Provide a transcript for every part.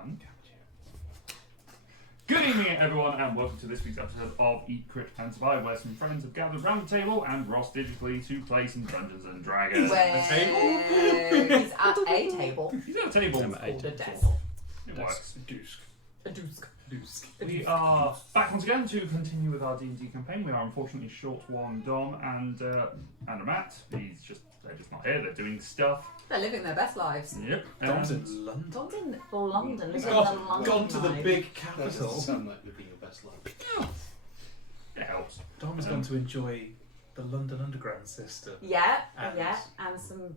1. Good evening, everyone, and welcome to this week's episode of Eat, Crit, and Survive, where some friends have gathered round the table and Ross digitally to play some Dungeons and Dragons. He's at a table. He's at a table. It's called a desk. It works. A doosk. We are back once again to continue with our D&D campaign. We are unfortunately short one Dom and a Matt. They're just not here. They're doing stuff. They're living their best lives. Yep. Dom's in London. Dom's in London. Living the London Gone to the life. big That capital. doesn't sound like living your best life. It helps. Dom has gone to enjoy the London Underground system. Yeah, And- and some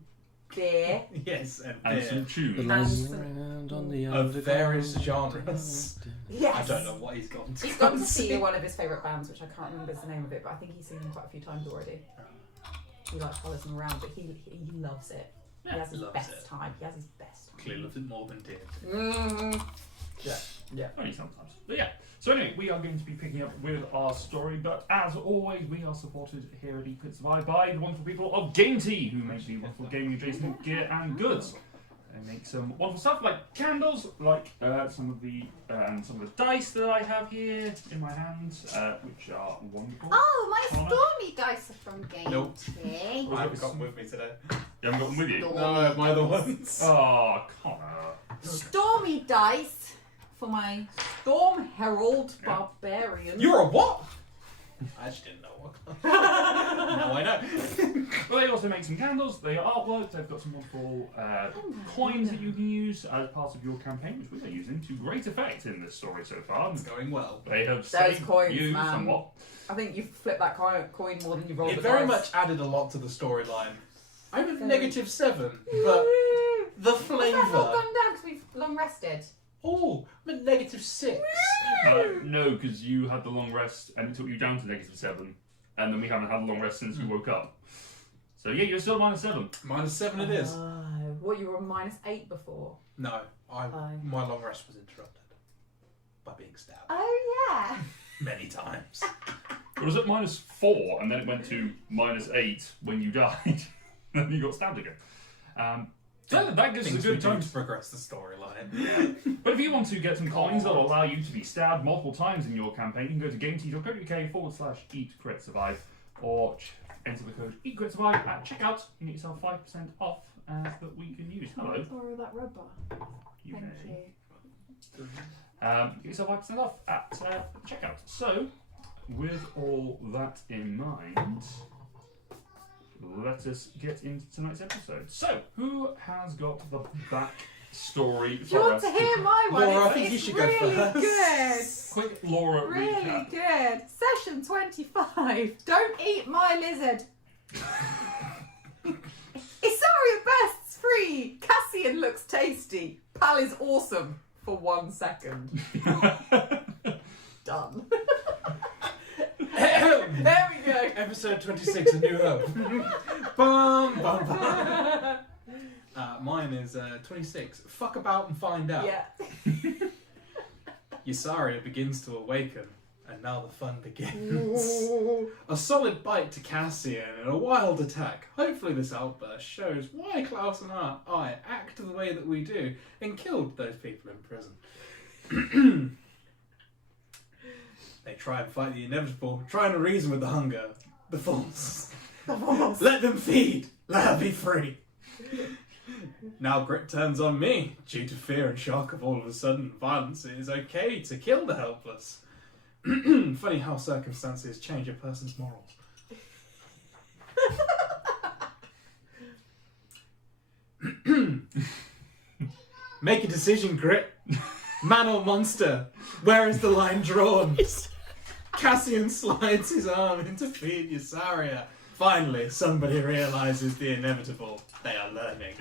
beer. Yes, and And beer some tunes. Around on the of various genres. Yes. I don't know what he's gone to. He's gone to see one of his favourite bands, which I can't remember the name of it, but I think he's seen them quite a few times already. He like follows them around, but he loves it. He has his loves best it. time. He has his best time. Clearly loves it more than did. Yeah. Only sometimes. But yeah. So anyway, we are going to be picking up with our story, but as always, we are supported here at Eat, Crit, Survive by the wonderful people of Game Tea, who make the wonderful gaming adjacent gear and goods. They make some wonderful stuff like candles, like some of the dice that I have here in my hands, which are wonderful. Oh, my Connor? stormy dice are from Game Nope. Tea. I haven't got them with me today. You haven't got them with you? No, am I the ones? Oh, Connor. Stormy dice for my Storm Herald Barbarian. You're a what? I actually didn't know what. Now I know. Well, they also make some candles. They are artwork. They've got some wonderful coins that you can use as part of your campaign, which we are using to great effect in this story so far. It's going well. They have Those saved coins, you man. somewhat. I think you've flipped that coin more than you rolled It the very dice. much added a lot to the storyline. I'm at -7, but the Has that all flavour. gone down because we've long rested? Oh, I'm at -6. No, because you had the long rest and it took you down to -7, and then we haven't had a long rest since we woke up. So yeah, you're still -7. -7 it is. What, you were -8 before? No, Oh. my long rest was interrupted by being stabbed Oh, yeah. many times. It was at -4, and then it went to -8 when you died. Then you got stabbed again. So that gives us a Things we good do time. to progress the storyline. But if you want to get some coins that will allow you to be stabbed multiple times in your campaign, you can go to gametea.co.uk/eat-crit-survive or enter the code EAT-CRIT-SURVIVE at checkout. You get yourself 5% off that we can use. Hello. Borrow that rubber. You Thank may. you. Get yourself 5% off at checkout. So, with all that in mind, let us get into tonight's episode. So, who has got the back story Do for you want us? to hear my one? Laura, I It's- think you it's should go really first. Quick Laura Really recap. good. Session 25. Don't eat my lizard. Isaria bursts free. Cassian looks tasty. Pal is awesome for 1 second. Done. There we go. Episode 26, A New Hope. Bum, bum, bum. Mine is 26. Fuck about and find out. Yeah. Ysaria begins to awaken, and now the fun begins. A solid bite to Cassian and a wild attack. Hopefully this outburst shows why Klaus and I act the way that we do and killed those people in prison. They try and fight the inevitable, trying to reason with the hunger, the fools. Let them feed, let her be free. Now grit turns on me. Due to fear and shock of all of a sudden violence, it is okay to kill the helpless. Funny how circumstances change a person's morals. Make a decision, Grit. Man or monster? Where is the line drawn? Cassian slides his arm in to feed Ysaria. Finally, somebody realizes the inevitable. They are learning.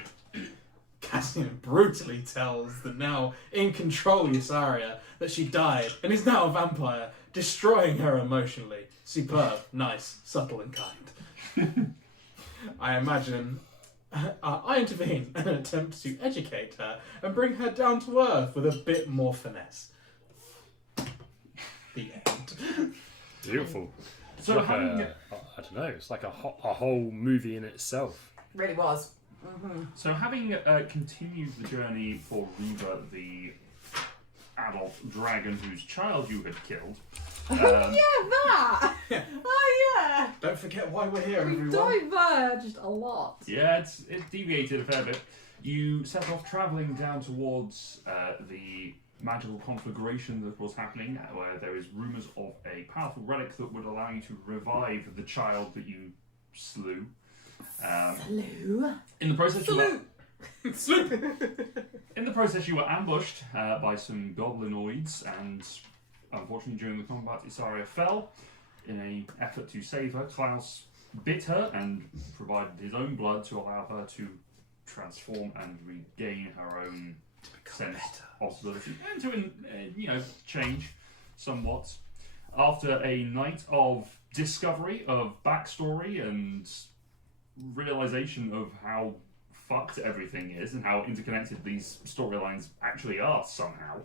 Cassian brutally tells the now in control Ysaria that she died and is now a vampire, destroying her emotionally. Superb, nice, subtle and kind. I imagine I intervene and attempt to educate her and bring her down to earth with a bit more finesse. The end. Beautiful. So like having I don't know. It's like a whole movie in itself. Really was. So having continued the journey for Reba, the adult dragon whose child you had killed. Yeah, that! Yeah. Oh, yeah! Don't forget why we're here, We everyone. diverged a lot. Yeah, it deviated a fair bit. You set off travelling down towards the magical conflagration that was happening, where there is rumours of a powerful relic that would allow you to revive the child that you slew. Hello? In the process, you were, Sloop! in the process, you were ambushed by some goblinoids, and unfortunately, during the combat, Isaria fell. In an effort to save her, Klaus bit her and provided his own blood to allow her to transform and regain her own sense of ability and to, change somewhat. After a night of discovery of backstory and realization of how fucked everything is and how interconnected these storylines actually are somehow.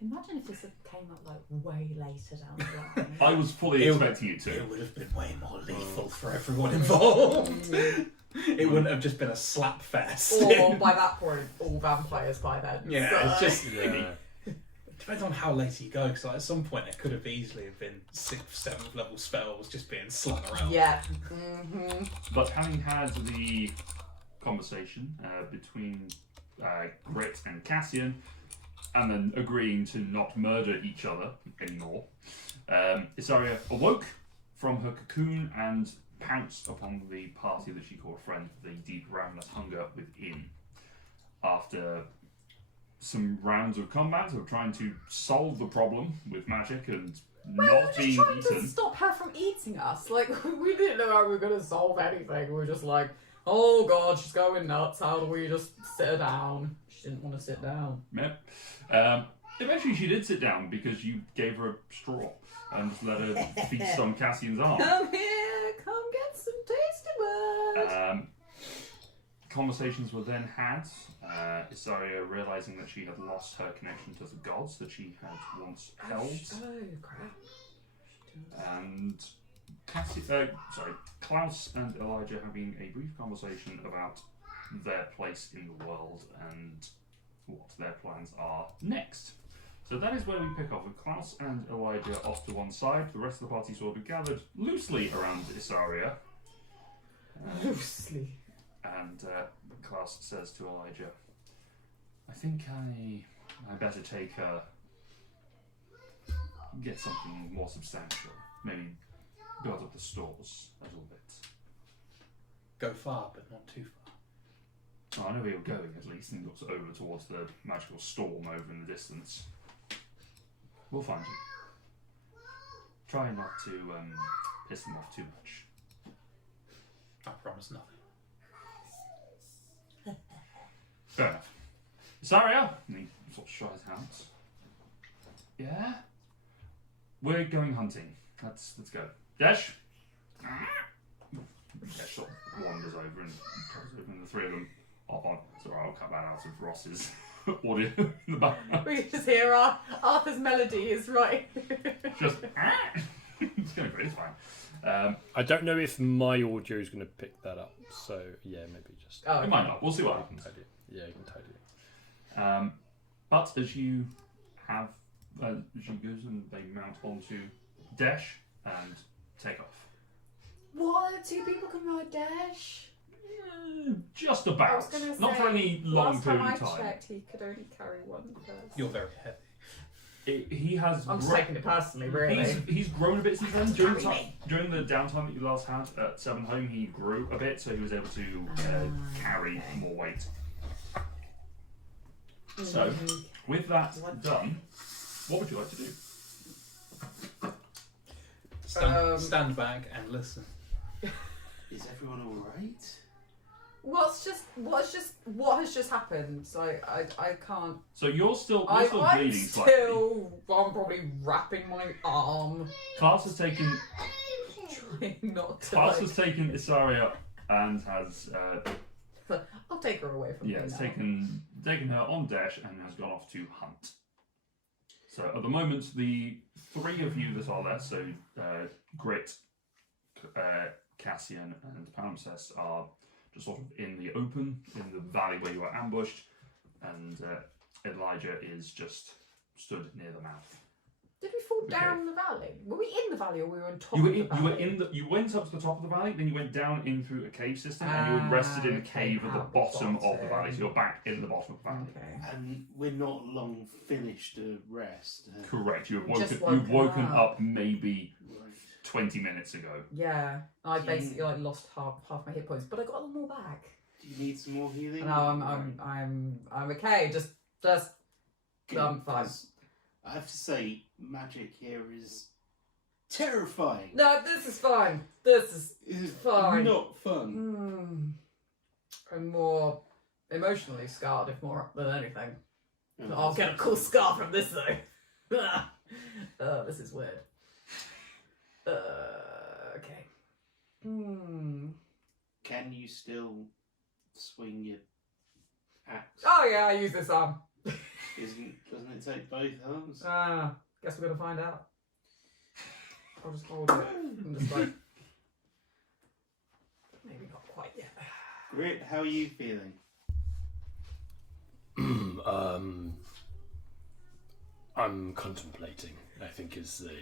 Imagine if this had came up like way later down the line. I was fully expecting it to. It would have been way more lethal for everyone involved. It wouldn't have just been a slap fest. Or by that point, all vampires by then. Yeah, So- it's just Yeah. it depends on how late you go. Because at some point it could have easily have been 6th, 7th level spells just being slung around. Yeah. But having had the conversation between Grit and Cassian, and then agreeing to not murder each other anymore, Isaria awoke from her cocoon and pounced upon the party that she called friend, the deep ravenous hunger within. After some rounds of combat of trying to solve the problem with magic and We were not just being trying eaten. to stop her from eating us. Like, we didn't know how we were going to solve anything. We were just like, oh god, she's going nuts. How do we just sit her down? She didn't want to sit down. Yep. Eventually she did sit down because you gave her a straw and let her feast on Cassian's arm. Come here, come get some tasty bird. Conversations were then had, Isaria realizing that she had lost her connection to the gods that she had once held, Oh, crap. and Klaus and Elijah having a brief conversation about their place in the world and what their plans are next. So that is where we pick off with Klaus and Elijah off to one side. The rest of the party sort of gathered loosely around Isaria. Loosely. And Klaus says to Elijah, I think I better take her, get something more substantial. Maybe build up the stores a little bit. Go far, but not too far. Oh, I know where you're going at least, and looks over towards the magical storm over in the distance. We'll find you. Try not to piss them off too much. I promise nothing. Fair enough. Saria! And he sort of shot his hands. Yeah? We're going hunting. Let's go. Desh! Desh sort of wanders over and comes over, and the three of them are on. So I'll cut that out of Ross's audio in the background. We can just hear Arthur's melody is right. Just it's going to be, it's fine. I don't know if my audio is going to pick that up, so yeah, maybe just. Oh, It might not. We'll see what happens. Tidy it. Yeah, you can tidy it. But as you have, as she goes and they mount onto Desh and take off. What? 2 people can ride Dash? Just I about. was going to Not say, for any long last time period I of time. checked, he could only carry one person. You're very heavy. He has. I'm just taking it personally, really. He's grown a bit since then. During the downtime that you last had at Seven Home, he grew a bit, so he was able to carry more weight. So, with that done, what would you like to do? Stand back and listen. Is everyone alright? What has just happened? So I can't. So you're still I'm bleeding slightly. I'm probably wrapping my arm, Klaus has taken trying not to. Klaus Like, has taken Isaria and has I'll take her away from me has now. taken her on Dash and has gone off to hunt. So at the moment, the 3 of you that are there, so Grit, Cassian, and Palimpsest are just sort of in the open, in the valley where you are ambushed, and Elijah is just stood near the mouth. Did we fall Okay. down the valley? Were we in the valley or were we on top You were of the in, valley? you were in the. You went up to the top of the valley, then you went down in through a cave system, and you were rested in a okay, cave at the out the bottom of the bottom. valley. So you're back in the bottom of the valley. Okay. And we're not long finished to rest. Correct. You've Just woken. You've woken woken up maybe Right. 20 minutes ago. Yeah, I Do basically you- like lost half my hit points, but I got them all back. Do you need some more healing? No, I'm okay. Just Good, I'm fine. 'cause I have to say, magic here is terrifying. No, this is fine. This is It's fine. not fun. I'm more emotionally scarred, if more than anything. Oh, I'll get a cool scar from this though. This is weird. Okay. Can you still swing your axe? Oh yeah, I use this arm. Doesn't it take both arms? Guess we're gonna find out. I'll just hold it and just like maybe not quite yet. Grit, how are you feeling? I'm contemplating. I think is the.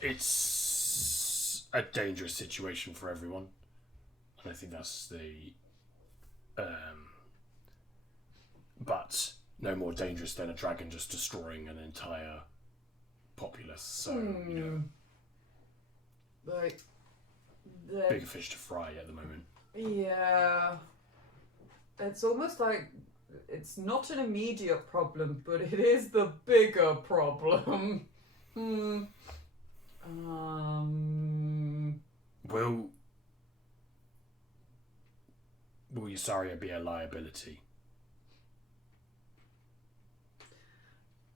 It's a dangerous situation for everyone, and I think that's the. But no more dangerous than a dragon just destroying an entire populace. So you know, Like, bigger fish to fry at the moment. yeah, it's almost like it's not an immediate problem, but it is the bigger problem. Will Usaria be a liability?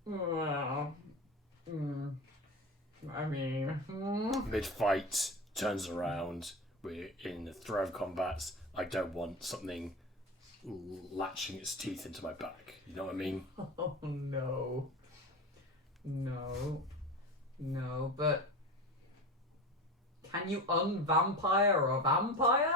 Well, I mean, Mid-fight, turns around, we're in the throw of combat. I don't want something latching its teeth into my back. You know what I mean? oh no, but can you unvampire a vampire?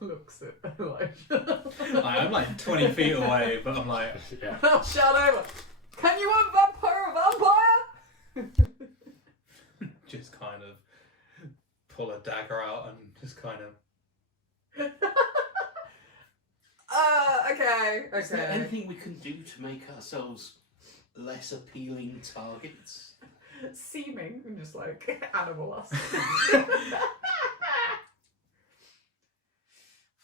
Looks at Elijah. I'm like 20 feet away, but I'm like, Yeah. I'll shout over. Can you unvampire a vampire? just kind of pull a dagger out and just kind of. Okay. Is there Okay. anything we can do to make ourselves less appealing targets? Seeming, and just like animal us.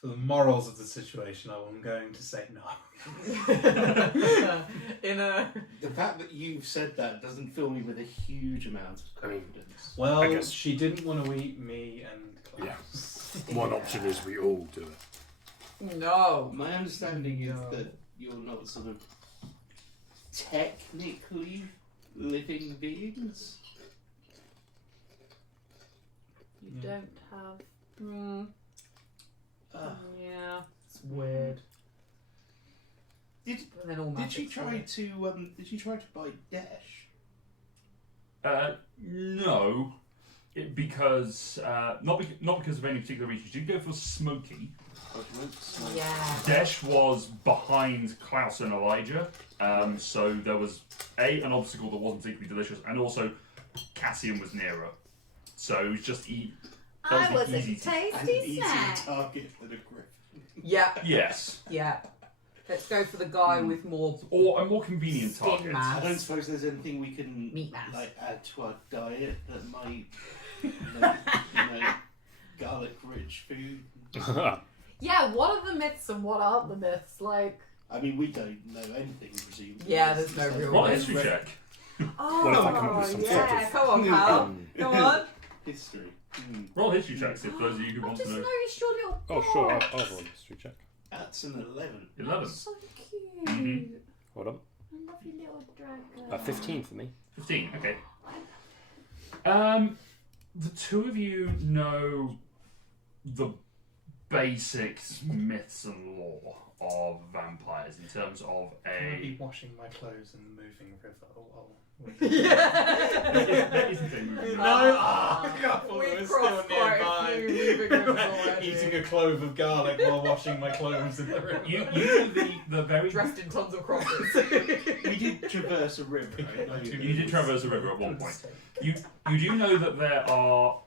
For the morals of the situation, I'm going to say no. In a. The fact that you've said that doesn't fill me with a huge amount of confidence. Well, I guess- she didn't want to eat me and Klaus. One option is we all do it. No. My understanding is No. that you're not sort of technically living beings. You Yeah. don't have. Yeah. It's weird. Did And then all did you magic's try weird. to did you try to buy Dash? No, because not because of any particular reason. You go for Smoky. Yeah. Desh was behind Klaus and Elijah, so there was an obstacle that wasn't particularly delicious, and also Cassian was nearer. So it was just I was a easy to- An tasty easier snack. target than a griffin. Yeah. Yes, Yeah. Let's go for the guy with more or a more convenient skin target. mass. I don't suppose there's anything we can Meat mass. like add to our diet that might make garlic-rich food. Yeah, what are the myths and what aren't the myths? Like, I mean, we don't know anything, presumably. Yeah, there's no real Roll a myths. history check. oh, What if I come up with some yeah. sort of- Come on, pal. Come on. History. Roll a history check if those of you who I want to just know. noticed your little Oh, sure, I'll box. roll a history check. That's an 11. 11. So cute. Mhm. Hold on. I love your little dragon. 15 for me. 15, okay. The two of you know the basics, myths, and lore of vampires in terms of Can I be a. washing my clothes in the moving river? Yeah. There isn't a movie. No, Ah, I thought it we've was crossed still quite nearby. a few moving rivers already. Eating a clove of garlic while washing my clothes in the river. You know the very. Dressed in tons of crosses. We did traverse a river. I know You did traverse a river at one point. You do know that there are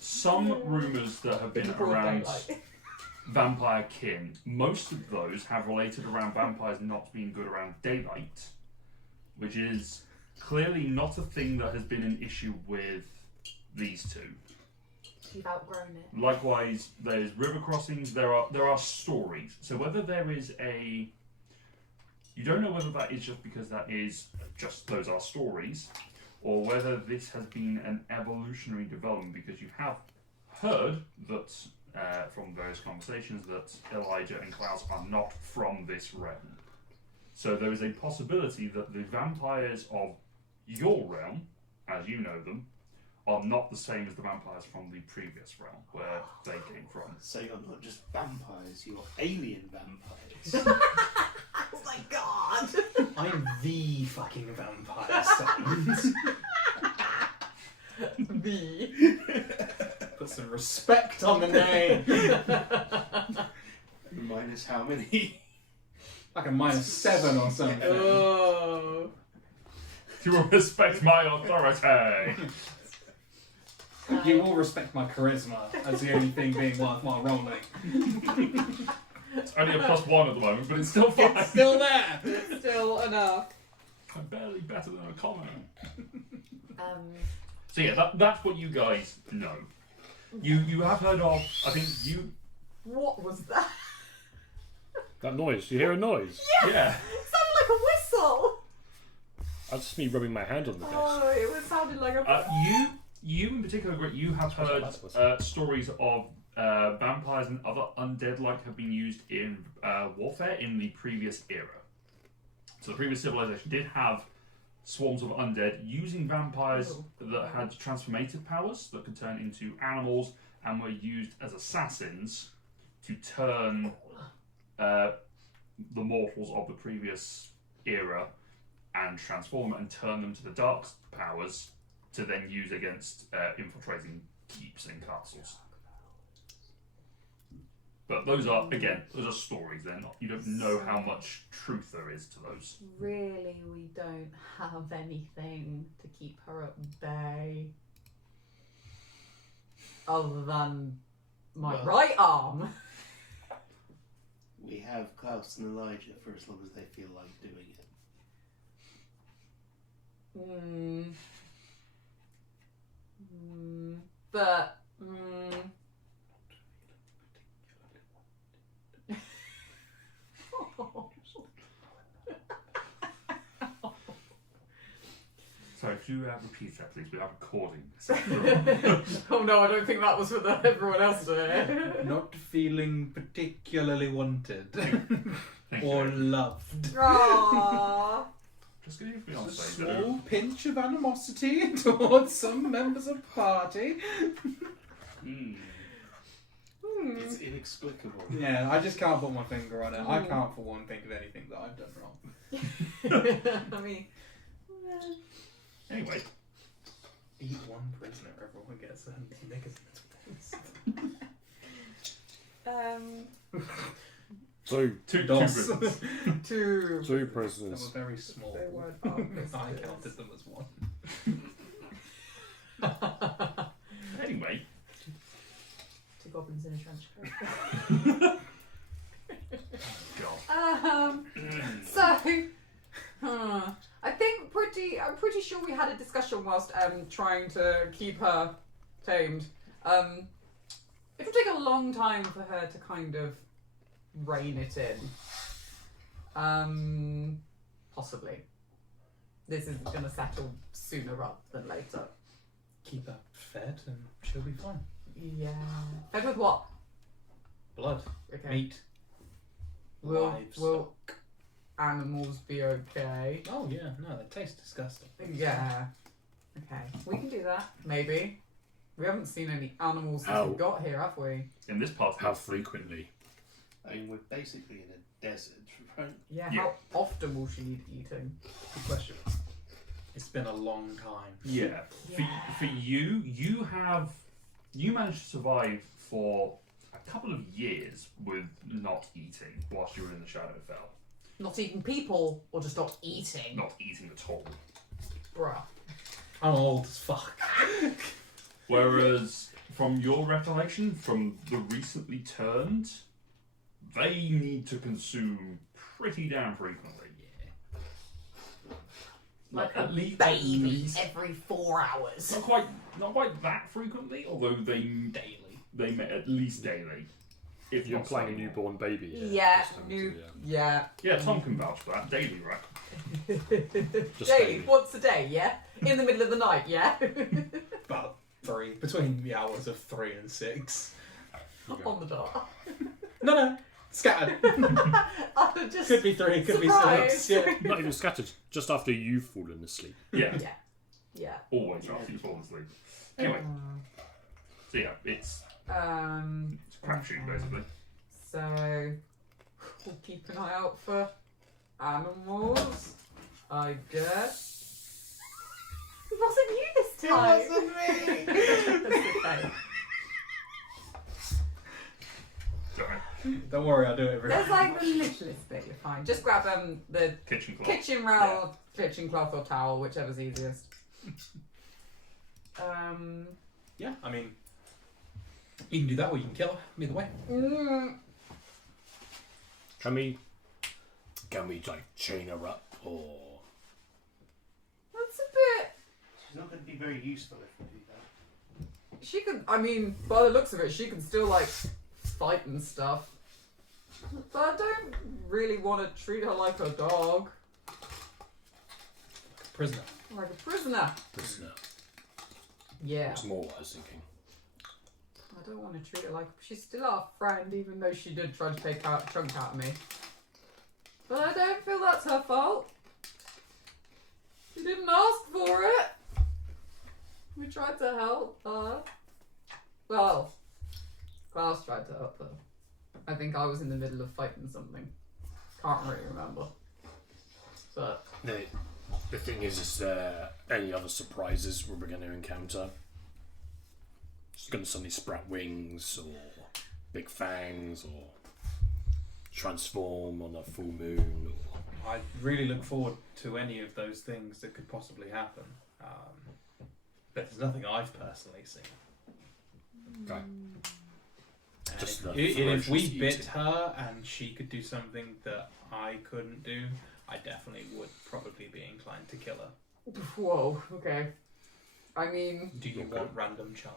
some rumours that have been Broad around daylight. vampire kin. Most of those have related around vampires not being good around daylight, which is clearly not a thing that has been an issue with these two. You've outgrown it. Likewise, there's river crossings. There are stories. So whether there is a, you don't know whether that is just because that is just those are stories, or whether this has been an evolutionary development because you have heard that from various conversations that Elijah and Klaus are not from this realm. So there is a possibility that the vampires of your realm, as you know them, are not the same as the vampires from the previous realm where they came from. So you're not just vampires, you're alien vampires. Oh my god! I'm the fucking vampire son. The. Put some respect on the name. Minus how many? Like a -7 or something. Oh. You will respect my authority. You will respect my charisma as the only thing being worthwhile rolling. It's only a +1 at the moment, but it's still fine. It's still there. Still enough. I'm barely better than a common. Um, So yeah, that's what you guys know. You have heard of, I think you, What was that? That noise. You hear a noise? yeah. It sounded like a whistle. That's just me rubbing my hand on the desk. Oh, it was sounded like a. You in particular, Grit, you have heard stories of vampires and other undead-like have been used in warfare in the previous era. So the previous civilization did have swarms of undead using vampires that had transformative powers that could turn into animals and were used as assassins to turn the mortals of the previous era and transform and turn them to the dark powers to then use against infiltrating keeps and castles. But those are, again, those are stories. They're not. You don't know how much truth there is to those. really, we don't have anything to keep her at bay. Other than my Well- right arm. We have Klaus and Elijah for as long as they feel like doing it. But. Sorry, could you repeat that, please? We are recording. Oh no, I don't think that was for everyone else to hear. Not feeling particularly wanted Thank or you. loved. Aww. Just going to be on A stage. small pinch of animosity towards some members of the party. It's inexplicable. Yeah, I just can't put my finger on it. I can't for one think of anything that I've done wrong. I mean, Anyway, Eat one prisoner, everyone gets a negative. Two two Dos. prisoners. two. two They prisoners. were very small. They weren't armed I prisoners. counted them as one. Anyway, Two goblins in a trench coat. God. So, I think I'm pretty sure we had a discussion whilst trying to keep her tamed. It would take a long time for her to kind of rein it in. Possibly. This is going to settle sooner rather than later. Keep her fed and she'll be fine. Yeah. Fed with what? Blood, Okay. meat, Will livestock. animals be okay? Oh yeah, no, they taste disgusting. Yeah. Okay. We can do that. Maybe. We haven't seen any animals since Ow. we got here, have we? In this part, How frequently? I mean, we're basically in a desert, right? Yeah, Yeah. how often will she need eating? Good question. It's been a long time. Yeah. For you, you managed to survive for a couple of years with not eating whilst you were in the Shadowfell. Not eating people, or just not eating? Not eating at all. Bruh. I'm old as fuck. Whereas, from your recollection, from the recently turned, they need to consume pretty damn frequently. Like at a least, baby every 4 hours. not quite that frequently, although they met at least daily. If You're not playing a slightly more. newborn baby. Yeah, just having new. to, Yeah. Yeah, Tom can vouch for that. Daily, right? Just Daily, baby. once a day, yeah? In the middle of the night, yeah? About 3, between the hours of 3 and 6. On the dot. No, scattered. I'm just Could be 3, could surprised. be 6. Yeah. Not even scattered, just after you've fallen asleep. Yeah, Yeah. always after you fall asleep. Anyway, so yeah, it's crapshoot basically. So, we'll keep an eye out for animals, I guess. It wasn't you this time. It wasn't me. That's okay. Sorry, Don't worry, I'll do it every There's like the littlest bit, you're fine. Just grab the kitchen clock. kitchen roll, kitchen cloth or towel, whichever's easiest. Yeah, I mean, you can do that or you can kill her. Either way. Can we like chain her up or? That's a bit. She's not going to be very useful if we do that. She can. I mean, by the looks of it, she can still like fight and stuff. But I don't really want to treat her like a dog, Prisoner. like a prisoner. Prisoner. Yeah. That's more what I was thinking. I don't want to treat her like she's still our friend, even though she did try to take a chunk out of me. But I don't feel that's her fault. She didn't ask for it. We tried to help her. Well, Klaus tried to help her. I think I was in the middle of fighting something. Can't really remember. But The thing is there any other surprises we're going to encounter? She's going to suddenly sprout wings, or big fangs, or transform on a full moon, or... I really look forward to any of those things that could possibly happen. But there's nothing I've personally seen. Okay. And Just if, the if we ferocious bit eating. her and she could do something that I couldn't do, I definitely would probably be inclined to kill her. whoa, okay. I mean, Do you want random chance?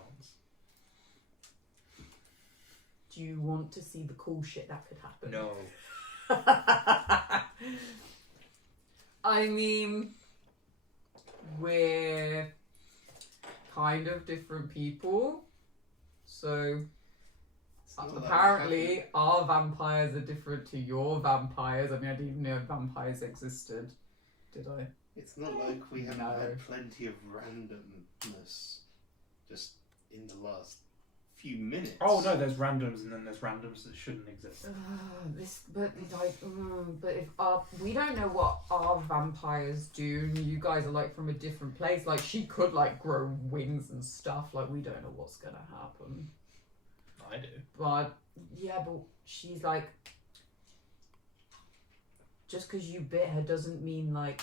do you want to see the cool shit that could happen? No. I mean, we're kind of different people, so It's not like apparently our vampires are different to your vampires. I mean, I didn't even know vampires existed, did I? It's not like we haven't No. had plenty of randomness just in the last few minutes. Oh no, there's randoms and then there's randoms that shouldn't exist. But if we don't know what our vampires do, and you guys are like from a different place. Like she could like grow wings and stuff. Like we don't know what's gonna happen. I do. But yeah, but she's like, just because you bit her doesn't mean like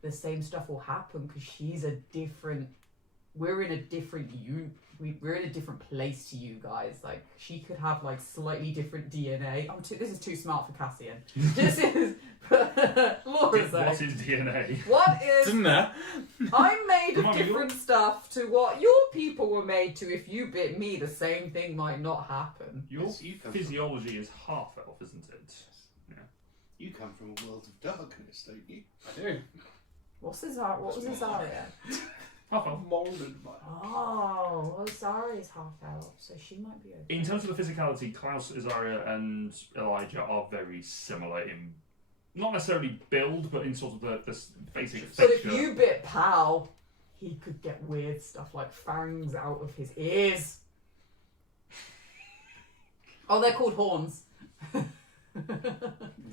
the same stuff will happen. Because she's a different. We're in a different we're in a different place to you guys. Like she could have like slightly different DNA. This is too smart for Cassian. This is Laura's What like, is DNA? what is Isn't there? I'm made Come of on, different stuff to what your people were made to. If you bit me, the same thing might not happen. Your Yes, you come physiology is half elf, isn't it? You come from a world of darkness, don't you? I do. What was Azaria? Half elf. Molded by. Oh, well, Zaria's half elf, so she might be okay. In terms of the physicality, Klaus, Azaria, and Elijah are very similar in, not necessarily build, but in sort of the basic But if feature. you bit Pal, he could get weird stuff like fangs out of his ears. Oh, they're called horns.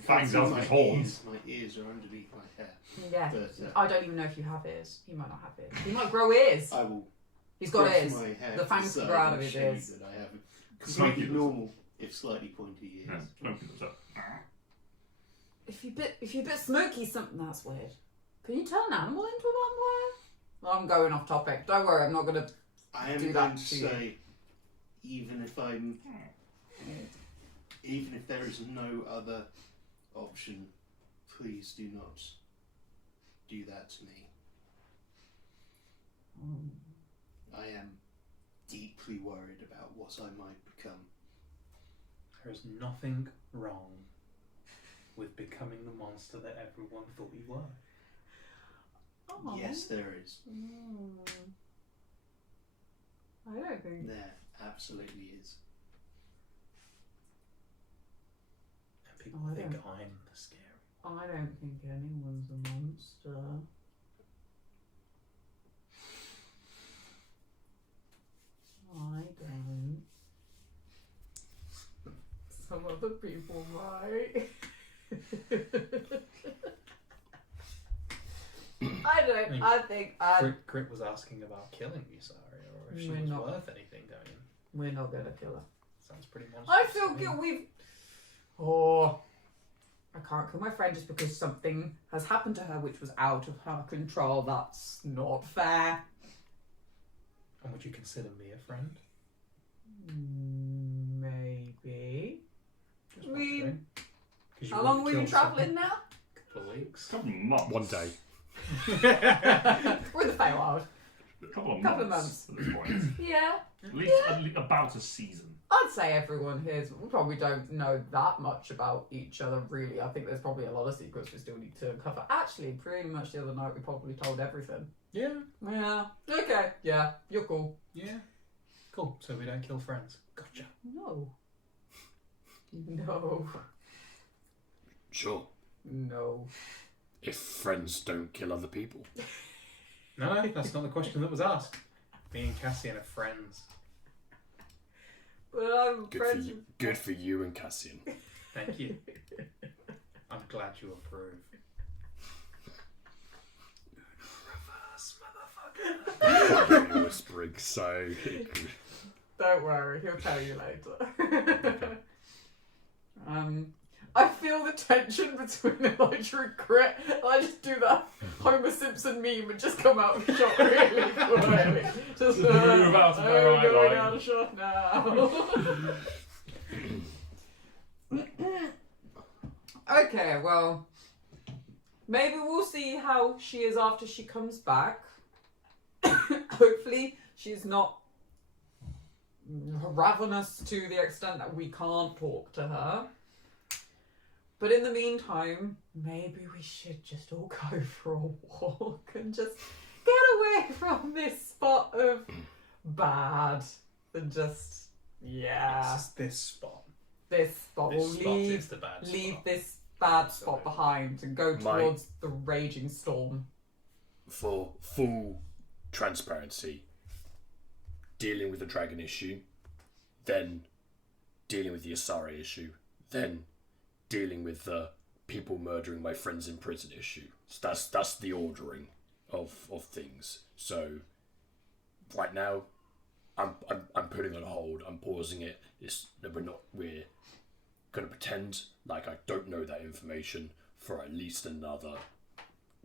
Fangs out of his horns. My ears are underneath my hair. Yeah. But, I don't even know if you have ears. He might not have ears. He might grow ears. I will He's got brush ears. my hair The fangs to the grow out side of and his show ears. that I have Smoky completely does. normal, if slightly pointy ears. Yeah, Smokey does that. If you're a bit smoky, something that's weird. Can you turn an animal into a vampire? I'm going off topic. Don't worry, I'm not gonna. I Do am that going to to you. say, even if there is no other option, please do not do that to me. I am deeply worried about what I might become. There is nothing wrong with becoming the monster that everyone thought you were. Oh. Yes, there is. I don't think. There absolutely is. And people Oh, I think don't. I'm the scary. I don't think anyone's a monster. I don't. Some other people might. I don't. I think Grit was asking about killing you, Saria, or if she We're was not. worth anything, don't you? we're not gonna kill her. Sounds pretty monstrous. I feel to me. guilty. Oh, I can't kill my friend just because something has happened to her which was out of her control. That's not fair. And would you consider me a friend? Maybe. Just We- wondering. 'Cause you How long wouldn't have we been kill someone- travelling now? Couple of weeks. Couple of months. One day. We're in the Feywild. Couple of months at this point. Yeah. At least about a season. I'd say everyone here, we probably don't know that much about each other, really. I think there's probably a lot of secrets we still need to cover. Actually, pretty much the other night we probably told everything. Yeah. Yeah. Okay. Yeah. You're cool. Yeah. Cool. So we don't kill friends. Gotcha. No. No. Sure. No. If friends don't kill other people. No, that's not the question that was asked. Me and Cassian are friends. But I'm Good for friends you. Good for you and Cassian. Thank you. I'm glad you approve. Reverse, motherfucker. You're whispering so. Don't worry, he'll tell you later. I feel the tension between Elijah and Crit. I just do that Homer Simpson meme and just come out of the shot really quickly. Just Move out of their eye going line. out of shot now. Okay, well, maybe we'll see how she is after she comes back. Hopefully, she's not ravenous to the extent that we can't talk to her. But in the meantime, maybe we should just all go for a walk and just get away from this spot of bad and just, yeah, It's this spot. this spot. This We'll spot leave is the bad leave spot. this bad spot behind and go My- towards the raging storm. For full transparency, dealing with the dragon issue, then dealing with the Asari issue, then dealing with the people murdering my friends in prison issue. So that's the ordering of things. So right now, I'm putting on hold. I'm pausing it. We're gonna pretend like I don't know that information for at least another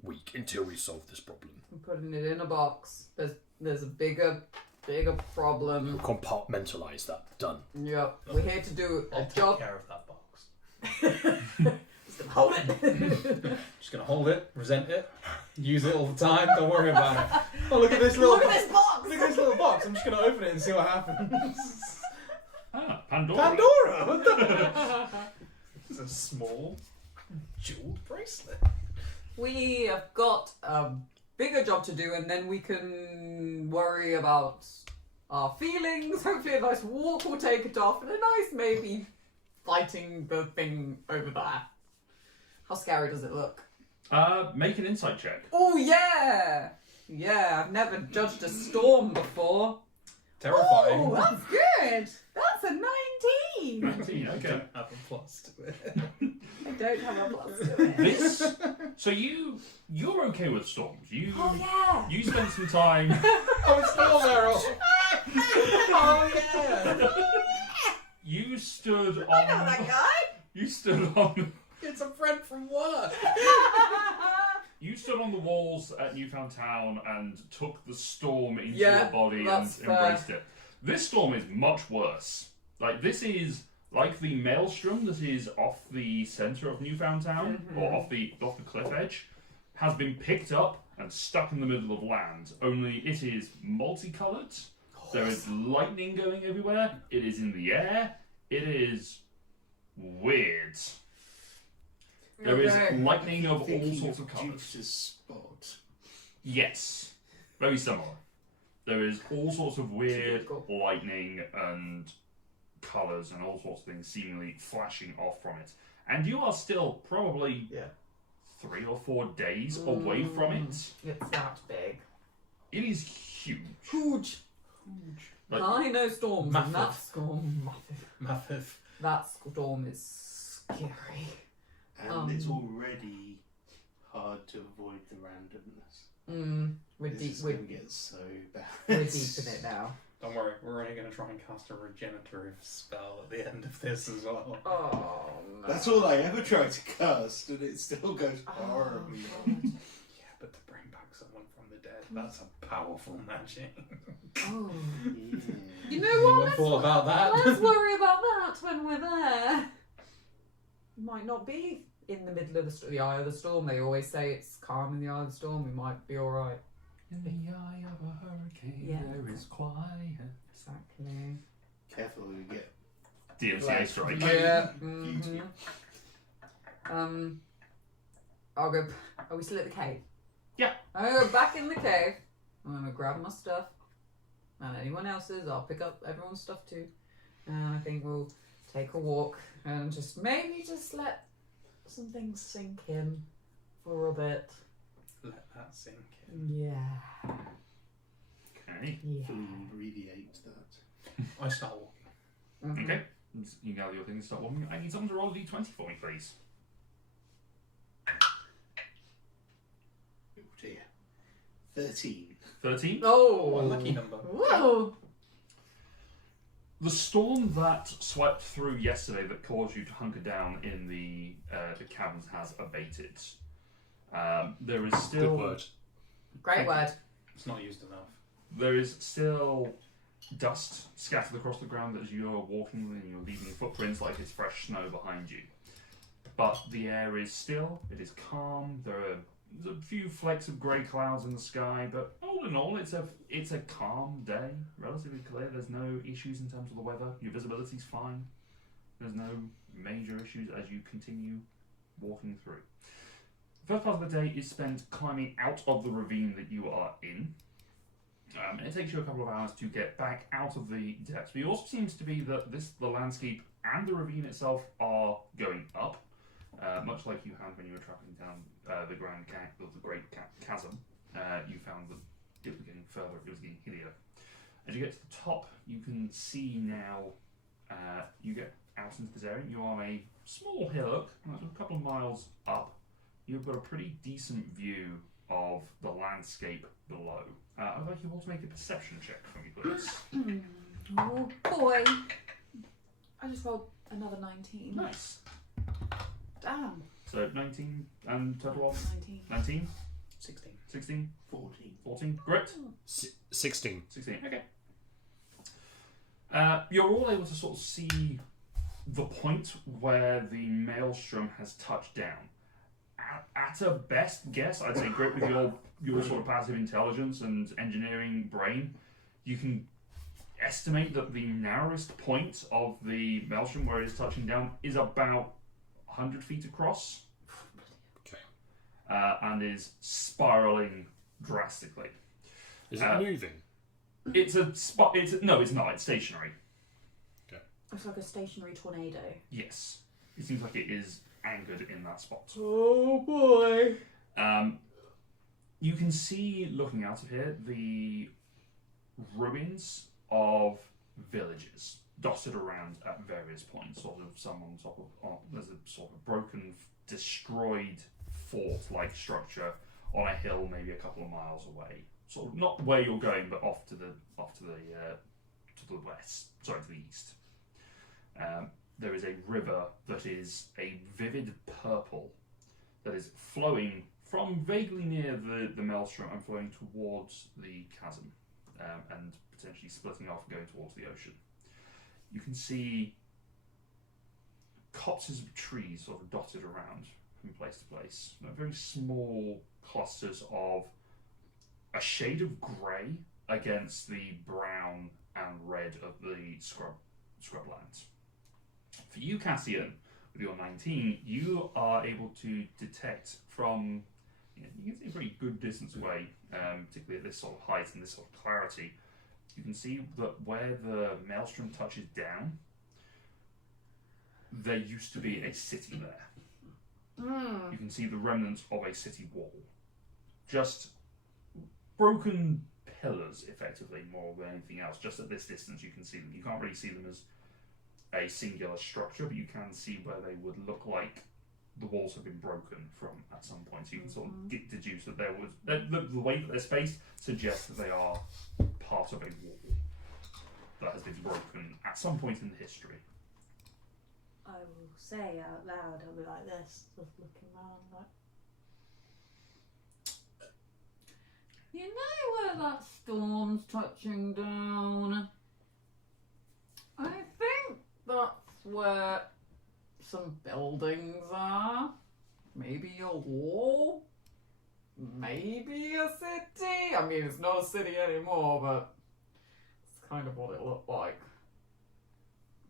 week until we solve this problem. I'm putting it in a box. There's a bigger problem. Compartmentalize that. Done. Yep, we're here to do a I'll take job. care of that box. Just gonna hold it. Just gonna hold it, resent it, use it all the time. Don't worry about it. Oh, look at this little Look at this box. Look at this little box. I'm just gonna open it and see what happens. Ah, Pandora. Pandora. What the? It's a small jeweled bracelet. We have got a bigger job to do, and then we can worry about our feelings. Hopefully, a nice walk will take it off, and a nice maybe fighting the thing over there. How scary does it look? Make an insight check. Oh yeah, yeah. I've never judged a storm before. Terrifying. Oh, that's good. That's a 19. 19, okay. Don't have a plus to it. I don't have a plus to it. This. So you're okay with storms. Oh yeah. You spent some time. Oh, it's still there. Oh yeah. You stood on. I know that guy. You stood on. It's a friend from work. You stood on the walls at Newfound Town and took the storm into Yeah, your body and that's fair. embraced it. This storm is much worse. Like, this is like the maelstrom that is off the centre of Newfound Town, or off the cliff edge, has been picked up and stuck in the middle of land. Only it is multicoloured. There is lightning going everywhere. It is in the air. It is weird. There is Okay. lightning of all Thinking sorts of colours. Jupiter's spot. Yes, very similar. There is all sorts of weird Typical. lightning and colours and all sorts of things seemingly flashing off from it. And you are still probably 3 or 4 days away from it. It's that big. It is huge. Huge. Like, I know storms, and that Massive. storm, Massive. that storm is scary. And it's already hard to avoid the randomness. We're This deep. is We're, going to get so bad. we're deep in it now. Don't worry, we're only going to try and cast a regenerative spell at the end of this as well. Oh no. That's all I ever try to cast, and it still goes horribly wrong. Yeah, but to bring back someone from the dead, that's a powerful magic. Oh. Yeah. You know what? Anyone thought about that? Let's worry about that when we're there. Might not be in the middle of the eye of the storm. They always say it's calm in the eye of the storm. We might be all right. in the eye of a hurricane, Yeah. there is quiet. Exactly. Careful, you get DMCA strike. Yeah. Beauty. I'll go. Are we still at the cave? Yeah. I'll go back in the cave. I'm gonna grab my stuff, and anyone else's. I'll pick up everyone's stuff too. And I think we'll take a walk and just maybe just let some things sink in for a bit. Let that sink in. Yeah. Okay. Yeah. fully abbreviate that. I start walking. Mhm. Okay. You gather your things and start walking. I need someone to roll a d20 for me, please. Oh dear. 13. 13. Oh. Lucky number. Whoa. The storm that swept through yesterday that caused you to hunker down in the caverns has abated. There is still Good word. Great word. It's not used enough. There is still dust scattered across the ground as you're walking and you're leaving footprints like it's fresh snow behind you. But the air is still, it is calm, there's a few flecks of grey clouds in the sky, but all in all it's a calm day, relatively clear. There's no issues in terms of the weather. Your visibility's fine. There's no major issues as you continue walking through. The first part of the day is spent climbing out of the ravine that you are in. It takes you a couple of hours to get back out of the depths, but it also seems to be that the landscape and the ravine itself are going up, much like you had when you were traveling down the Great Chasm. You found that it was getting further, it was getting hillier. As you get to the top, you can see now, you get out into this area, you're on a small hillock, a couple of miles up. You've got a pretty decent view of the landscape below. I'd like you all to make a perception check for me, please. Oh boy. I just rolled another 19. Nice. Damn. So 19 and total of 19. 19, 16. 16, 14. 14. Great. 16. 16. Okay. You're all able to sort of see the point where the maelstrom has touched down. At a best guess, I'd say, Grit, with your sort of passive intelligence and engineering brain, you can estimate that the narrowest point of the maelstrom where it is touching down is about 100 feet across. Okay. And is spiraling drastically. Is it moving? It's a spot. No, it's not. It's stationary. It's like a stationary tornado. Yes, it seems like it is anchored in that spot. Oh boy. You can see, looking out of here, the ruins of villages. dotted around at various points. Sort of some on top of. There's a sort of broken, destroyed fort-like structure on a hill, maybe a couple of miles away. Sort of not where you're going, but off to the west. Sorry, to the east. There is a river that is a vivid purple that is flowing from vaguely near the maelstrom and flowing towards the chasm, and potentially splitting off and going towards the ocean. You can see copses of trees sort of dotted around from place to place. Very small clusters of a shade of grey against the brown and red of the scrublands. For you, Cassian, with your 19, you are able to detect from you can see a pretty good distance away, particularly at this sort of height and this sort of clarity. You can see that where the maelstrom touches down, there used to be a city there. You can see the remnants of a city wall. Just broken pillars, effectively, more than anything else. Just at this distance you can see them. You can't really see them as a singular structure, but you can see where they would look like the walls have been broken from at some point. So you can sort of deduce that there was... The way that they're spaced suggests that they are part of a wall that has been broken at some point in history. I will say out loud, I'll be like this, just looking around like... You know where that storm's touching down? I think that's where some buildings are. Maybe a wall? Maybe a city? I mean, it's not a city anymore, but it's kind of what it looked like.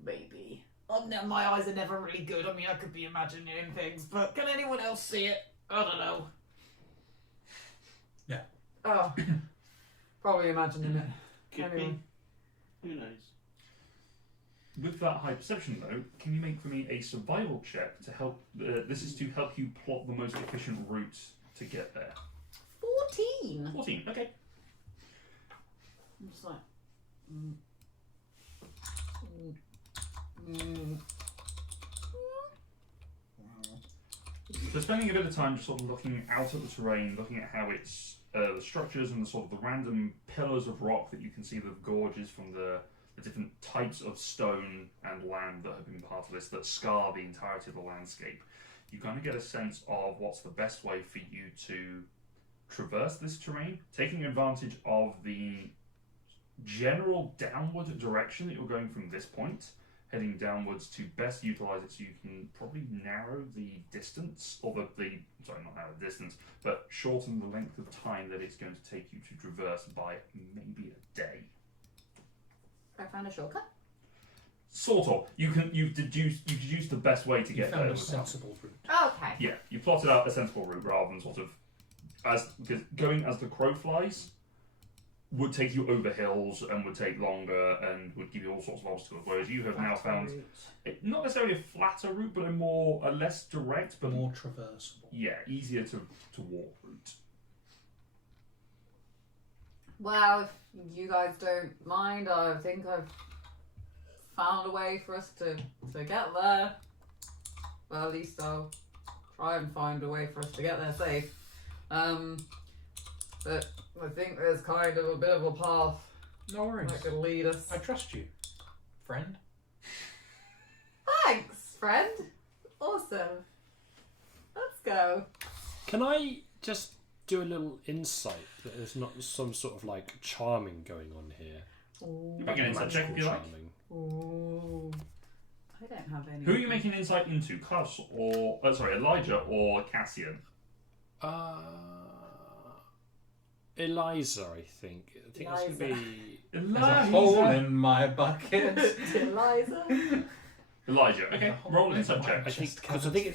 Maybe. Oh, no, my eyes are never really good. I mean, I could be imagining things, but can anyone else see it? I don't know. Yeah. Oh, probably imagining it. Could Anyway. be. Who knows? With that high perception, though, can you make for me a survival check to help... this is to help you plot the most efficient route to get there. 14! 14, okay. I'm just like... So spending a bit of time just sort of looking out at the terrain, looking at how it's... the structures and the sort of the random pillars of rock that you can see, the gorges from the different types of stone and land that have been part of this that scar the entirety of the landscape. You kind of get a sense of what's the best way for you to traverse this terrain, taking advantage of the general downward direction that you're going from this point, heading downwards to best utilize it so you can probably narrow the distance, or sorry, not narrow the distance, but shorten the length of time that it's going to take you to traverse by maybe a day. I found a shortcut. Sort of. You've deduced the best way to You get there. found a sensible route. Okay. Yeah, you plotted out a sensible route rather than sort of because going as the crow flies would take you over hills and would take longer and would give you all sorts of obstacles. Whereas you have now found not necessarily a flatter route, but a less direct, but More traversable. yeah, easier to walk route. Well, if you guys don't mind, I think I've found a way for us to get there. Well, at least I'll try and find a way for us to get there safe. But I think there's kind of a bit of a path No worries. that could lead us. I trust you, friend. Thanks, friend. Awesome. Let's go. Can I just do a little insight that there's not some sort of like charming going on here? Ooh. You make an insight check if you like. Charming. Ooh. I don't have any. Who are you making an insight into? Cus or Elijah or Cassian? Eliza, I think. I think it's going to be... There's a hole in my bucket. Eliza. Elijah. Okay, roll an insight check. I think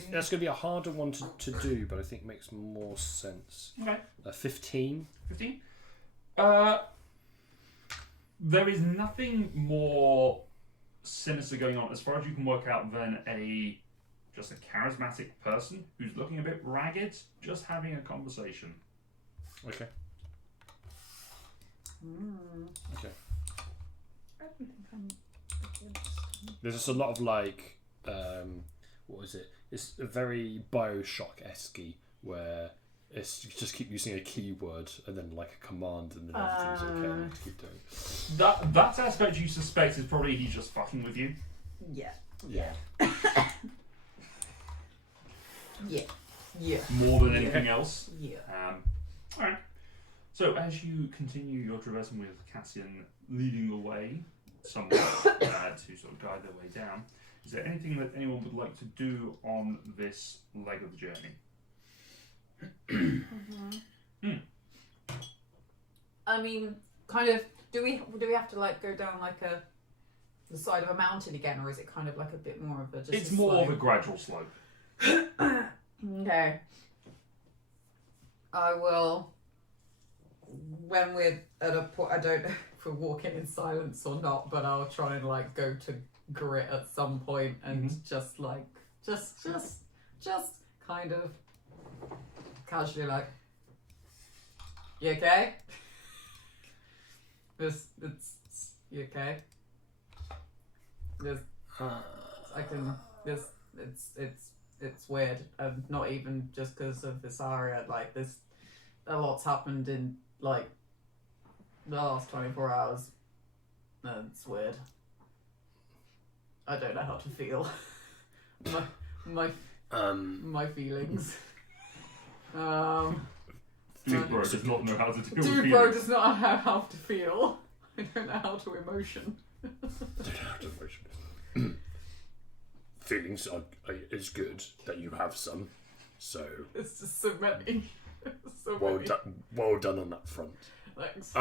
that's going to be a harder one to do, but I think it makes more sense. Okay. 15. 15? There is nothing more sinister going on as far as you can work out than just a charismatic person who's looking a bit ragged, just having a conversation. Okay. Okay. I don't think I'm There's just a lot of like, what was it? It's a very Bioshock-esque where it's you just keep using a keyword and then like a command and then everything's okay and you have to keep doing. That aspect you suspect is probably he's just fucking with you. Yeah. Yeah. Yeah. Yeah. More than anything else. Yeah. Alright. So as you continue your traversing with Cassian leading the way somewhere to sort of guide their way down, is there anything that anyone would like to do on this leg of the journey? I mean, kind of. Do we have to like go down like the side of a mountain again, or is it kind of like a bit more of a just? It's a more slope? of a gradual slope. Okay. I will. When we're at a point, I don't know if we're walking in silence or not, but I'll try and like go to Grit at some point and just like, just kind of casually like, you okay? You okay? It's weird, and not even just because of this area. Like a lot's happened in like the last 24 hours. It's weird. I don't know how to feel. my feelings. Dude Bro does not know how to deal with Dude feelings. Bro does not know how to feel. I don't know how to emotion. Feelings are it's good that you have some. So It's just so many. So well many. done. Well done on that front. Thanks.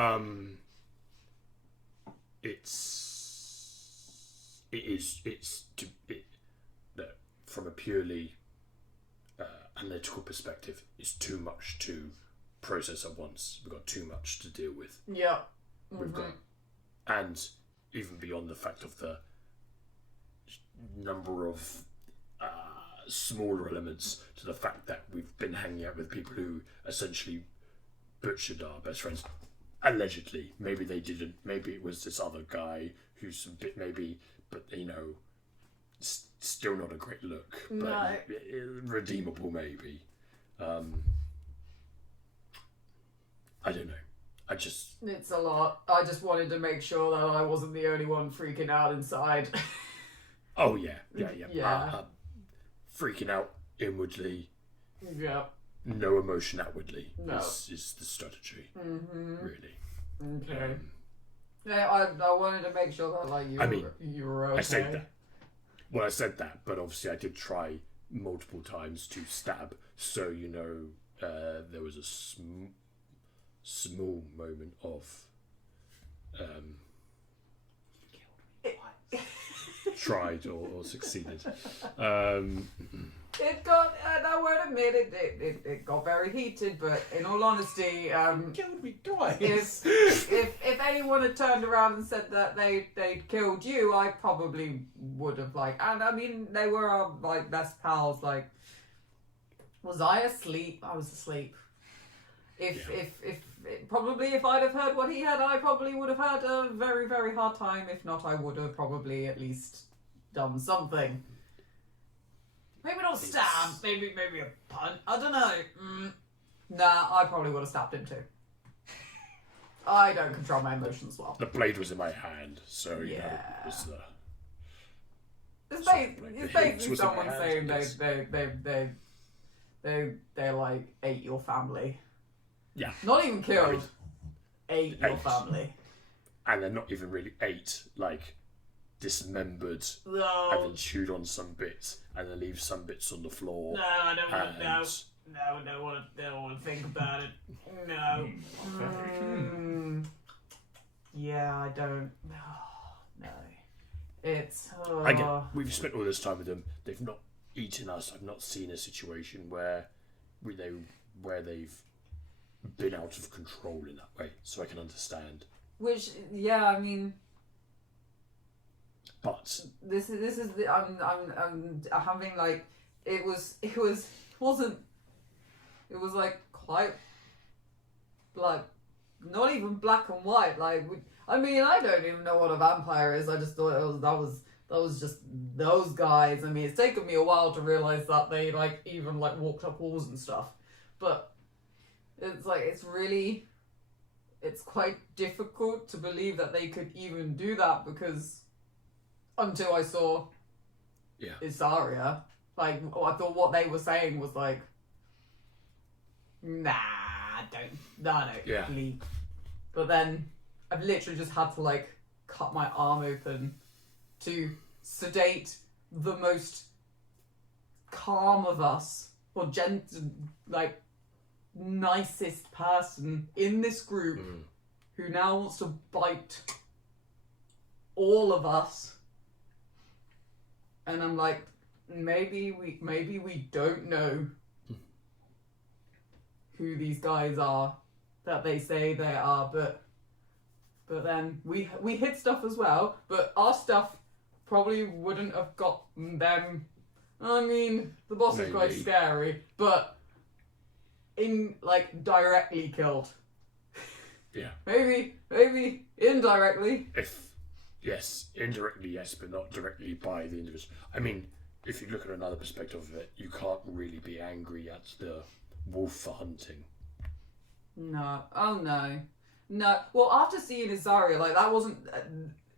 From a purely analytical perspective, it's too much to process at once. We've got too much to deal with. Yeah. We've got, and even beyond the fact of the number of smaller elements to the fact that we've been hanging out with people who essentially butchered our best friends. Allegedly, maybe they didn't. Maybe it was this other guy who's a bit but you know, still not a great look, but No. redeemable maybe. I don't know. It's a lot. I just wanted to make sure that I wasn't the only one freaking out inside. Oh yeah. Yeah. Freaking out inwardly, Yeah. no emotion outwardly No. is the strategy, really. Okay. Yeah, I wanted to make sure that like you were okay. I said that. Well, I said that, but obviously I did try multiple times to stab, so you know there was a small moment of tried or succeeded. It got, I won't admit it got very heated, but in all honesty, Killed me twice. if anyone had turned around and said that they'd killed you, I probably would have and I mean they were our best pals. Was I asleep? I was asleep. If I'd have heard what he had, I probably would have had a very, very hard time. If not, I would have probably at least done something. Maybe not stab, maybe a punch. I don't know. Nah, I probably would have stabbed him too. I don't control my emotions well. The blade was in my hand, so you know, Yeah. it was the. It's Sort of basically, like it's the hilt basically was in my someone hand, saying I guess. they like ate your family. Yeah. Not even killed. Ate your Ate. family. And they're not even really ate, like dismembered and No. then chewed on some bits and then leave some bits on the floor. No, I don't want to. and No, I don't want to think about it. No. Yeah, I don't. No. It's. Again, we've spent all this time with them. They've not eaten us. I've not seen a situation where they've been out of control in that way. So I can understand. Which, yeah, I mean, But this is the I'm having it was like quite not even black and white. Like, I mean, I don't even know what a vampire is. I just thought that was just those guys. I mean, it's taken me a while to realize that they like even like walked up walls and stuff. But it's like it's quite difficult to believe that they could even do that because until I saw Isaria, like I thought what they were saying was like, nah, don't believe. But then I've literally just had to like cut my arm open to sedate the most calm of us, or like nicest person in this group who now wants to bite all of us. And I'm like, maybe we don't know who these guys are that they say they are, but then we hid stuff as well, but our stuff probably wouldn't have got them. I mean, the boss is quite scary, but in like directly killed. Yeah. Maybe indirectly. Yes, indirectly yes, but not directly by the individual. I mean, if you look at another perspective of it, you can't really be angry at the wolf for hunting. No. Oh no. No. Well, after seeing Isaria, like that wasn't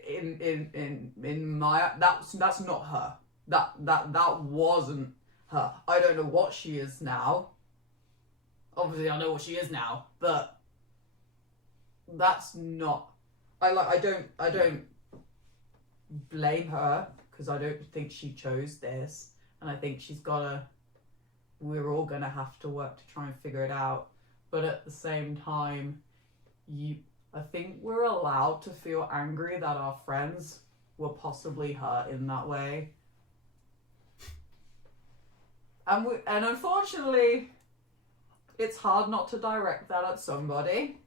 in my that's not her. That wasn't her. I don't know what she is now. Obviously, I know what she is now, but that's not. I don't blame her because I don't think she chose this, and I think we're all gonna have to work to try and figure it out. But at the same time, I think we're allowed to feel angry that our friends were possibly hurt in that way. And unfortunately, it's hard not to direct that at somebody.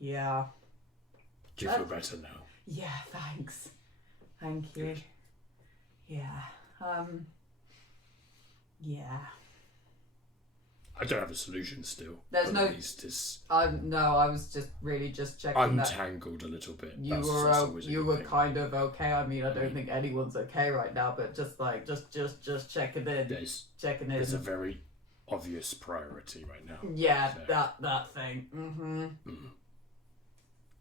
Yeah. Do you feel better now? Yeah, thanks. Thank you. Good. Yeah. Yeah. I don't have a solution still. There's but no. At least it's. I was just really just checking that Untangled a little bit. you That's always a you good were thing. kind of okay. I mean, I don't think anyone's okay right now, but just like just checking in, checking in. There's a very obvious priority right now. Yeah, So, that thing. Mm-hmm.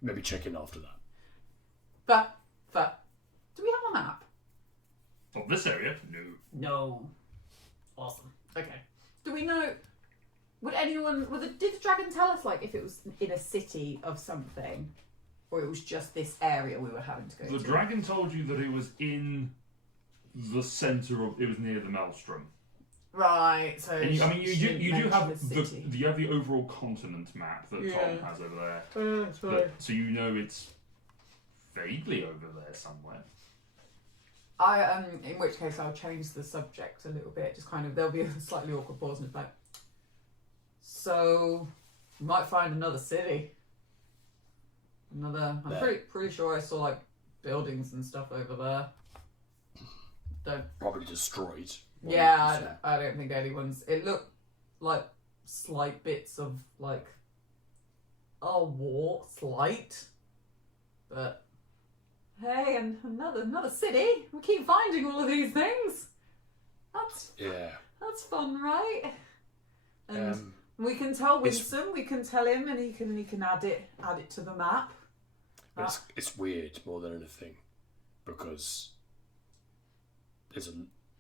Maybe check in after that. But do we have a map? Of this area? No. No. Awesome. Okay. Do we know? Did the dragon tell us like if it was in a city of something, or it was just this area we were having to go to? The dragon told you that it was in the centre of. It was near the maelstrom. Right. So And you do have city. you have the overall continent map that Tom has over there. That's right. So you know it's vaguely over there somewhere. In which case I'll change the subject a little bit. Just kind of there'll be a slightly awkward pause and it's like, so you might find another city. I'm pretty sure I saw like buildings and stuff over there. Probably destroyed. Yeah, I don't think anyone's. It looked like slight bits of like a war, slight, but hey, and another city. We keep finding all of these things. That's fun, right? And we can tell Winston. We can tell him, and he can add it to the map. But it's weird more than anything because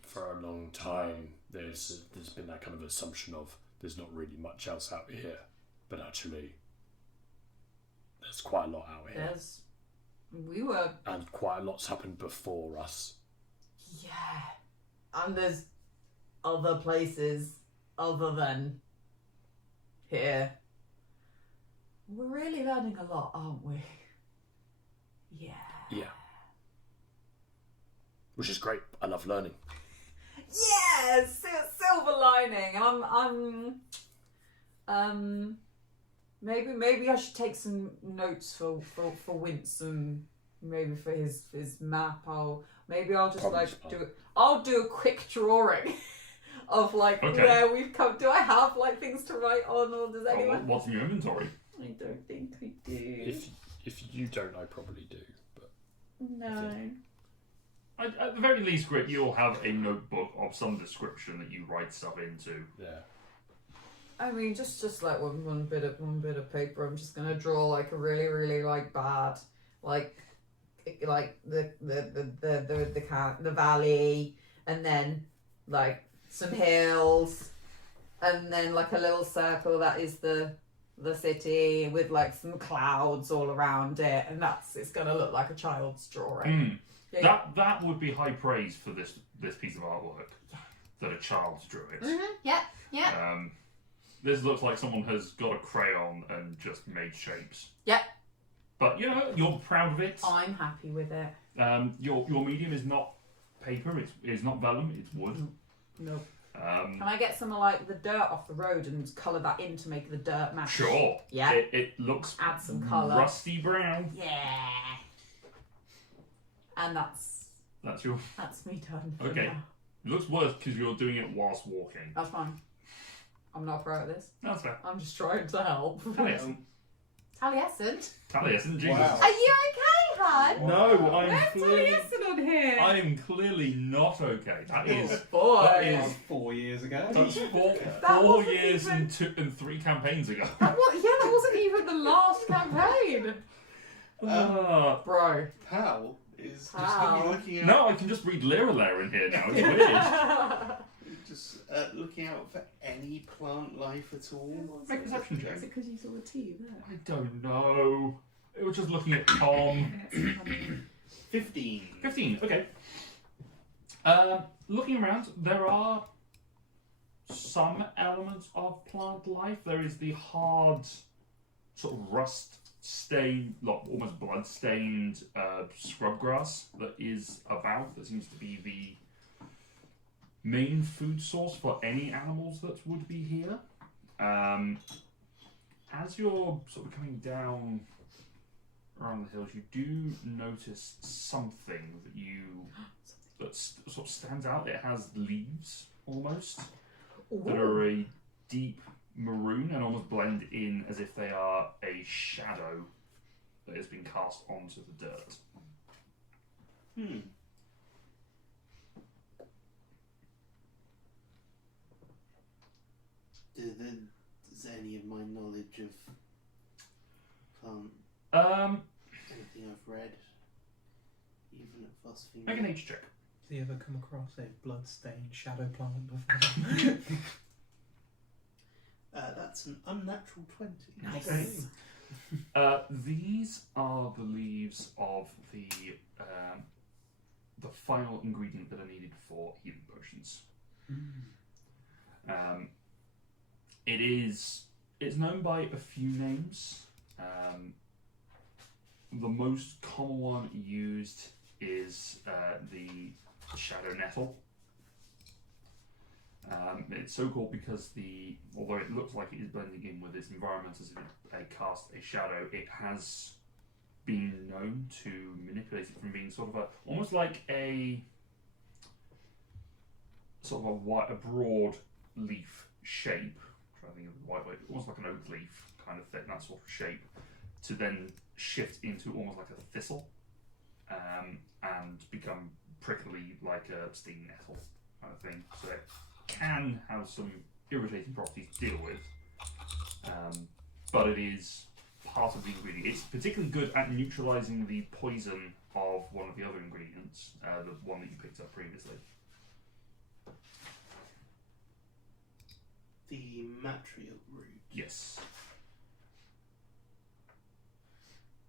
for a long time there's been that kind of assumption of there's not really much else out here, but actually there's quite a lot out here. And quite a lot's happened before us. Yeah, and there's other places other than here. We're really learning a lot, aren't we? Yeah. Which is great. I love learning. Yes, silver lining. Maybe I should take some notes for Winston. Maybe for his map. I'll just Probably like smart. do it. I'll do a quick drawing of like Okay. where we've come. Do I have like things to write on, or does Oh, anyone? what's in your inventory? I don't think I do. If you don't, I probably do. But No. At the very least, Grit, you'll have a notebook of some description that you write stuff into. yeah, I mean, just like one bit of paper. I'm just gonna draw like a really like bad like the valley, and then like some hills, and then like a little circle that is the city with like some clouds all around it, and it's gonna look like a child's drawing. Mm. Yeah. That would be high praise for this piece of artwork, that a child drew it. Yeah. This looks like someone has got a crayon and just made shapes. Yep. But you know, you're proud of it. I'm happy with it. Your medium is not paper. It's not vellum. It's wood. No. Can I get some of like the dirt off the road and colour that in to make the dirt match? Sure. Yeah. It looks Add some colour. rusty brown. Yeah. And that's me done. for Okay. now. It looks worse because you're doing it whilst walking. That's fine. I'm not pro at this. That's fair. I'm just trying to help. Taliesin. Taliesin? Taliesin, Jesus. Wow. Are you okay, hon? No, I'm Where's clearly, Taliesin on here? I am clearly not okay. That is boy. that That is- was 4 years ago. that's four That wasn't years even- and 3 campaigns ago. That wasn't even the last campaign. Bro. Pal is just Pal. looking out. No, I can just read Lyra in here now. It's weird. Just looking out for any plant life at all. Make a perception check. Is it because you saw a T there? I don't know. It was just looking at Tom. 15. 15, okay. Looking around, there are some elements of plant life. There is the hard, sort of rust-stained, like almost blood-stained scrub grass that is about. That seems to be the main food source for any animals that would be here. As you're sort of coming down around the hills, you do notice something that sort of stands out. It has leaves almost that are a deep maroon and almost blend in as if they are a shadow that has been cast onto the dirt. Does any of my knowledge of plant, anything I've read, even at first finger? Make a nature check. Has he ever come across a blood-stained shadow plant before? That's an unnatural 20. Nice. These are the leaves of the final ingredient that are needed for healing potions. It's known by a few names. The most common one used is the shadow nettle. It's so called because although it looks like it is blending in with its environment as if it cast a shadow, it has been known to manipulate it from being sort of almost like a broad leaf shape. I'm trying to think of the right way, almost like an oak leaf kind of thing, that sort of shape, to then shift into almost like a thistle, and become prickly like a stinging nettle kind of thing. So it can have some irritating properties to deal with, but it is part of the ingredient. It's particularly good at neutralizing the poison of one of the other ingredients, the one that you picked up previously. The matriarch root. Yes.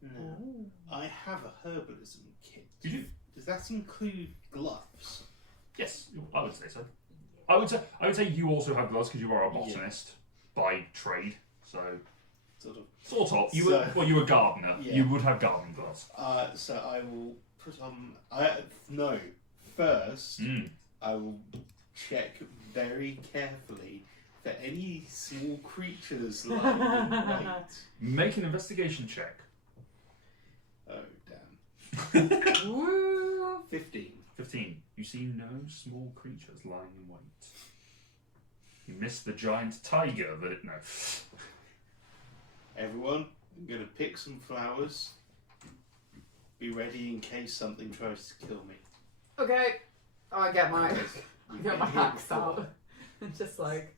No. I have a herbalism kit. You do? Does that include gloves? Yes, I would say so. I would say you also have gloves because you are a botanist by trade. So Sort of. You were you a gardener. Yeah. You would have gardening gloves. So I will put on. First, I will check very carefully for any small creatures lying in wait. Make an investigation check. Oh damn! Woo. 15. 15. You see no small creatures lying in wait. You missed the giant tiger, but no. Everyone, I'm gonna pick some flowers. Be ready in case something tries to kill me. Okay. I get my You've get been my here axe before. out and just like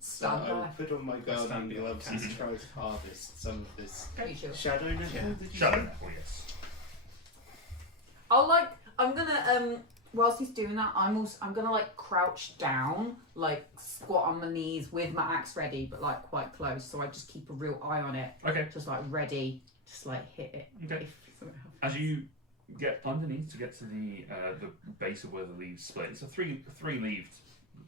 So stand I'll there. put on my gardening Standing gloves on and try to harvest some of this You sure? shadow nettle. Yeah. Did you Shadow say? Nettle, yes. I'm gonna whilst he's doing that, I'm gonna like crouch down, like squat on my knees with my axe ready, but like quite close, so I just keep a real eye on it, Okay. just like ready, just like hit it. Okay. if something happens. As you get underneath to get to the base of where the leaves split, it's a three-leaved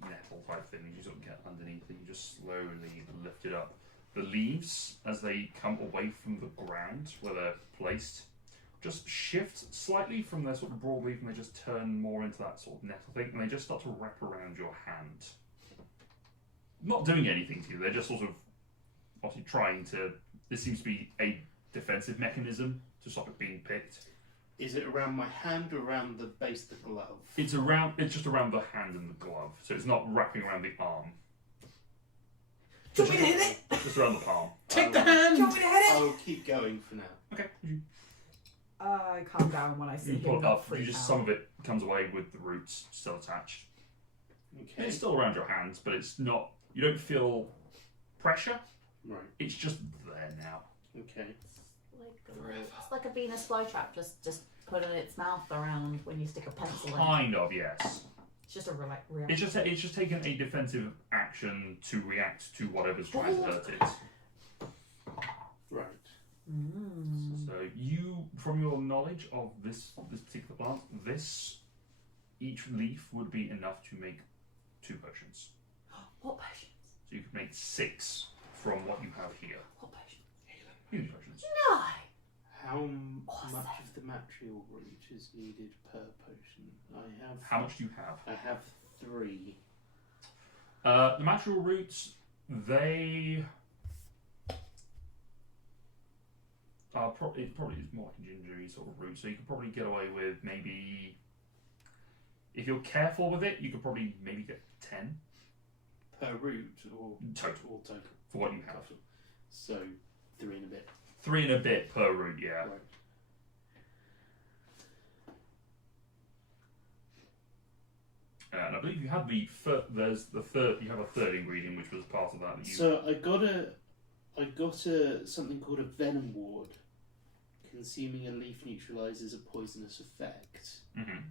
nettle type thing. You sort of get underneath and you just slowly lift it up. The leaves, as they come away from the ground where they're placed, just shift slightly from their sort of broadleaf, and they just turn more into that sort of nettle thing, and they just start to wrap around your hand. Not doing anything to you, they're just sort of obviously trying to. This seems to be a defensive mechanism to stop it being picked. Is it around my hand or around the base of the glove? It's just around the hand and the glove, so it's not wrapping around the arm. Do you want me to hit it? Just around the palm. Take the Do you hand! want me to hit it? I'll keep going for now. Okay. I calm down when I see You him pull it not up. freak out. Some of it comes away with the roots still attached. Okay. It's still around your hands, but it's not. You don't feel pressure. Right. It's just there now. Okay. It's like a Venus flytrap, just putting its mouth around when you stick a pencil in. Kind of, yes. It's just a reaction. It's just taken a defensive action to react to whatever's trying to hurt it. Right. So you, from your knowledge of this particular plant, each leaf would be enough to make 2 potions. What potions? So you could make 6 from what you have here. What potions? Healing potions. No! How Awesome. much of the material root is needed per potion? I have. How much do you have? I have 3. The material roots, they are it probably is more like a gingery sort of root, so you could probably get away with maybe, if you're careful with it, you could probably maybe get 10 Per root or total or total? for what you have. Total. So 3 and a bit. 3 and a bit per root, yeah. Right. And I believe you had you have a third ingredient which was part of that. You, So I got a something called a venom ward. Consuming a leaf neutralizes a poisonous effect. Mhm.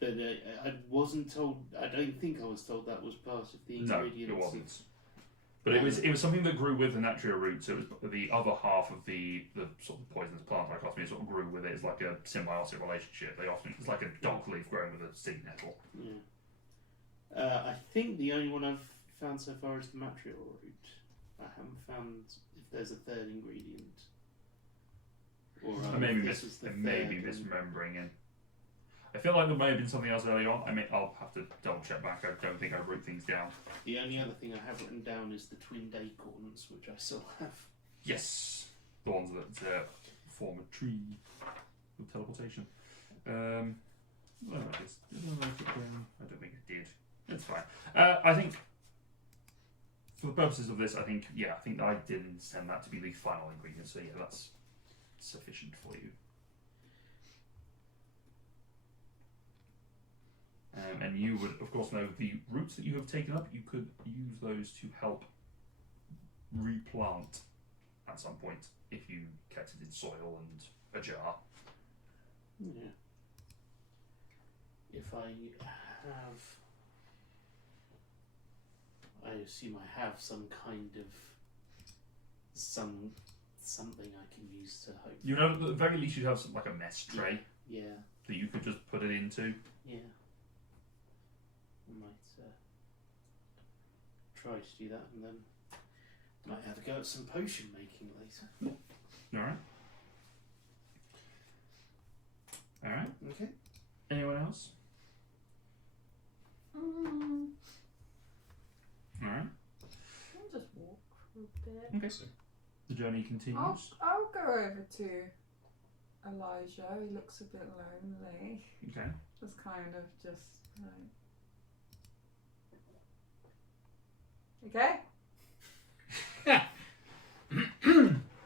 But I wasn't told. I don't think I was told that was part of the No, ingredients. it wasn't. But it was something that grew with the natural root, so it was the other half of the sort of poisonous plant. Like often it sort of grew with it. It's like a symbiotic relationship. It's like a dock leaf growing with a seed nettle. Yeah. I think the only one I've found so far is the material root. I haven't found if there's a third ingredient. Or I may be this was the third misremembering it. I feel like there may have been something else early on. I'll have to double check back. I don't think I wrote things down. The only other thing I have written down is the twinned acorns, which I still have. Yes, the ones that form a tree with teleportation. Where did I write it down? I don't think I did. It's fine. I think, for the purposes of this, I think I didn't send that to be the final ingredient. So yeah, that's sufficient for you. And you would, of course, know the roots that you have taken up. You could use those to help replant at some point if you kept it in soil and a jar. Yeah. If I have, I assume I have some kind of something I can use to hope. You know, at the very least, you'd have like a mess tray Yeah. that you could just put it into. Yeah. I might try to do that, and then might have a go at some potion making later. All right. Okay. Anyone else? All right. I'll just walk for a bit. Okay. So the journey continues. I'll go over to Elijah. He looks a bit lonely. Okay. Just kind of like. Okay?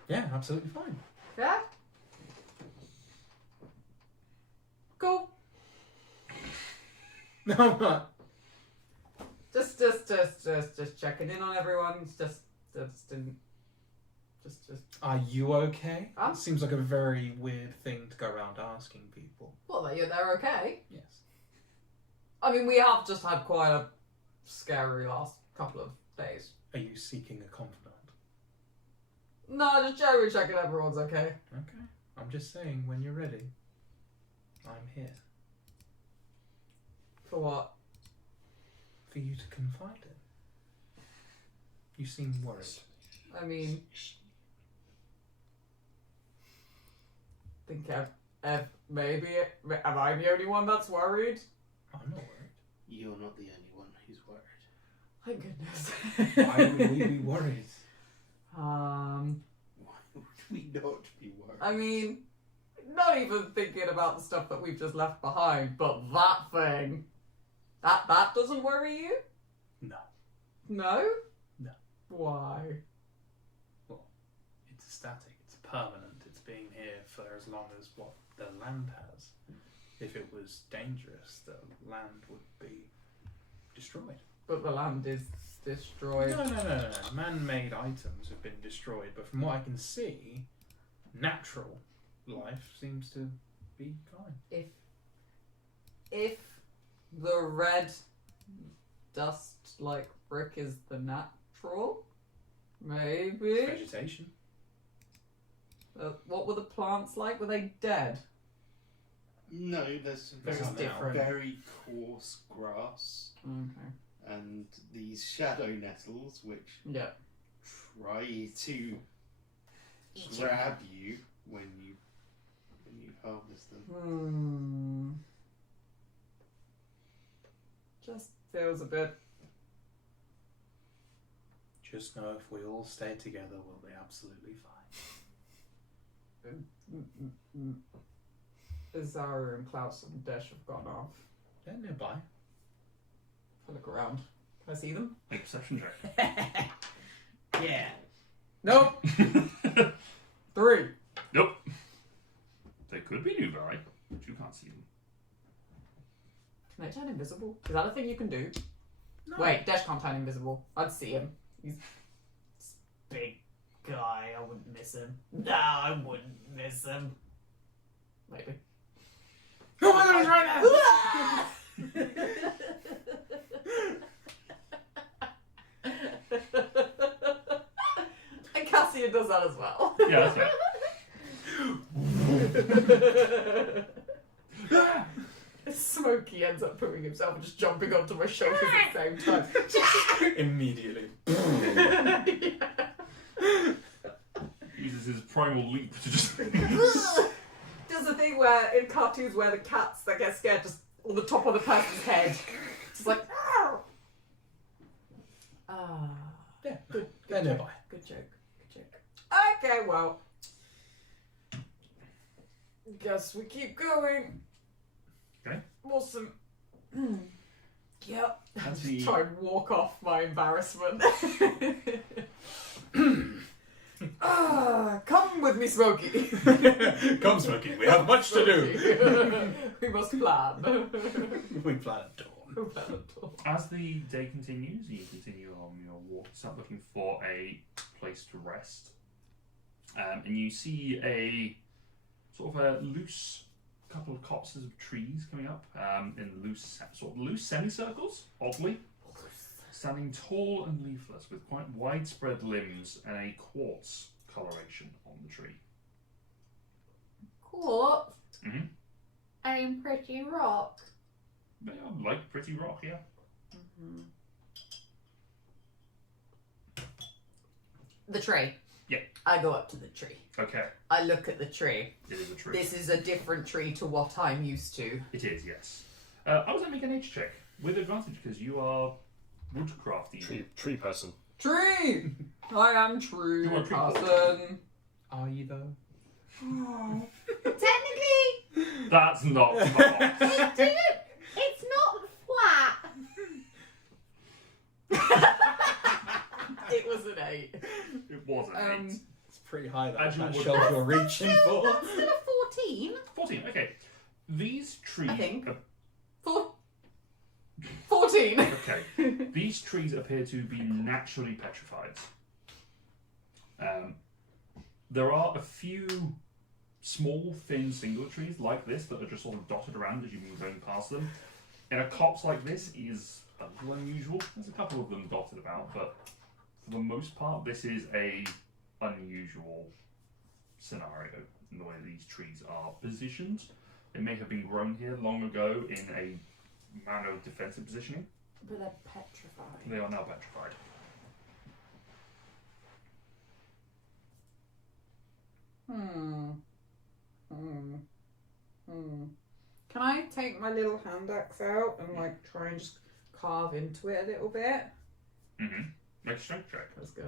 Yeah, absolutely fine. Yeah? Cool. No, I'm not. Just checking in on everyone. Just. Are you okay? Huh? It seems like a very weird thing to go around asking people. Well, they're okay. Yes. I mean, we have just had quite a scary last couple of days. Are you seeking a confidant? No, just generally checking everyone's okay. Okay. I'm just saying, when you're ready, I'm here. For what? For you to confide in. You seem worried. I mean, think maybe am I the only one that's worried? I'm not worried. You're not the only one who's worried. Thank goodness. Why would we be worried? Why would we not be worried? I mean, not even thinking about the stuff that we've just left behind, but that thing. That doesn't worry you? No. No? No. Why? It's static. It's permanent. It's been here for as long as what the land has. If it was dangerous, the land would be destroyed. But the land is destroyed. No. Man-made items have been destroyed, but from what I can see, natural life seems to be fine. If the red dust like brick is the natural, maybe. Vegetation. What were the plants like? Were they dead? No, there's some This is different. very coarse grass Okay. and these shadow nettles which Yeah. try to grab you when you harvest them. Just feels a bit. Just know if we all stay together, we'll be absolutely fine. Zara and Klaus and Desh have gone off. They're nearby. I look around. Can I see them? Make a perception check. Yeah. Nope. 3. Nope. They could be nearby, but you can't see them. Can they turn invisible? Is that a thing you can do? No. Wait, Desh can't turn invisible. I'd see him. He's a big guy. I wouldn't miss him. No, I wouldn't miss him. Maybe. Oh my god, he's right there! And Cassian does that as well. Yeah, that's right. Smokey ends up putting himself and just jumping onto my shoulders at the same time. Immediately. Uses his primal leap to just. Does the thing where in cartoons where the cats that get scared just on the top of the person's head, just like. Yeah, Good they're joke. nearby. Good joke. Good joke. Okay, well. Guess we keep going. Okay. Awesome. Yep. That's Just the- try and walk off my embarrassment. Come with me, Smokey. Come, Smokey, we have much to do. We must plan. We plan at dawn. We plan at dawn. As the day continues, you continue on your walk, start looking for a place to rest. And you see a sort of a loose couple of copses of trees coming up in loose semicircles, oddly. Standing tall and leafless with quite widespread limbs and a quartz coloration on the tree. Quartz? Mm-hmm. And pretty rock. They are like pretty rock, yeah. Mm-hmm. The tree. Yeah. I go up to the tree. Okay, I look at the tree. it is a tree. This is a different tree to what I'm used to. It is, yes. I was going to make an H check with advantage because you are woodcrafty. Tree person. Tree! I am true You are tree person. Are you though? Oh. Technically, That's not the box. it's not flat. It was an 8. It was an 8. It's pretty high, that Actually, what- shelf you're reaching for. That's still a 14. 14, okay. These trees... I think. 14. Okay. These trees appear to be naturally petrified. There are a few small, thin single trees like this that are just sort of dotted around as you move going past them. In a copse like this is a little unusual. There's a couple of them dotted about, but for the most part, this is a unusual scenario in the way these trees are positioned. They may have been grown here long ago in a manner of defensive positioning. But they're petrified. They are now petrified. Can I take my little hand axe out and like try and just carve into it a little bit? Mm-hmm. Make a strength check. Let's go.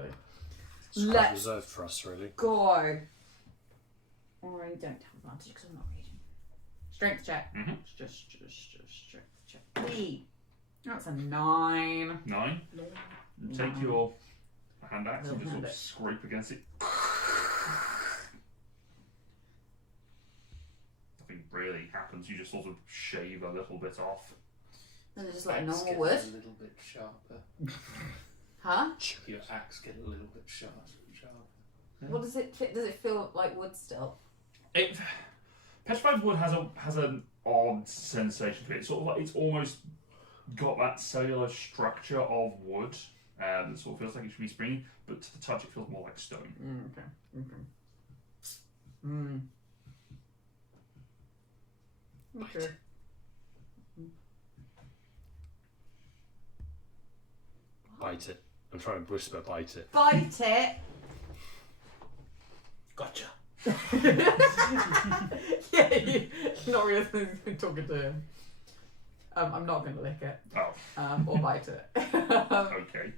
It's quite Let's reserved for us, really. go. Or I don't have advantage because I'm not reading. Strength check. Mhm. Just strength check. Wee. That's a 9. 9. Take Nine. your hand axe and Little just sort hand of axe. scrape against it. Nothing really happens. You just sort of shave a little bit off. Is it just like a Axe normal get wood? a little bit sharper. Huh? Your axe get a little bit sharper. What does it fit? Does it feel like wood still? Petrified wood has an odd sensation to it. It's sort of like it's almost got that cellular structure of wood. It sort of feels like it should be springy, but to the touch it feels more like stone. Okay. Bite it. I'm trying to whisper, bite it. Bite it. Gotcha. Yeah, not really talking to him. I'm not going to lick it. Oh, Or bite it. okay.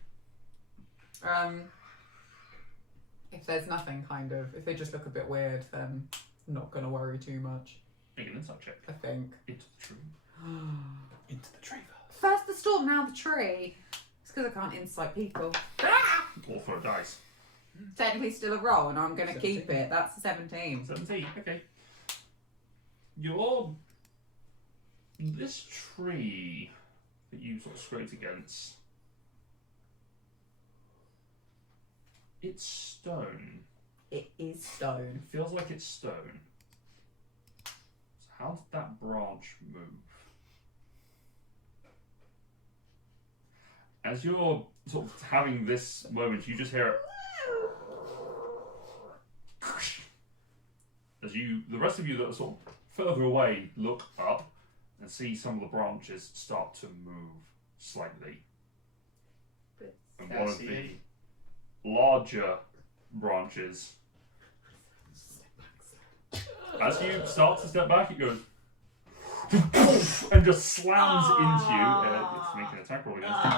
If there's nothing if they just look a bit weird, then I'm not going to worry too much, Make an insight check. I think. Into the tree. Into the tree. First the storm, now the tree. It's because I can't insight people. Or throw a dice. Technically still a roll, and I'm going to 17. keep it. That's a 17. 17, okay. This tree that you sort of scraped against, it's stone. It is stone. It feels like it's stone. So how did that branch move? As you're sort of having this moment, you just hear it. As the rest of you that are sort of further away look up and see some of the branches start to move slightly. And one of the larger branches, as you start to step back, it goes and just slams into you. It's making an attack roll against you.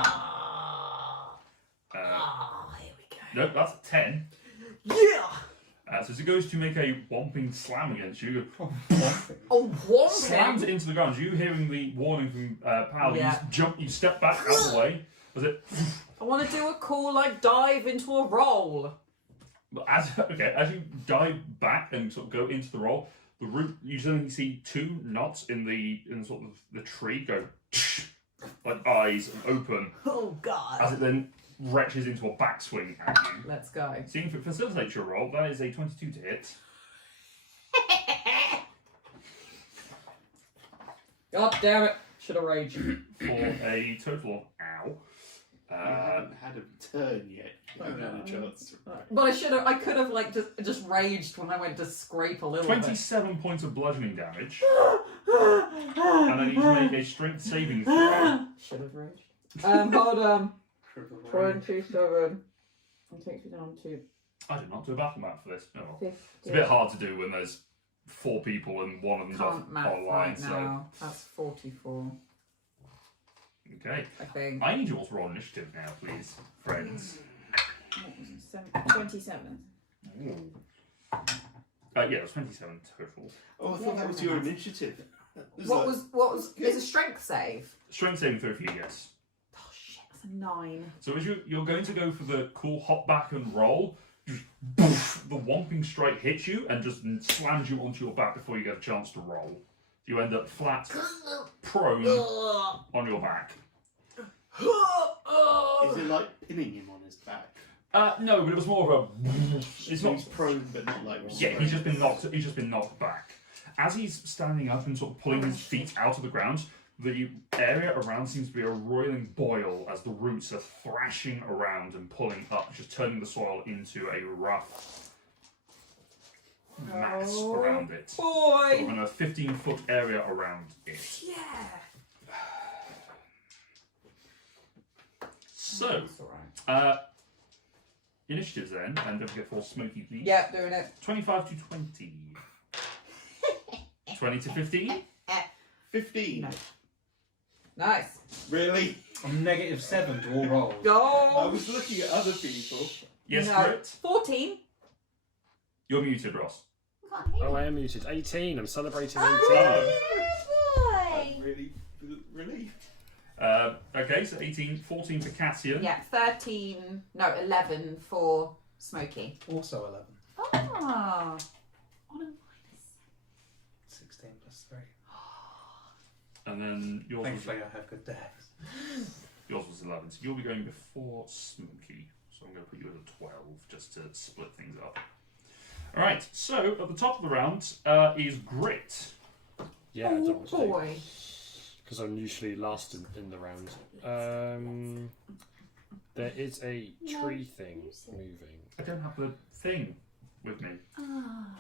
Here we go. Nope, that's a 10. Yeah! So as it goes to make a whomping slam against you, Oh, slams it into the ground. You hearing the warning from Pal, Yeah. you step back out of the way. Was it? I want to do a cool, dive into a roll. But as you dive back and sort of go into the roll, the root you suddenly see 2 knots in sort of the tree go like eyes and open Oh, God. as it then wrenches into a backswing at you. Let's go. Seeing if it facilitates your roll, that is a 22 to hit. God damn it. Should have raged. For a total of ow. You haven't had a turn yet. You haven't had a chance to. But I could have just raged when I went to scrape a little 27 points of bludgeoning damage. And I need to make a strength saving throw. Should have raged. Hold on. Triple 27. It takes me down to I did not do a battle map for this. Oh, well. 50. It's a bit hard to do when there's 4 people and one of them's Can't math online, right so. now. That's 44, Okay. I think. I need you all to roll initiative now, please, friends. What was it? 27. Ooh. Yeah, it was 27 total. Oh, I thought that was your initiative. What was? There's a strength save. Strength saving throw for you, yes. Oh shit! That's That's a 9. So as you're going to go for the cool hop back and roll, just boof, the whomping strike hits you and just slams you onto your back before you get a chance to roll. You end up flat, prone on your back. Is it like pinning him on his back? No, but it was more of a. It's not He's prone, but not like. Yeah, he's just been knocked back. As he's standing up and sort of pulling his feet out of the ground, the area around seems to be a roiling boil as the roots are thrashing around and pulling up, just turning the soil into a rough mass around it. Boy! Sort of in a 15-foot area around it. Yeah! So, That's alright. initiatives then, and don't forget for Smoky, please. Yep, doing it. 25 to 20. 20 to 15. 15. No. Nice. Really? I'm -7 to all rolls. I Go! was looking at other people. Yes, No. correct. 14. You're muted, Ross. Oh, I am muted. 18. I'm celebrating 18. I'm really relieved. Okay, so 18, 14 for Cassian. Yeah, 13. No, 11 for Smokey. Also 11. Ah. On a minus. 16 plus 3. And then yours was, Thankfully, I have good days. yours was 11. So you'll be going before Smokey. So I'm going to put you at a 12 just to split things up. Alright, so at the top of the round is Grit. Yeah, I don't Oh want to boy. because I'm usually last in the round. There is a tree thing moving. I don't have the thing with me. I'm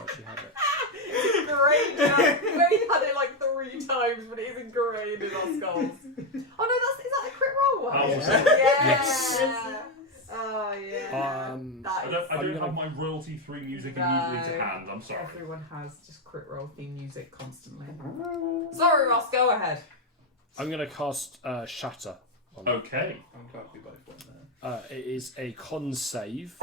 Actually have it. Ingrained now. We've only had it like 3 times, but it is ingrained in our skulls. Oh no, is that the crit roll one? Oh, Yeah. Yes. Oh yeah. I That is- don't have my royalty 3 music immediately to No. hand. I'm sorry. Everyone has just crit roll theme music constantly. Sorry, Ross. Go ahead. I'm going to cast Shatter. On Okay. I'm glad we both went there. It is a con save.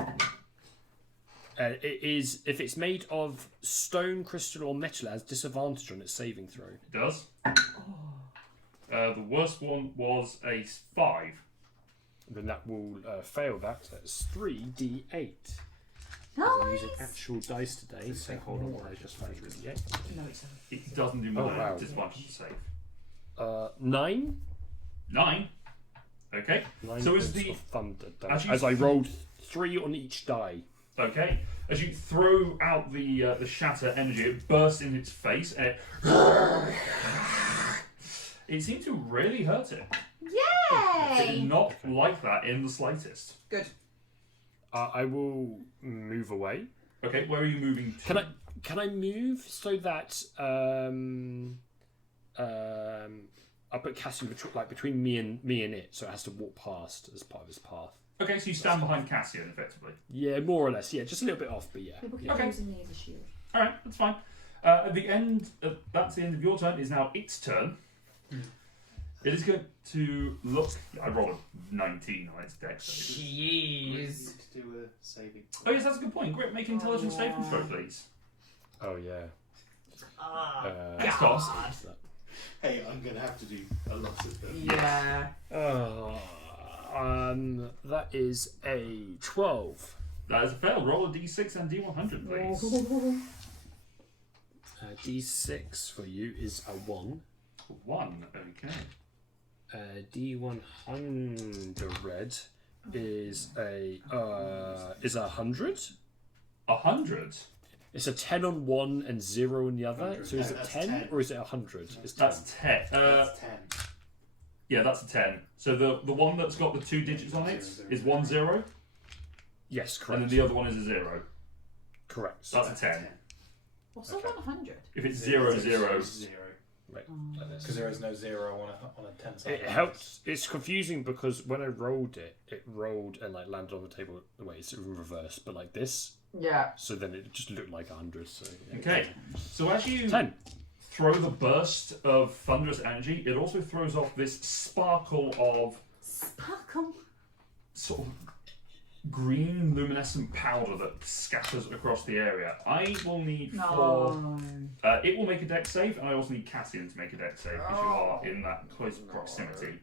It is if it's made of stone, crystal, or metal, it has disadvantage on its saving throw. It does. The worst one was a 5. Then that will fail that. That's 3d8. I'm using Nice. actual dice today, so hold on while I just find 3d8. No, it's It doesn't do more Oh, wow. than disadvantage to save. 9. 9. Okay. 9 So is points the- of thunder as damage. you As I rolled 3 on each die. Okay. As you throw out the shatter energy, it bursts in its face and it seemed to really hurt it. It did Yay! not like that in the slightest. Good. I will move away. Okay, where are you moving to? Can I move so that I'll put Cassian between me and it, so it has to walk past as part of his path. Okay, so you stand behind Cassian, effectively. Yeah, more or less. Yeah, just a little bit off, but yeah. People keep yeah. Okay. using me as a shield. All right, that's fine. At the end, that's the end of your turn. It is now its turn. It is going to look. I rolled a 19 on its dex. So Jeez. to do a saving. oh yes, that's a good point. Grit, make an intelligence saving throw, please. Oh yeah. That's cost. Hey, I'm gonna have to do a lot of them. Yeah. That is a 12. That is a fail. Roll a d6 and d100, please. D6 for you is a 1. 1. Okay. D100 is a 100. 100. It's a 10 on one and 0 on the other. So is it That's 10, 10. or is it 100? It's 10. That's 10. That's 10. Yeah, that's a 10. So the one that's got the 2 digits on it is 1 0, Yes, and correct. then the other one is a 0. Correct. That's a 10. What's Okay. 100? If it's 0 0, Right, like this. Because there is no 0 on a 10 side. It helps. It's confusing because when I rolled it, it rolled and like landed on the table the way it's in reverse, but like this. Yeah. So then it just looked like 100. So yeah. okay. So as you 10. throw the burst of thunderous energy, it also throws off this sparkle of Sparkle. sort of green luminescent powder that scatters across the area. I will need No. for. It will make a dex save, and I also need Cassian to make a dex save because you are in that close proximity.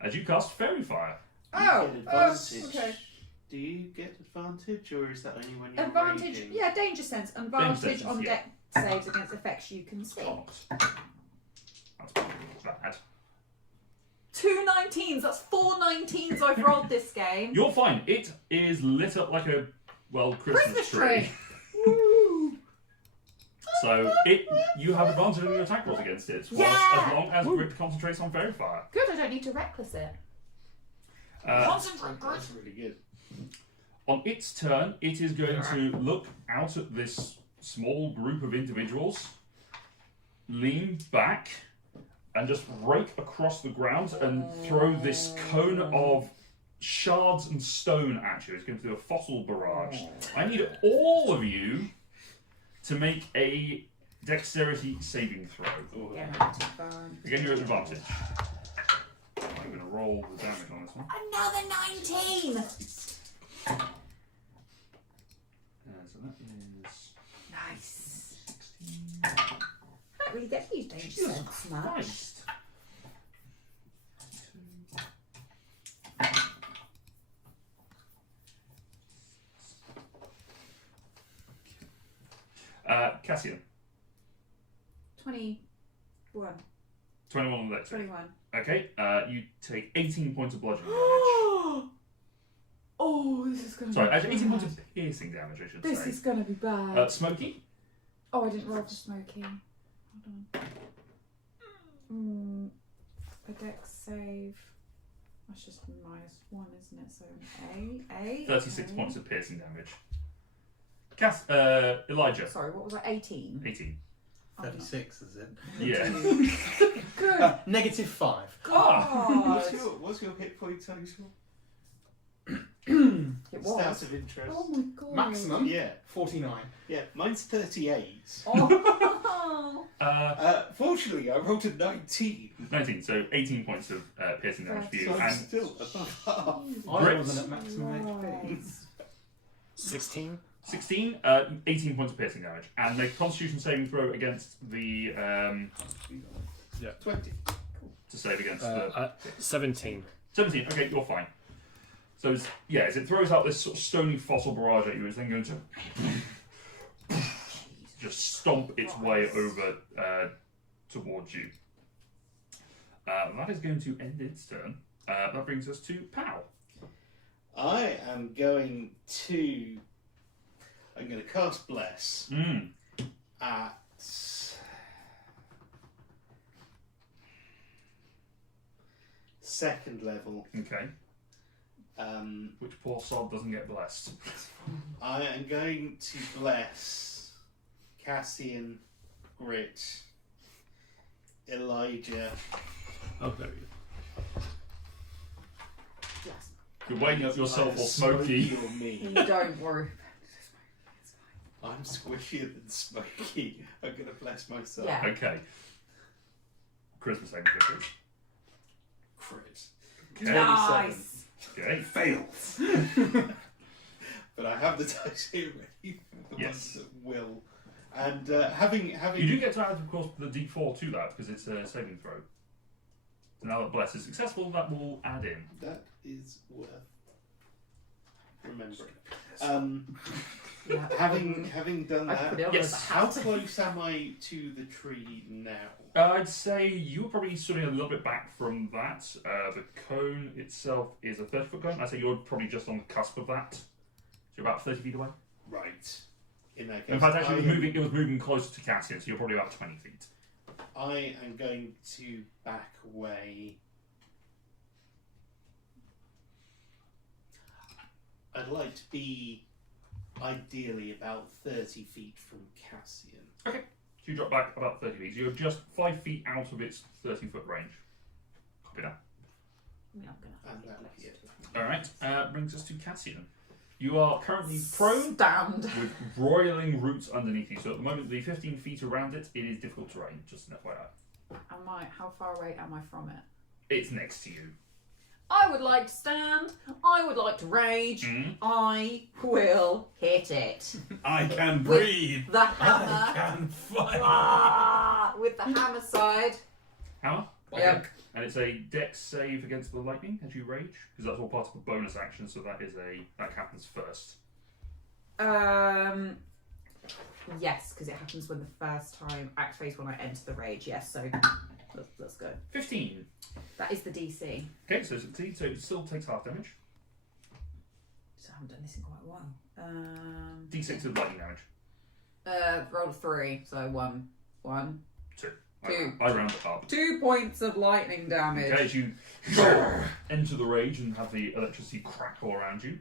As you cast Fairy Fire. You Oh, get advantage. okay. Do you get advantage, or is that only when you're Advantage, raging? yeah, danger sense. Advantage sense, on yeah. deck saves against effects you can see. Can't. That's bad. 2 19s. That's 4 19s I've rolled this game. You're fine. It is lit up like a Christmas tree. So you have advantage on your attack rolls against it, as long as Grip concentrates on Fairy Fire. Good, I don't need to reckless it. Concentrate, That's really good. On its turn, it is going to look out at this small group of individuals, lean back, and just rake across the ground and throw this cone of shards and stone at you. It's going to do a fossil barrage. I need all of you to make a dexterity saving throw. Yeah, not too fun. Again, you're at advantage. I'm going to roll the damage on this one. Another 19! So that is Nice. 16. I don't really get to use danger Jesus sense much. Christ. Cassian, 21. 21 on the dex. 21. Okay, you take 18 points of bludgeoning damage. Oh, this is gonna Sorry, be actually 18 bad. points of piercing damage, I should This say. is gonna be bad. Smokey, Oh, I didn't roll for Smokey. Hold on. A dex save. That's just -1, isn't it? So an A. 36 points of piercing damage. Elijah, Sorry, what was that? 18. 18. 36, is it? Yeah. Good. -5. Ah! What's your hit point total? It Just out was. of interest. Oh my god. Maximum? Yeah, 49. yeah. Mine's 38. Oh. Fortunately, I rolled a 19. 19, so 18 points of piercing damage for you. So I'm And still above half. I Brits. wasn't at maximum HP. Right. 16. 16, 18 points of piercing damage. And make a constitution saving throw against the. 20. To save against the. 17. 17, okay, you're fine. So, as it throws out this sort of stony fossil barrage at you, it's then going to just stomp its way over towards you. That is going to end its turn. That brings us to Pow. I'm going to cast Bless at second level. Okay. Which poor sod doesn't get blessed. I am going to bless Cassian, Grit, Elijah. Oh, there we go. Yes. You're weighing up yourself Either or Smokey. or me. Don't worry. I'm squishier than Smokey. I'm going to bless myself. Yeah. Okay. Christmas saving throw, please. Crit. Okay. Nice. Okay. Fails. But I have the dice here ready for the Yes. ones that will. And having You do get to add, of course, the d4 to that because it's a saving throw. So now that Bless is successful, that will add in. that is worth remembering. Yeah. Having done I that, put it on Yes. the how hat. close am I to the tree now? I'd say you were probably sitting a little bit back from that. The cone itself is a 30-foot cone. I'd say you're probably just on the cusp of that. So you're about 30 feet away. Right. In that case, In fact, actually, I it was moving closer to Cassian, so you're probably about 20 feet. I am going to back away. I'd like to be ideally about 30 feet from Cassian. So you drop back about 30 feet. So you're just 5 feet out of its 30-foot range. Copy that. I mean, I'm gonna And that would be it. Alright, brings us to Cassian. You are currently prone Stand. with roiling roots underneath you. So at the moment, the 15 feet around it, it is difficult terrain, just an FYI. how far away am I from it? It's next to you. I would like to stand. I would like to rage. I will hit it. I can breathe. The I hammer. can fight. With the hammer side. Hammer? Yep. And it's a dex save against the lightning as you rage, because that's all part of a bonus action, so that happens first. Yes, because it happens when the first time activates when I enter the rage. Yes, so let's go. 15. That is the DC. Okay, so it still takes half damage. So I haven't done this in quite a while. D6 with lightning damage. Roll a 3, so 1. 2. Two. I round it up. 2 points of lightning damage. Okay, as you enter the rage and have the electricity crackle around you,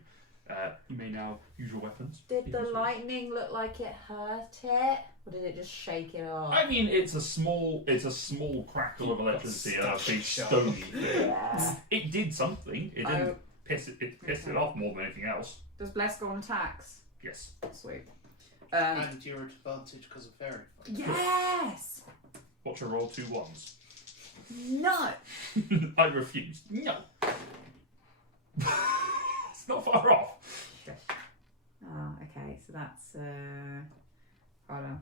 you may now use your weapons. Did the lightning look like it hurt it, or did it just shake it off? I mean, it's a small crackle of electricity and a big stony thing. It did something. It didn't piss it off more than anything else. Does Bless go on attacks? Yes. Sweet. And you're at advantage because of fairy. Yes. Watch her roll 2 1s. No. I refuse. No. It's not far off. Oh, okay. So that's hold on.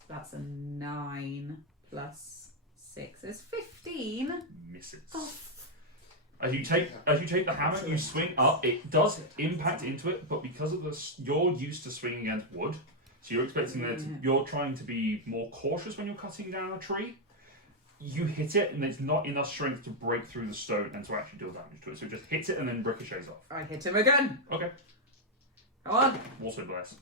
So that's a 9 plus 6 is 15. Misses. Oh. As you take the hammer, you swing up. It does impact into it, but because of this, you're used to swinging against wood, so you're expecting that you're trying to be more cautious when you're cutting down a tree. You hit it, and it's not enough strength to break through the stone and to actually deal damage to it. So it just hits it and then ricochets off. I hit him again. Okay. Come on. Also bless.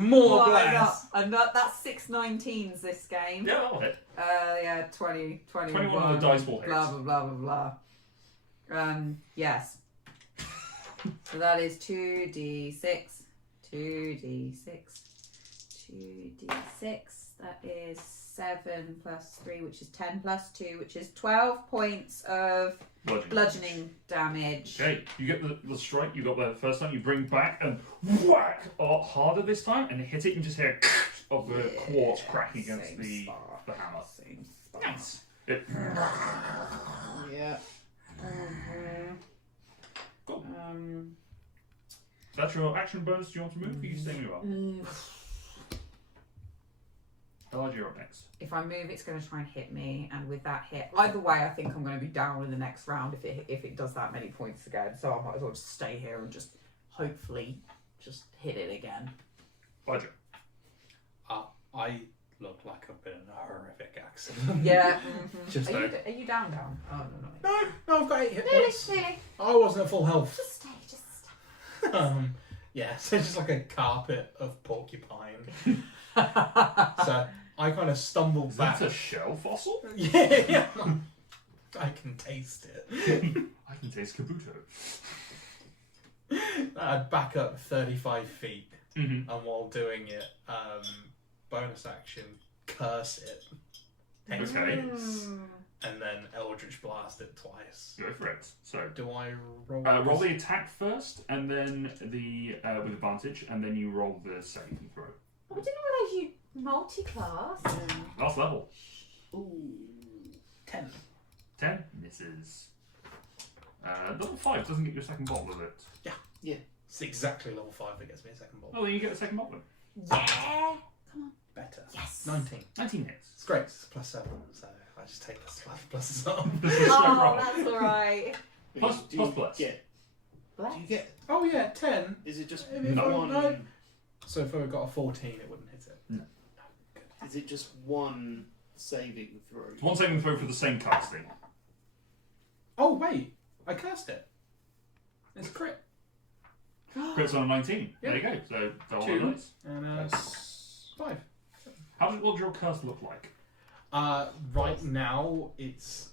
More Why blast. not? And that's 6 19s this game. Yeah, that'll hit. Yeah, 20, 21. 21 on the dice will hit. Blah, blah, blah, blah, blah. Yes. So that is 2d6. 2d6. 2d6. That is 7 plus 3, which is 10 plus 2, which is 12 points of bludgeoning damage. Okay, you get the strike you got there the first time, you bring back and whack harder this time, and hit it, and just hear of the quartz cracking against the hammer. Same spot. Nice. It, Yeah. cool. That's your action bonus. Do you want to move? Or you stay where you are. Elijah, you're up next. If I move, it's going to try and hit me, and with that hit, either way, I think I'm going to be down in the next round if it does that many points again. So I might as well just stay here and just hopefully just hit it again. Elijah. I look like I've been in a horrific accident. Yeah. Just Are you down? Oh no. No, I've got 8 hit Really, points. really. I wasn't at full health. Just stay. Yeah, so it's just like a carpet of porcupine. So I kind of stumbled Is back. that a shell fossil? Yeah. I can taste it. I can taste Kabuto. I'd back up 35 feet, Mm-hmm. and while doing it, bonus action, curse it. Takes Okay. hits, and then Eldritch Blast it twice. Go for it. So Do I roll? roll the attack first, and then the with advantage, and then you roll the saving throw. I didn't realise you multi-class. Last level. Ooh. 10. 10 misses. Level 5 doesn't get you a second bottle, does it? It's exactly level 5 that gets me a second ball. Oh, then you get a second bottle. Yeah. Better. Yes. 19. 19 hits. It's great. It's plus 7, so I just take the pluses off. Oh, that's alright. Plus Do you plus. get? Do you get? Oh yeah, 10. Is it just No. one? No. So if I got a 14, it wouldn't hit it. No. Good. Is it just one saving throw? It's one saving throw for the same casting. Oh wait, I cast it. It's a crit. Crits on a 19. There you go. So double Two. the dice. And That's 5. What does your curse look like? Right now it's.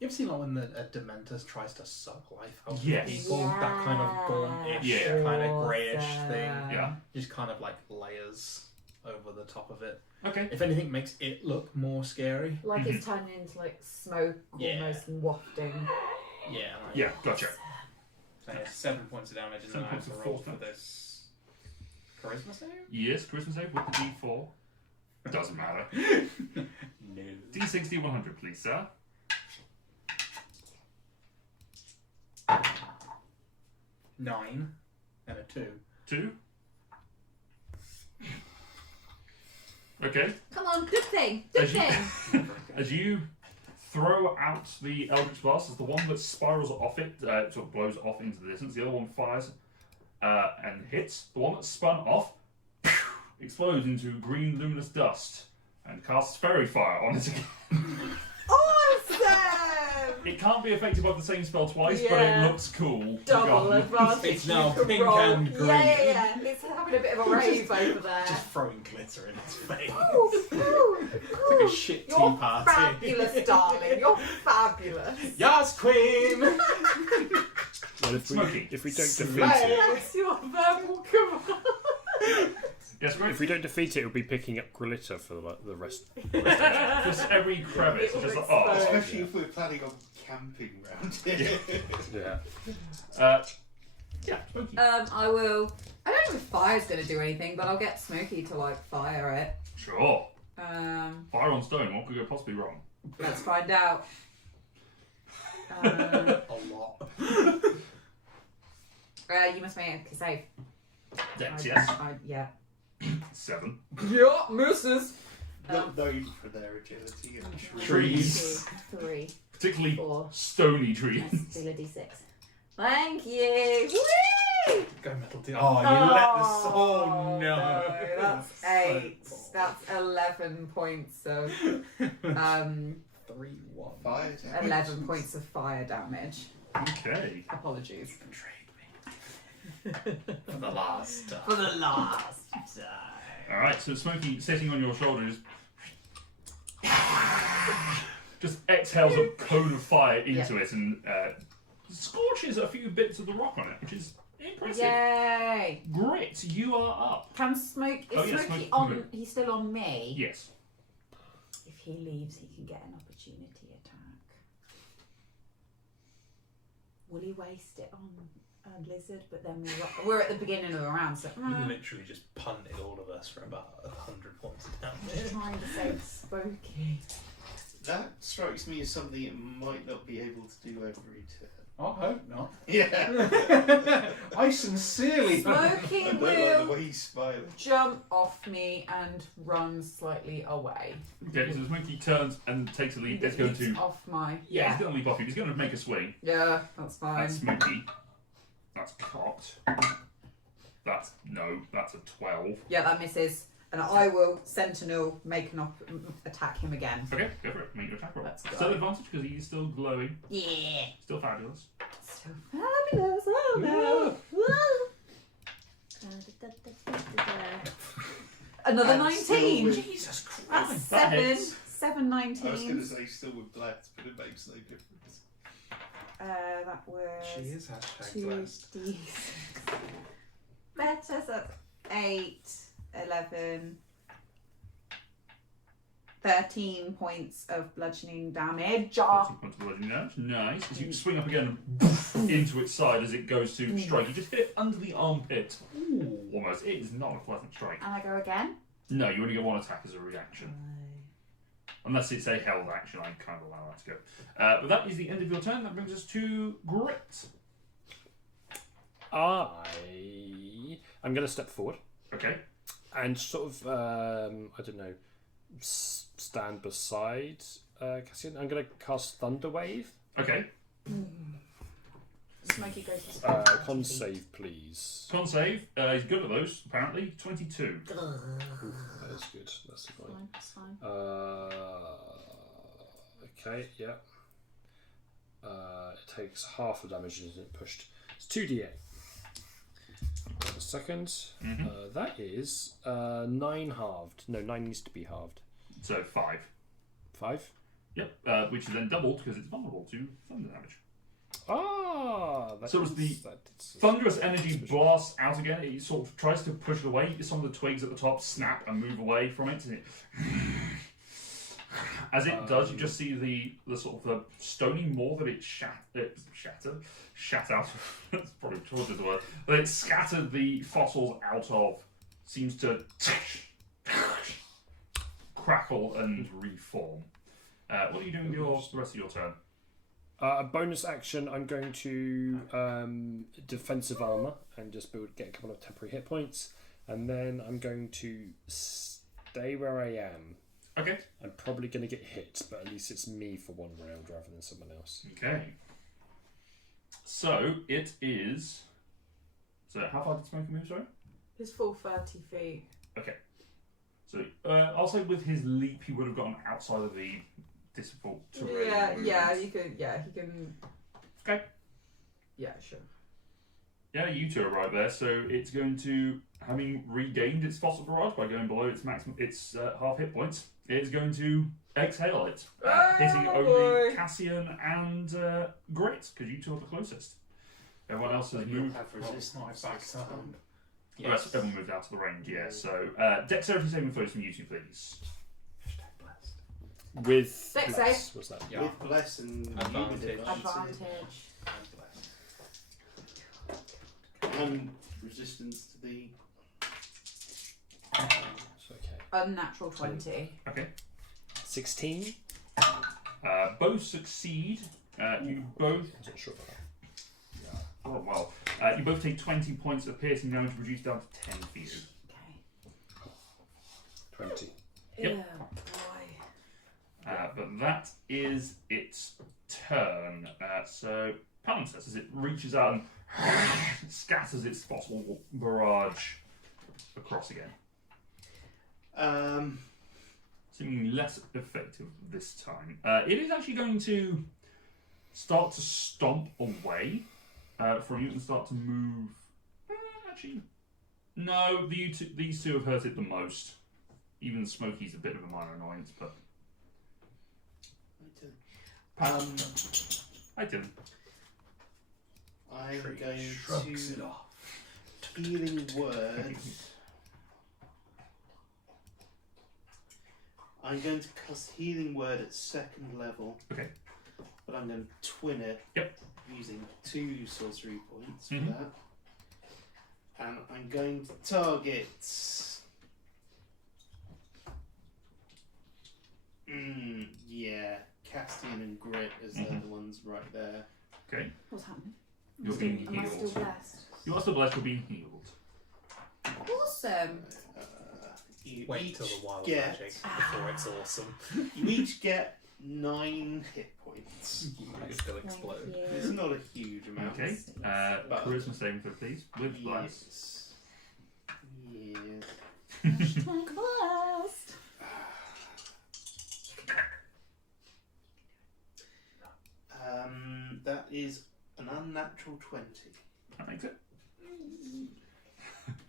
You ever seen like when a Dementor tries to suck life out of Yes. people? That kind of gaunt-ish, Yeah. kind of greyish thing. Yeah. Just kind of like layers over the top of it. Okay. If anything, makes it look more scary. Like it's turning into like smoke Yeah. almost and wafting. Yeah. Like, Yeah, gotcha. So yeah, 7 points of damage, and 7 then I have points to of roll force for damage. this charisma save. Yes, charisma save with the D4. Doesn't matter. No. D60 100, please, sir. 9 and a 2. 2. Okay. Come on, good thing. Good As you, thing. as you throw out the Eldritch Blast, as the one that spirals off it, sort of blows off into the distance, the other one fires and hits. The one that spun off explodes into green luminous dust and casts Fairy Fire on it again. Awesome! It can't be affected by the same spell twice, but Yeah. it looks cool. Double regardless. advantage. It's now you can pink roll. and green. Yeah. It's having a bit of a rave over there. Just throwing glitter in its face. Ooh, ooh, It's like a shit tea You're party. fabulous, darling. You're fabulous. Yes, queen! Well, Smoky. if we don't defeat Slay. it, That's your verbal command. Yes, great. if we don't defeat it, it'll be picking up glitter for the rest. Just every crevice. It will Just like, explode. oh. Especially if we're planning on camping round here. Yeah. Yeah, Smokey. I will. I don't know if fire's going to do anything, but I'll get Smokey to like fire it. Sure. Fire Um, on stone. What could go possibly wrong? let's find out. A lot. You must make a save. Dex, yes. Yeah. 7. Yeah, misses. Not known for their agility and Trees. 2, 3, Particularly 4. stony trees. Nice. Still a D6. Thank you. Whee! Go metal tea. Oh, you let this. Oh no. That's So 8. poor. That's 11 points of 3, 1. 5. 11 points of fire damage. Okay. Apologies. Betrayed me. For the last time. For the last time. Alright, so Smokey sitting on your shoulder just exhales a cone of fire into it and scorches a few bits of the rock on it, which is impressive. Yay! Grit, you are up. Can Smoke? Is Oh, yeah, Smokey Smoke- on? Smoke. He's still on me. Yes. If he leaves, he can get an opportunity attack. Will he waste it on a lizard? But then We're at the beginning of the round, so You literally just punted all of us for about 100 points of damage. trying to save Spooky. That strikes me as something it might not be able to do every turn. I hope not. Yeah. I sincerely hope. Smokey I don't like the will way he's smiling. jump off me and run slightly away. Okay, so Smokey turns and takes a leap. It's going to. Off my. Yeah, he's going to leap off you. He's going to make a swing. Yeah, that's fine. That's Smokey. That's cocked. That's a 12. Yeah, that misses. And I will Sentinel make an attack him again. Okay, go for it. Make your attack roll. Let's go. Still advantage because he's still glowing. Yeah. Still fabulous. So fabulous! Oh no! Another And 19. still with- Jesus Christ. That's That 7. hits. 7 I was going to 19. say still with blessed, but it makes no difference. That was She is hashtag blessed. 2d6. Better, so 8, 11, 13 points of bludgeoning damage. 13 points of bludgeoning damage. Nice. As you swing up again and into its side as it goes to strike, you just hit it under the armpit. Almost. It is not a pleasant strike. And I go again. No, you only get one attack as a reaction. Unless it's a held action, I kind of allow that to go. But that is the end of your turn. That brings us to Grit. I'm going to step forward Okay. and sort of, I don't know, stand beside Cassian. I'm going to cast Thunder Wave. Okay. Smokey goes to Con save, please. Con save. He's good at those, apparently. 22. That is good. That's fine. That's fine. Okay, yeah. It takes half the damage and isn't pushed. It's 2d8. Wait a second. Mhm. That is 9 halved. No, 9 needs to be halved. So 5. 5? Yep. Which is then doubled because it's vulnerable to thunder damage. Ah! That So it's the that's- Thunderous energy blasts out again. It sort of tries to push it away. Some of the twigs at the top snap and move away from it. And as it does, you just see the sort of the stony moor that it shat out. That's probably towards the word. But it scattered the fossils out of. Seems to crackle and reform. What are you doing with the rest of your turn? Bonus action, I'm going to defensive armor and just get a couple of temporary hit points, and then I'm going to stay where I am. Okay. I'm probably going to get hit, but at least it's me for one round rather than someone else. Okay. So it is. So how far did Smokey move? Sorry. His full 30 feet. Okay. So I'll say with his leap, he would have gone outside of the difficult terrain. Yeah, he can. Okay. Yeah, sure. Yeah, you two are right there. So it's going to, having regained its fossil barrage by going below its maximum, its half hit points, it's going to exhale it, hitting only Cassian and Grit, because you two are the closest. Everyone else has moved. Have resistance this time. Yes. Everyone moved out of the range, yeah. So dexterity saving throws from you two, please. With Dex bless, save. was that? Yeah. With bless and Advantage. Advantage. and resistance to the. It's okay. Unnatural 20. Okay. 16. Both succeed. You both. I'm not sure about that. Oh well. You both take 20 points of piercing damage, reduced down to 10 for you. Okay. 20. Yep. Yeah, boy. But that is its turn. So Palimpsest, as it reaches out and scatters its fossil barrage across again. Seemingly less effective this time. It is actually going to start to stomp away from you and start to move. Actually, no. These two have hurt it the most. Even Smokey's a bit of a minor annoyance, but I didn't. I'm Tree going shrugs it to off. healing word. I'm going to cast healing word at 2nd level. Okay. But I'm going to twin it. Yep. Using 2 sorcery points for Mhm. that. And I'm going to target. Yeah, Castian and Grit as they're the ones right there. Okay. What's happening? You're being Am I still healed. blessed? You are still blessed for being healed. Awesome. You Wait each till the wild get, magic before it's awesome. You each get 9 hit points. You still explode. It's not a huge amount. Okay. But- Charisma saving throw, please. With bless. Yes. Hashtag blessed. That is an unnatural 20. That makes it.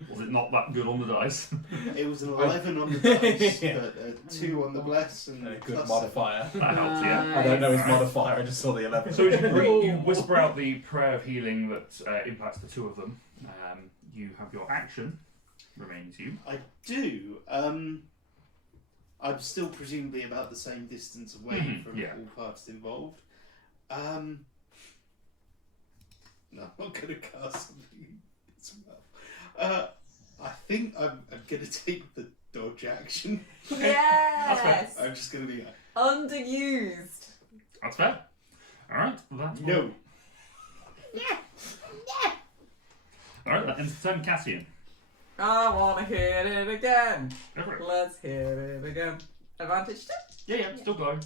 Was it not that good on the dice? It was an 11 on the dice, Yeah. but a 2 on the bless and A good plus modifier. That helps, yeah. I don't know his modifier, I just saw the 11. So as you whisper out the prayer of healing that impacts the two of them, you have your action remaining to you. I do. I'm still presumably about the same distance away from yeah. all parties involved. No, I'm not going to cast something as well. I think I'm going to take the dodge action. Yes. I'm just going to be like, Underused. That's fair. Alright, that no. Alright, that ends the turn, Cassian. I want to hit it again. Go for it. Let's hit it again. Advantage too? Yeah, still going.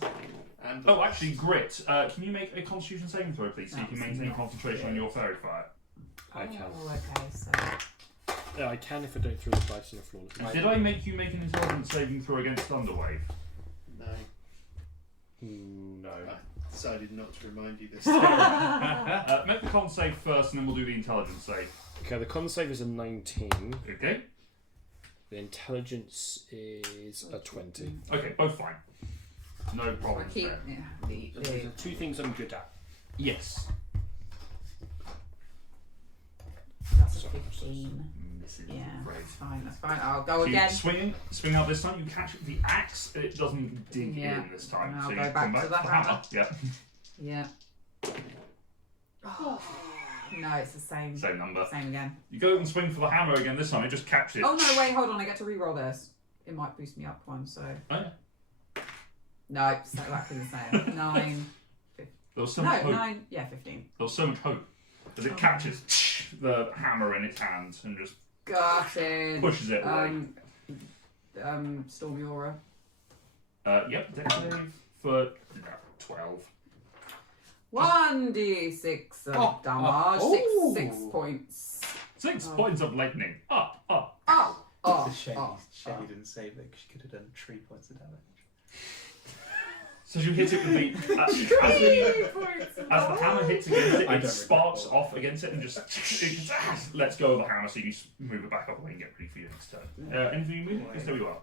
And Oh, actually, Grit, can you make a constitution saving throw, please, so you can maintain concentration on your fairy fire? I can. Oh, okay, so. Yeah, I can if I don't throw the dice on the floor. Did I make you make an intelligence saving throw against Thunderwave? No, No. I decided not to remind you this time. Make the con save first, and then we'll do the intelligence save. Okay, the con save is a 19. Okay? The intelligence is a 20. Okay, both fine. No problem. I keep, there. yeah, Those are two things I'm good at. Yes. That's a Sorry, 15. Misses, Yeah, I'm afraid. that's fine. that's fine. I'll go So you again. swing out this time, you catch the axe, it doesn't dig Yeah. in this time. And so I'll you go come back to back the to the hammer. Yeah, Yeah. Oh. No, it's the same. same number. Same again. You go and swing for the hammer again this time, it just catches it. Oh no, wait, hold on. I get to re-roll this. it might boost me up one. So Oh, yeah. no, it's exactly the same. 9. There was so No, much hope. 9. Yeah, 15. There was so much hope as it catches the hammer in its hand and just Got it. pushes it away. Stormy Aura. Yep, dex save for 12. 1d6 of damage. 6 points. 6 Oh. points of lightning. Up. Oh, It's a shame, oh, shame oh. you didn't save it because you could have done 3 points of damage. So you hit it with the as the hammer hits against it, I it don't sparks recall. off against it and just it lets go of the hammer. So you move it back up away and get ready for your next turn. Anything you move? Yes, there you are.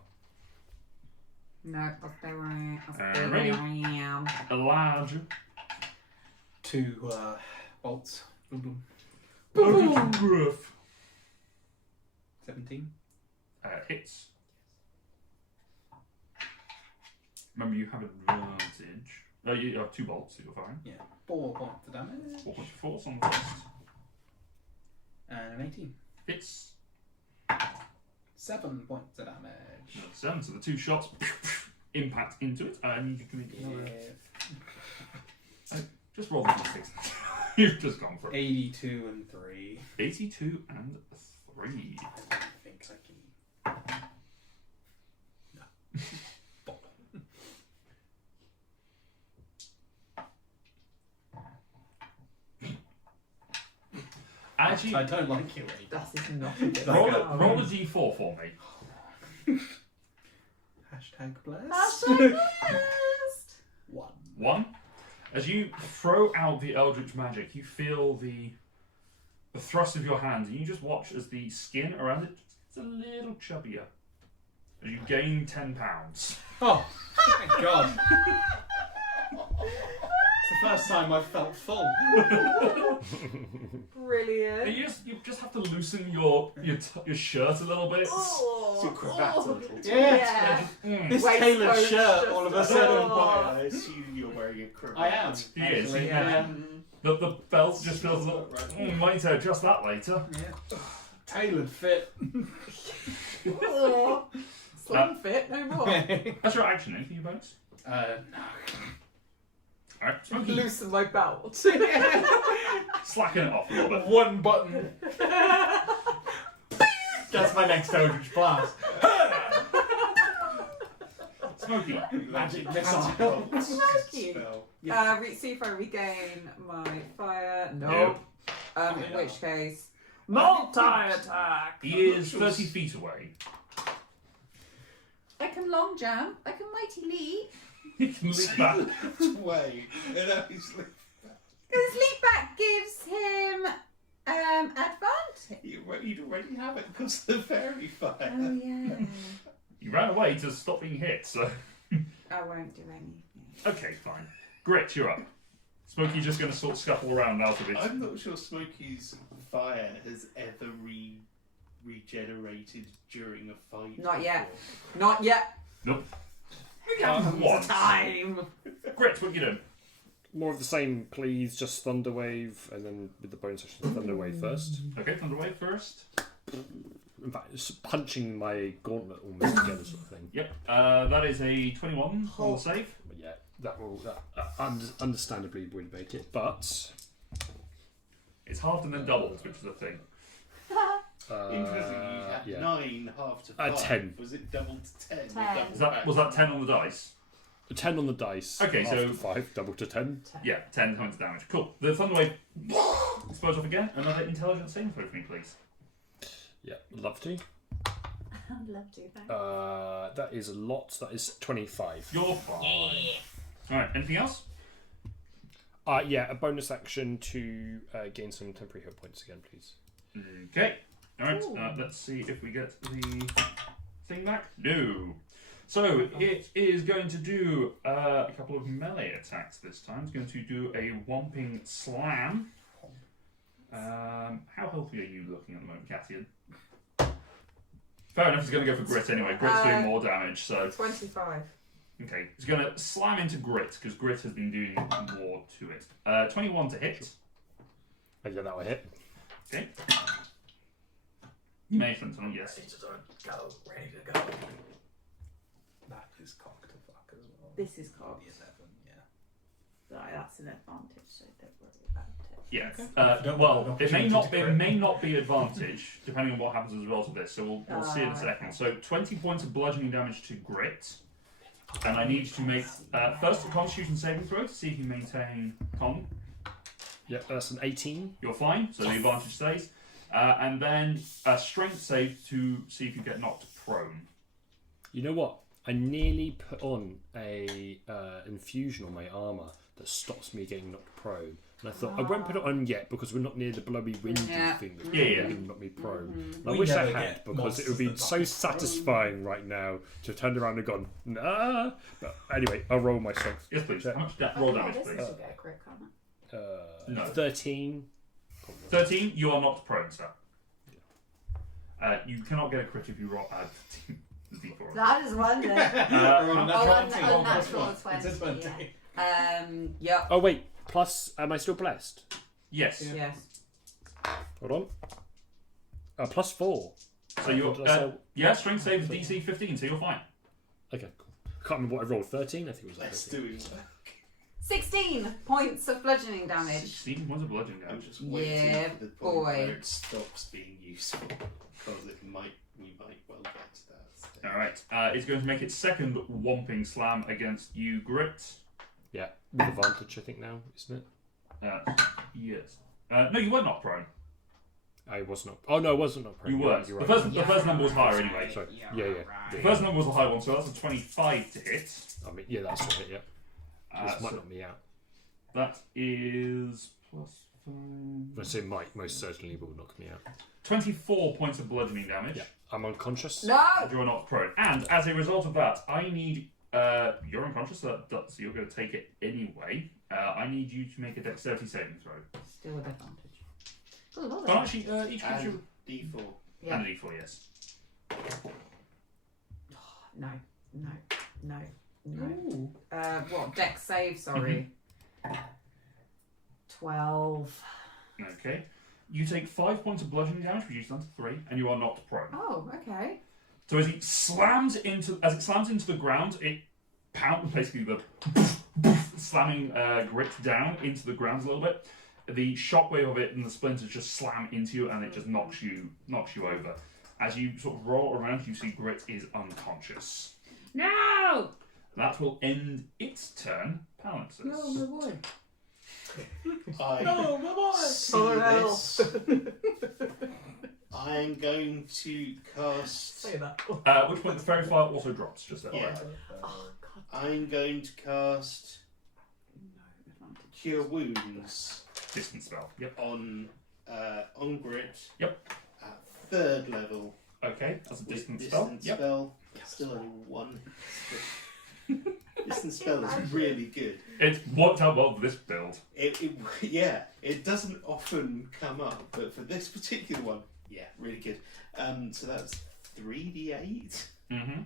No, I'll stay where Ready? I am. Elijah. 2 bolts. Boom, boom. Boom. Gruff. 17. Hits. Remember, you have advantage. You have 2 bolts, so you're fine. 4 points of damage. 4 points of force on the first. And an 18. Hits. 7 points of damage. Another 7. So the 2 shots impact into it, and you can make another. Just roll the d6. You've just gone for it. 82 and 3. 82 and 3. I don't think I can. No. Actually, I don't like it when he does. That is not a good roll roll. roll a d4 for me. Hashtag blessed. Hashtag blessed. 1. 1. As you throw out the Eldritch magic, you feel the thrust of your hand, and you just watch as the skin around it gets a little chubbier. As you gain 10 pounds. Oh, thank God. It's the first time I've felt full. Brilliant. And you just have to loosen your shirt a little bit. Oh, It's your cravat a little too. yeah. This Waistcoat tailored shirt just- all of a Oh. sudden. I assume you're wearing a cravat. I am. He is, actually, yeah. The belt just feels a little. Might adjust that later. Yeah. Tailored fit. Oh. Slim fit, no more. That's your action. Anything you bonus? No. Alright, Smokey. Loosen my belt. Slacken it off a little bit. One button. That's my next Eldritch Blast. Smokey. Magic missile. Smoky. Yeah. See if I regain my fire. Nope. In which case, Multi-attack! He is 30 feet away. I can long jump. I can mighty leap. He can leap back. Way. And obviously, Because leap back gives him advantage. you'd already have it because of the fairy fire. Oh yeah. He ran away to stop being hit, so. I won't do anything. Okay, fine. Grit, you're up. Smokey's just going to sort of scuffle around out of it. I'm not sure Smokey's fire has ever regenerated during a fight. Not yet. before. Not yet. Nope. We got Once. time. Grit, what you doing? More of the same, please. Just Thunderwave, and then with the bonus action, Thunderwave first. Okay, Thunderwave first. In fact, it's punching my gauntlet almost together, sort of thing. Yep, that is a 21 on the save. But yeah, that will understandably would make it, but It's halved and then doubled, which is the thing. Interesting, you had yeah. 9 half to 5. 10. Was it doubled to 10? 10. Was that 10 on the dice? 10 on the dice. Okay, half so- to 5, double to 10. Yeah, 10 points of damage. Cool. The Thunderwave explodes off again. Another intelligence saving throw for me, please. Yeah, love to. I'd love to. Thanks. That is a lot. That is 25. You're fine. Alright, anything else? Yeah, a bonus action to gain some temporary hit points again, please. Okay. Alright, let's see if we get the thing back. No. So, it is going to do a couple of melee attacks this time. It's going to do a Whomping Slam. How healthy are you looking at the moment, Cassian? Fair enough, he's going to go for Grit anyway. Grit's doing more damage, so... 25. Okay, he's going to slam into Grit, because Grit has been doing more to it. 21 to hit. Oh, yeah, that will hit. Okay. You may Fenton, yes. Ready to go. This is cocked. 11, yeah. Right, that's an advantage, so don't worry about it. Yeah. Don't Well, want an it may opportunity not to it crit. may not be advantage depending on what happens as a result of this. So we'll see in a Ah, second. okay. So 20 points of bludgeoning damage to Grit, and I need you to make first a Constitution saving throw to see if you maintain Con. Yeah, that's an 18. You're fine, so the advantage stays. And then a Strength save to see if you get knocked prone. You know what? I nearly put on a infusion on my armor that stops me getting knocked prone. And I thought I won't put it on yet because we're not near the bloody windy Yeah. thing that Yeah, can knock me prone. And I We wish I never had get because it would monsters be that so knock us satisfying right now to have turned around and gone nah. But anyway, I'll roll my strength. Yes, please. check. How much roll Oh, damage, this please? will get a crit, can't it? No. 13. 13. You are knocked prone, sir. You cannot get a crit if you roll D4. That is one then. Roll a how- natural Oh, 20, a roll plus natural one. 20, It's a 20. yeah. Yep. Oh wait, plus am I still blessed? Yes. Yes. Hold on. Plus 4. So you're What did I say? yeah. Strength save is DC 15, so you're fine. Okay, cool. I can't remember what I rolled. 13? I think it was Let's 13. do it. 16 points of bludgeoning damage. 16 points of bludgeoning I'm damage. just waiting Yeah, for the point boy. where it stops being useful because we might well get to that stage. All right. It's going to make its second whomping slam against you, Grit. Yeah, with advantage I think now, isn't it? Yes. No, you were not prone. I was not. Oh no, I wasn't not prone. You You're were. right, you're The right. first number was higher anyway. Sorry. Yeah. The first number was a high one, so that's a 25 to hit. I mean, yeah, that's right. Yeah, this might So knock me out. that is plus 5. I say might most certainly will knock me out. 24 points of bludgeoning damage. Yeah, I'm unconscious. No! You're not prone. And as a result of that, I need. You're unconscious, so you're going to take it anyway. I need you to make a dexterity saving throw. Still with advantage. Oh, actually, each creature. And D4. Yeah. And a d4, yes. No. What? Dex save, sorry. 12. Okay. You take 5 points of bludgeoning damage, reduced down to 3, and you are not prone. Oh, okay. So as it slams into the ground, it pounds basically the slamming Grit down into the ground a little bit. The shockwave of it and the splinters just slam into you, and it just knocks you over. As you sort of roll around, you see Grit is unconscious. No! That will end its turn. Palances. No, my boy. I No, my boy! see Oh, hell. this. I'm going to cast. Say that. At which point the fairy fire also drops. Just that. Yeah. Oh, God. I'm going to cast No advantage. Cure Wounds Distance spell. Yep. on Grit. Yep. At 3rd level. Okay, that's a with distance spell. Yep. spell. Still only 1. Distance spell is really good. It's worked out well for this build. It doesn't often come up, but for this particular one, yeah, really good. So that's 3d8. Mm-hmm.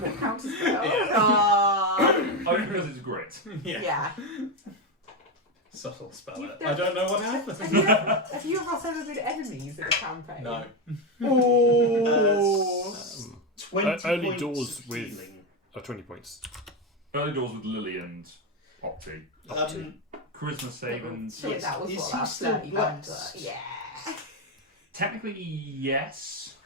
What counts as spell? Only because it's Grit. Yeah. Subtle spell You it. don't- I don't know what happened. Have you and Ross ever been enemies in a campaign? No. Oh. 20 Early points doors of with- healing. 20 points. Early doors with Lily and Opti. Charisma savings. Surely that was Is what he last still 30 blessed? Yeah. Technically, yes,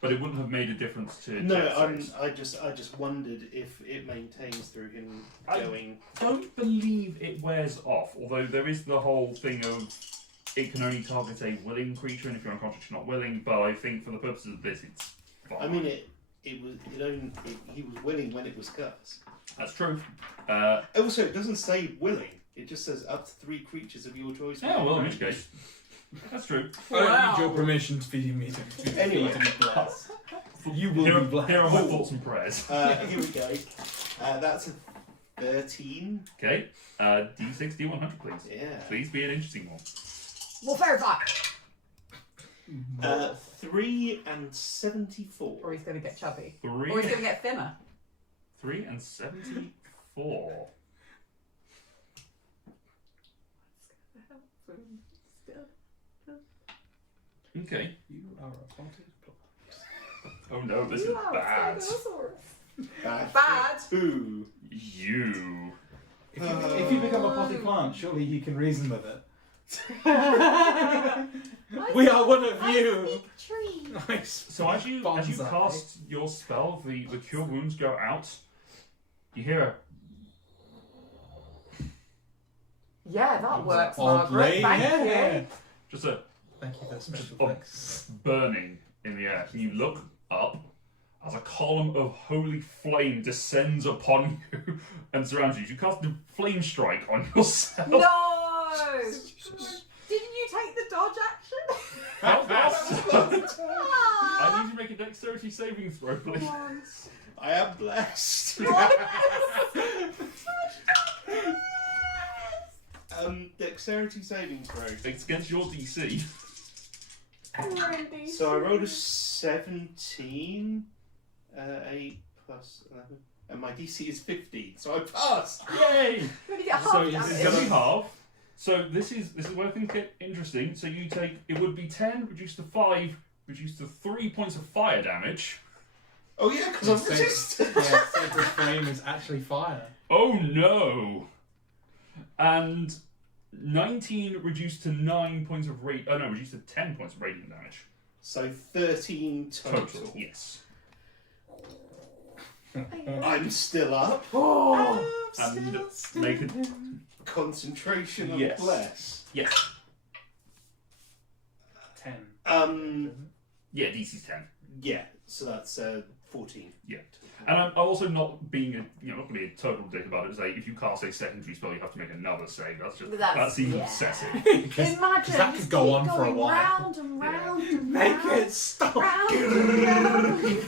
but it wouldn't have made a difference to. No, death saves. I just wondered if it maintains through him I- going. Don't believe it wears off. Although there is the whole thing of it can only target a willing creature, and if you're unconscious, you're not willing. But I think for the purposes of this, it's fine. I mean, he was willing when it was cast. That's true. Also, it doesn't say willing. It just says up to 3 creatures of your choice. Yeah, well, in which case, that's true. I don't need your permission to feed me to Anyway. be blessed. You will Here, be blessed. here are my thoughts and prayers. Here we go. That's a 13. Okay, D6, D100, please. Yeah. Please be an interesting one. We'll verify. 3 and 74. Or he's going to get chubby. 3, Or he's going to get thinner. 3 and 74. Okay. You are a haunted place. Oh no, this is You are a bad. Stegosaurus. Bad. Who? You. If you become a potted plant, surely you can reason with it. We are one of you. Tree. Nice. So as you Bonsai. cast your spell, the cure wounds go out. You hear Yeah, that works, Oddly, Margaret. Thank yeah. you. just a Thank you for the special Oh. effects. burning in the air. You look up as a column of holy flame descends upon you and surrounds you. You cast a flame strike on yourself. No! Jesus. Didn't you take the dodge action? How's that? I Ah. need you to make a dexterity saving throw, please. I am blessed. Dexterity saving throw. It's against your DC. So I rolled a 17, 8 plus 11, and my DC is 15, so I passed. Yay! Gonna get half So it's damage. going to be half. So this is where things get interesting. So you take, it would be 10 reduced to 5 reduced to 3 points of fire damage. Oh yeah, because I'm resistant. Yeah, sacred flame is actually fire. Oh no! And 19 reduced to 9 points of radiant. Oh no, reduced to 10 points of radiant damage. So 13 total. Total, yes. I'm still up. Oh. And make a. Concentration on Yes. bless. Yes. 10. Yeah, DC's 10. Yeah, so that's 14. Yeah. And I'm also not being not going to be a total dick about it. Say if you cast a secondary spell, you have to make another save. That seems excessive. Imagine that could just go keep on for a going while. Round and round and Make round. it stop. Round and round.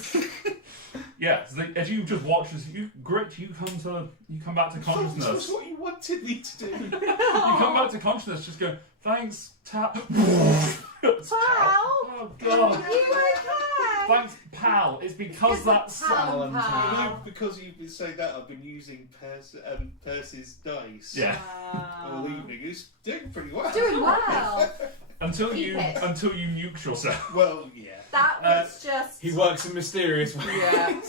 Yeah, so as you just watch, as you come back to That's consciousness. what you wanted me to do. You come back to consciousness, just go, thanks, Tap. Oh god. Are you okay? Thanks, pal. It's because that's. Pal and You pal. know, because you've been saying that, I've been using Percy's dice Yeah. all evening. It's doing pretty well. Doing well. Until Keep you it. nuke yourself. Well, yeah. That was just. He works in mysterious ways. Yeah.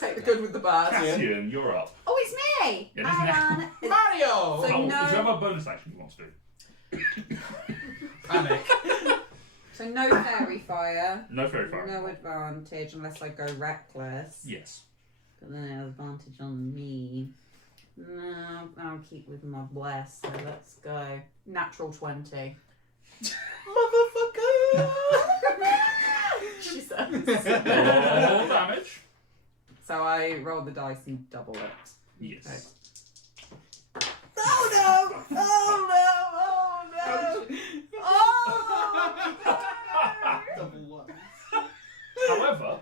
Take the good with the bad. Cassian, you're up. Oh, it's me. Yeah, this is Hang on. Mario! So Oh, no- do you have a bonus action you want to do? Panic. So no fairy fire. No fairy fire. No advantage unless I go reckless. Yes. But then it has advantage on me. No, I'll keep with my bless. So let's go. Natural 20. Motherfucker! She says. Roll damage. So I roll the dice and double it. Yes. Oh no! Oh no! Oh no! Oh! Double one. However,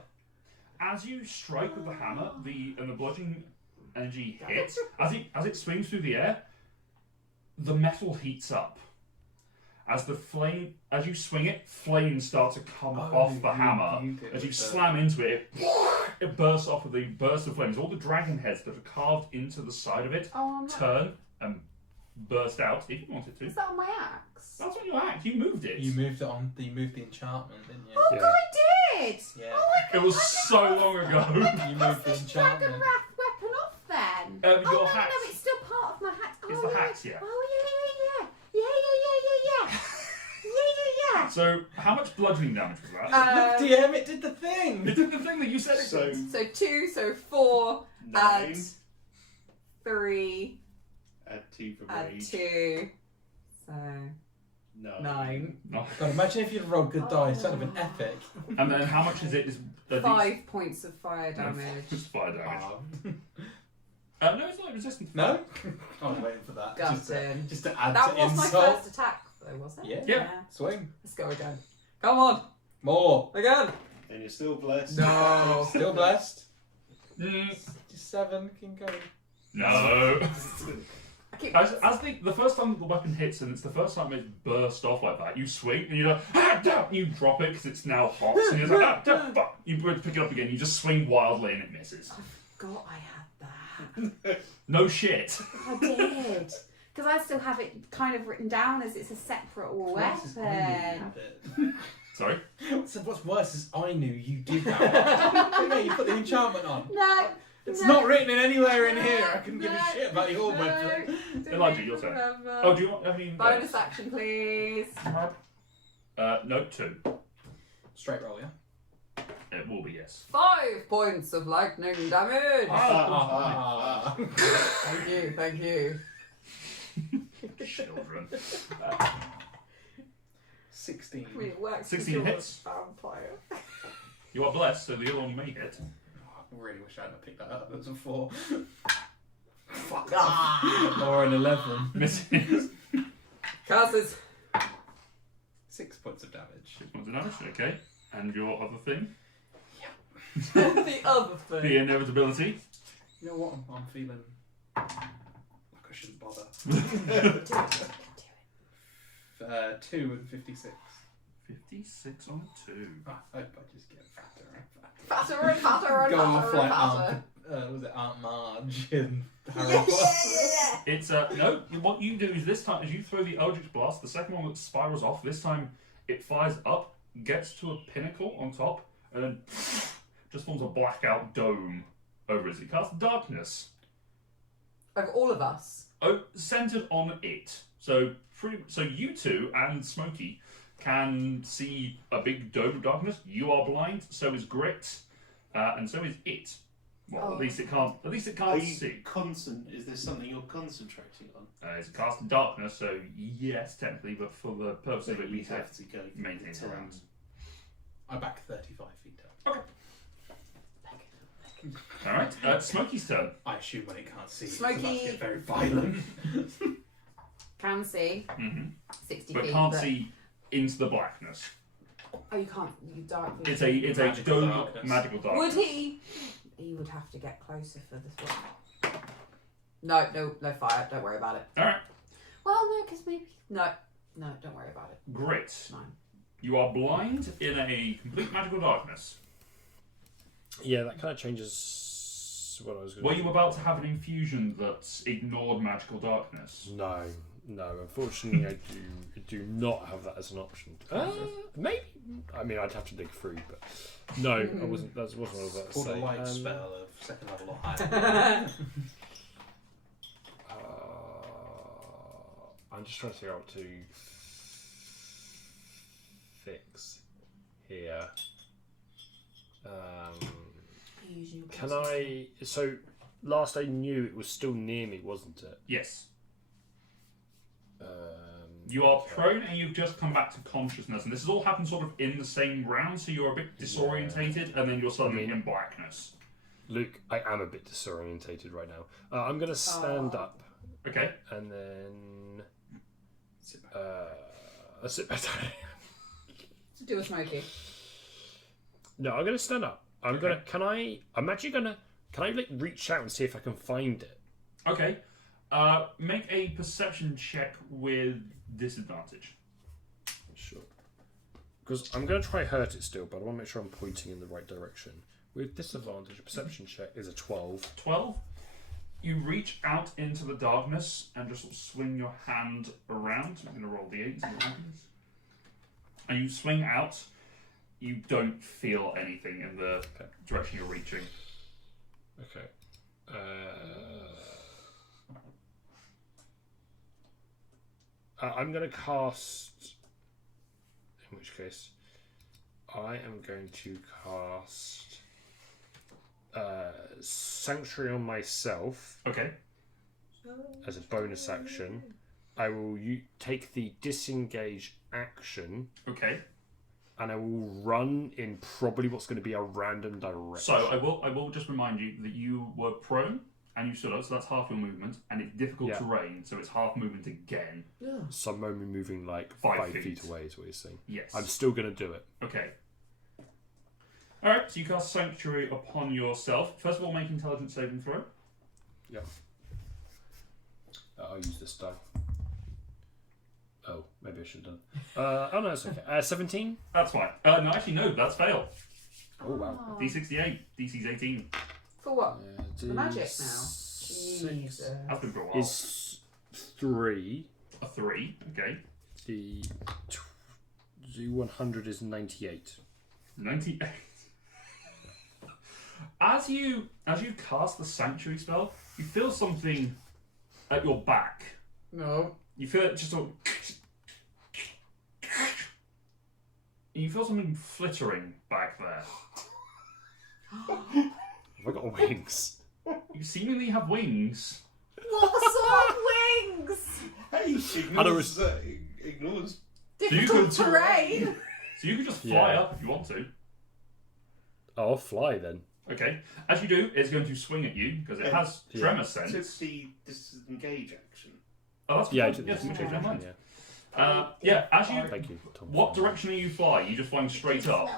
as you strike with the hammer, the bludgeoning energy hits. As it swings through the air, the metal heats up. As you swing it, flames start to come off the hammer. As you slam into it, it bursts off with a burst of flames. All the dragon heads that are carved into the side of it Oh, I'm not. turn and burst out if you wanted to. Is that on my axe? That's what you act. You moved it. You moved it on. You moved the enchantment, didn't you? Oh, Yeah. God, I did! Yeah. Oh my God. It was so long ago. You moved the This dragon enchantment. wrath weapon off then. Your Oh, no, hacks. no, it's still part of my hat. It's Oh, the yeah. hacks, yeah. Oh, yeah. Yeah. So, how much bludgeoning damage was that? Look, DM, it did the thing! It did the thing that you said it So did. So 2, so 4, 9. add 3, Add 2 for add rage. 2. So 9. No. God, imagine if you'd rolled good dice, that'd have been epic. And then how much is it? Is 5 points of fire damage. Just fire damage. Um, No, it's not resistant. no? I was waiting for that. Gutted. Just to add That to was my insult. first attack, though, was it? Yeah. Yeah. Swing. Let's go again. Come on, More. again. And you're still blessed. No. Still blessed. Mm, Just 7 can go. no. I keep. As the first time the weapon hits and it's the first time it's burst off like that, you swing and you're like, ah, duh, you drop it because it's now hot. So you're like, ah, duh, fuck. You pick it up again, you just swing wildly and it misses. God, I had that. No shit. I did. Because I still have it kind of written down as it's a separate weapon. Sorry? So what's worse is I knew you did that. No, you put the enchantment on. No, It's not written in anywhere in here. I couldn't give a shit about your no. weapon. Elijah, your turn. Remember. Oh, do you want any Bonus action, please. No, 2. Straight roll, yeah? It will be yes. 5 points of lightning damage. Ah. Thank you. Children. 16. I mean, it works. 16 because you're hits. a vampire. You are blessed, so the other one may hit. I really wish I hadn't picked that up. That was a 4. Fuck Ah. Or an 11. Misses. Curses. 6 points of damage. 6 points of damage, okay. And your other thing? The other The thing. inevitability. You know what? I'm feeling like I shouldn't bother. 2 and 56. 56 on 2. I hope I just get fatter and fatter. Fatter and fatter and Go off fatter like and fatter. was it Aunt Marge in Harry Yeah, Potter? yeah. It's no. What you do is this time, as you throw the Eldritch Blast, the second one that spirals off. This time, it fires up, gets to a pinnacle on top, and then just forms a blackout dome over it. It casts darkness. Of all of us. Oh, centered on it. So you two and Smokey can see a big dome of darkness. You are blind. So is Grit, and so is it. Well, Oh. at least it can't. At least it Are can't you see. Is there something you're concentrating on? It's a cast in darkness, so yes, technically, but for the purpose So of it, you we have have to go to maintain for the around. 10. I'm back 35 feet up. All right, Smokey's turn. I assume when it can't see, Smokey- it's about to get very violent. Can see. Mm-hmm. 60 But feet. can't see into the blackness. Oh, you can't. You dark. It's a Magical dome darkness. magical darkness. Would he? He would have to get closer for this one. No fire. Don't worry about it. All right, Well, no, because maybe. No, don't worry about it. great. 9. You are blind in a complete magical darkness. Yeah, that kind of changes what I was going Were you about to have an infusion that ignored magical darkness? No. Unfortunately, I do not have that as an option. Maybe. I mean, I'd have to dig through, but no, I wasn't. That wasn't what I was about to Called a say. light spell of 2nd level or higher. I'm just trying to figure out what to fix here. Can I? So last I knew, it was still near me, wasn't it? Yes. You are okay. prone and you've just come back to consciousness, and this has all happened sort of in the same round, so you're a bit disorientated, and then you're suddenly in blackness. Luke, I am a bit disorientated right now. I'm going to stand up Okay. and then Sit back. sit back down. To do a smoky. No, I'm going to stand up. I'm Okay. gonna. Can I? I'm actually gonna. Can I like reach out and see if I can find it? Okay. Make a perception check with disadvantage. Sure. Because I'm gonna try hurt it still, but I want to make sure I'm pointing in the right direction. With disadvantage, a perception check is a 12. 12. You reach out into the darkness and just sort of swing your hand around. I'm going to roll the 8 and see what happens. And you swing out. You don't feel anything in the direction you're reaching. Okay. I'm going to cast. In which case, I am going to cast Sanctuary on myself Okay. as a bonus action. I will take the disengage action, Okay. and I will run in probably what's going to be a random direction. So I will just remind you that you were prone and you stood up, so that's half your movement, and it's difficult Yeah. terrain, so it's half movement again. So I'm only moving like 5 5 feet. feet away is what you're saying. Yes. I'm still going to do it. Okay. Alright, so you cast Sanctuary upon yourself. First of all, make intelligence saving throw. Yeah. I'll use this die. Oh, maybe I should have done. Oh no, it's okay. 17? That's fine. No, actually, no, that's fail. Oh wow. D68, DC's 18. For what? The magic now? six Jesus. That's been for a while. is 3. A 3, okay. The 100 is 98. 98. As you cast the sanctuary spell, you feel something at your back. No. You feel it just sort of... You feel something flittering back there. Have I got wings? You seemingly have wings. What sort of wings? Hey, ignores. Difficult terrain. So you could just fly Yeah. up if you want to. Oh, I'll fly then. Okay. As you do, it's going to swing at you because it has Yeah. tremor Took sense. the disengage action. Oh, that's Yeah, I good. took Yes, the we changed our mind. yeah. As you... Thank you, Tom. What direction are you flying? You just flying straight up?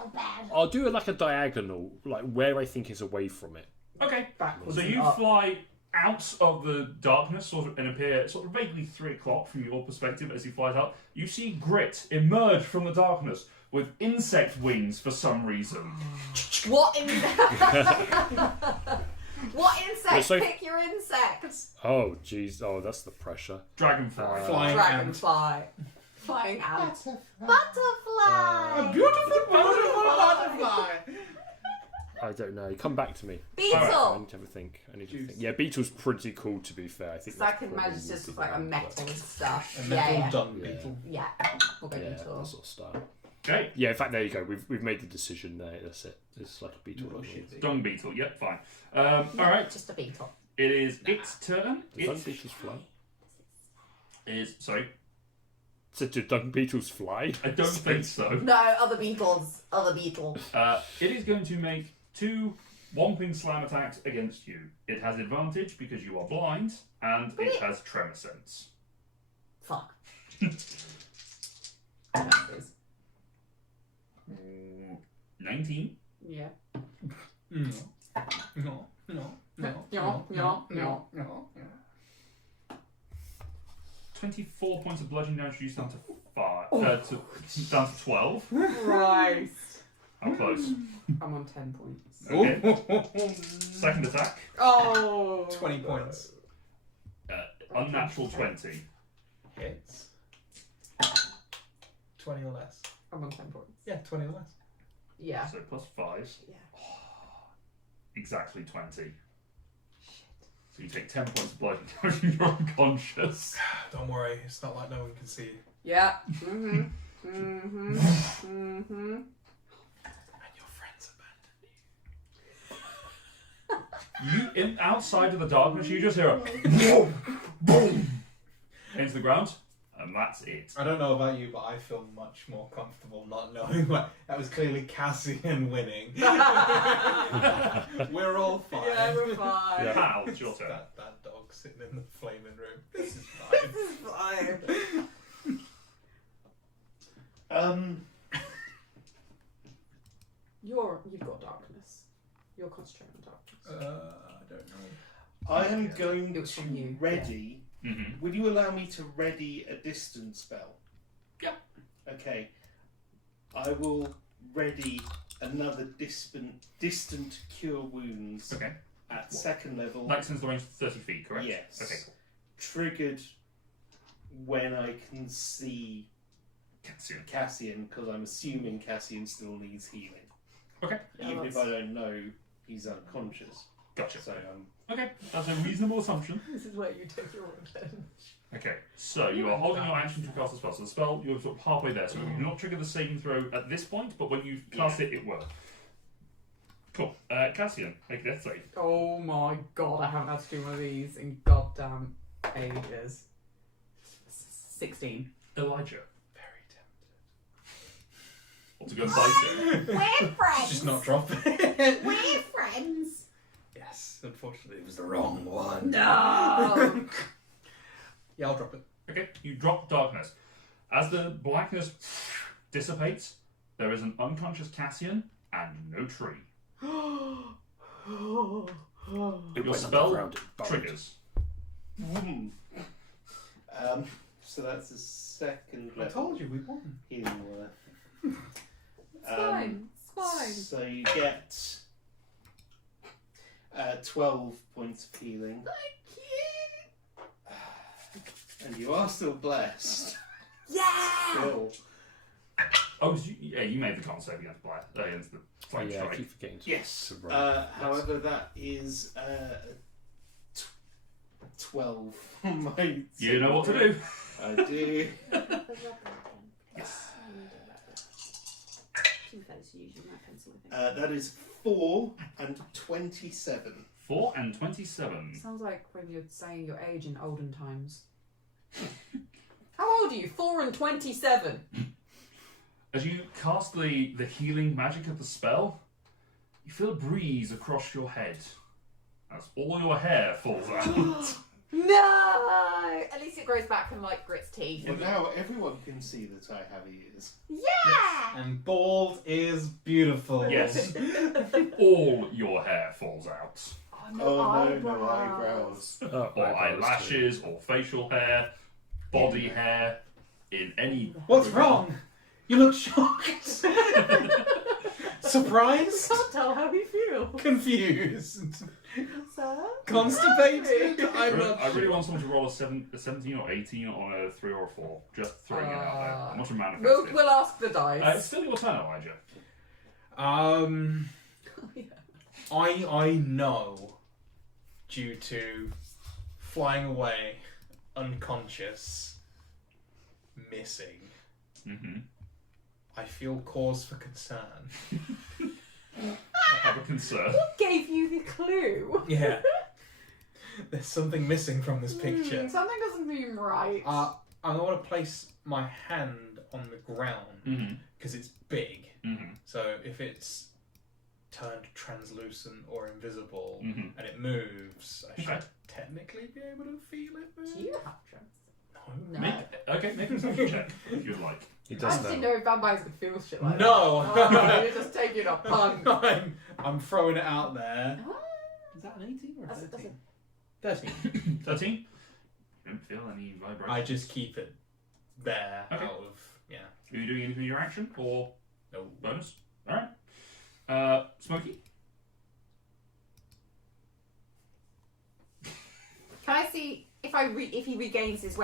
I'll do it like a diagonal, like where I think is away from it. Okay. Backwards. So and you up. fly out of the darkness, sort of, and appear sort of vaguely 3 o'clock from your perspective as he flies out. You see Grit emerge from the darkness with insect wings for some reason. What What insect? Wait, so- Pick your insect. Oh, jeez. Oh, that's the pressure. Dragonfly. Flying ant. Dragonfly. Flying ant. Butterfly. Beautiful butterfly. I don't know. Come back to me. I Beetle. need to have a think. Yeah, Beetle's pretty cool, to be fair. I think So I that's can probably imagine just would be like a the metal one, stuff. A Yeah, metal yeah. dung Yeah. beetle. Yeah. We'll go but- Yeah, beetle. that sort of style. Okay. Yeah, in fact, there you go. We've made the decision there. That's it. It's like a beetle. Oh, like shit. it. Dung beetle. Yep, fine. Alright. Just a beetle. It is its turn. Do dung It beetles fly? is... Sorry. So do dung beetles fly? I don't think so. No, other beetles. Other beetle. It is going to make 2 Whomping Slam attacks against you. It has advantage because you are blind, and it has tremor sense. Fuck. 19. Yeah. No. No. No. No. No, no, no, no. 24 points of bludgeoning damage reduced down to 5. Down to 12. Christ. How close? I'm on 10 points. Okay. Second attack. Oh. 20 points. Unnatural 20. Hits. 20 or less. I'm on 10 points. Yeah, 20 or less. Yeah. So plus 5. Yeah. Exactly 20. So you take 10 points of bludgeoning damage and you're unconscious. Don't worry, it's not like no one can see you. Yeah. Mm-hmm. Mm-hmm. Mm-hmm. And your friends abandoned you. Outside of the darkness, you just hear a boom, boom into the ground, and that's it. I don't know about you, but I feel much more comfortable not knowing what. That was clearly Cassian winning. We're all fine. Yeah, we're fine. Yeah. Pal, it's your turn. That dog sitting in the flaming room. This is fine. Fine. You've got darkness. You're concentrating on darkness. I don't know. I am going It was to from you, ready. Mm-hmm. Would you allow me to ready a distance spell? Yeah. Okay. I will ready another distant cure wounds Okay. at second level. That extends the range to 30 feet, correct? Yes. Okay, cool. Triggered when I can see Cassian. Cassian, because I'm assuming Cassian still needs healing. Okay. Yeah, Even if that's- I don't know he's unconscious. Gotcha. So Okay, that's a reasonable assumption. This is where you take your revenge. Okay, so you are holding your action to cast a spell. So the spell, you're sort of halfway there. So you do not trigger the saving throw at this point, but when you cast it, it will. Cool. Cassian, make a death save. Oh my god, I haven't had to do one of these in goddamn ages. 16. Elijah, Very tempted. want to go and bite him? We're friends. Just not drop it. We're friends. Yes, unfortunately, it was the wrong one. No! Yeah, I'll drop it. Okay, you drop darkness. As the blackness dissipates, there is an unconscious Cassian and no tree. It Your went spell underground, it burrowed. triggers. so that's the second I level told you we won. healing order. It's fine. It's fine. So you get 12 points of healing. And you are still blessed. Yeah. Still. Oh, you made the con save against black. Against the Flank Yeah, I strike. keep forgetting to. Yes. To roll. However, that is 12 on my. You know what to do. I do. Yes. Using that pencil, I think. That is 4 and 27. 4 and 27. Sounds like when you're saying your age in olden times. How old are you? 4 and 27. As you cast the healing magic of the spell, you feel a breeze across your head as all your hair falls out. No! At least it grows back and like grits teeth. Well, now everyone can see that I have ears. Yeah! And bald is beautiful. Yes. All your hair falls out. No eyebrows. Or eyelashes, or facial hair, body hair, in any... What's wrong? You look shocked. Surprised? Can't tell how we feel. Confused. Sir? Constipated? I I'm not really want someone to roll a 17 or 18 on a 3 or a 4. Just throwing it out there. I'm not a manifest it. We'll ask the dice. It's still your turn, Elijah. I know, due to flying away, unconscious, missing, Mm-hmm. I feel cause for concern. I have a concern. What gave you the clue? Yeah. There's something missing from this picture. Something doesn't seem right. I want to place my hand on the ground Mm-hmm. because it's big. Mm-hmm. So if it's turned translucent or invisible Mm-hmm. and it moves, I should Okay. technically be able to feel it move. Do you have trust? No. Make a perception check if you'd like. He I does just didn't know. know if vampires could feel shit like No. that. Oh, you're just taking a pun. I'm throwing it out there. Is that an 18 or a That's- 13? 13. 13? You don't feel any vibration. I just keep it there Okay. out of, yeah. Are you doing anything in your action or No. bonus? Alright. Smokey? Can I see if he regains his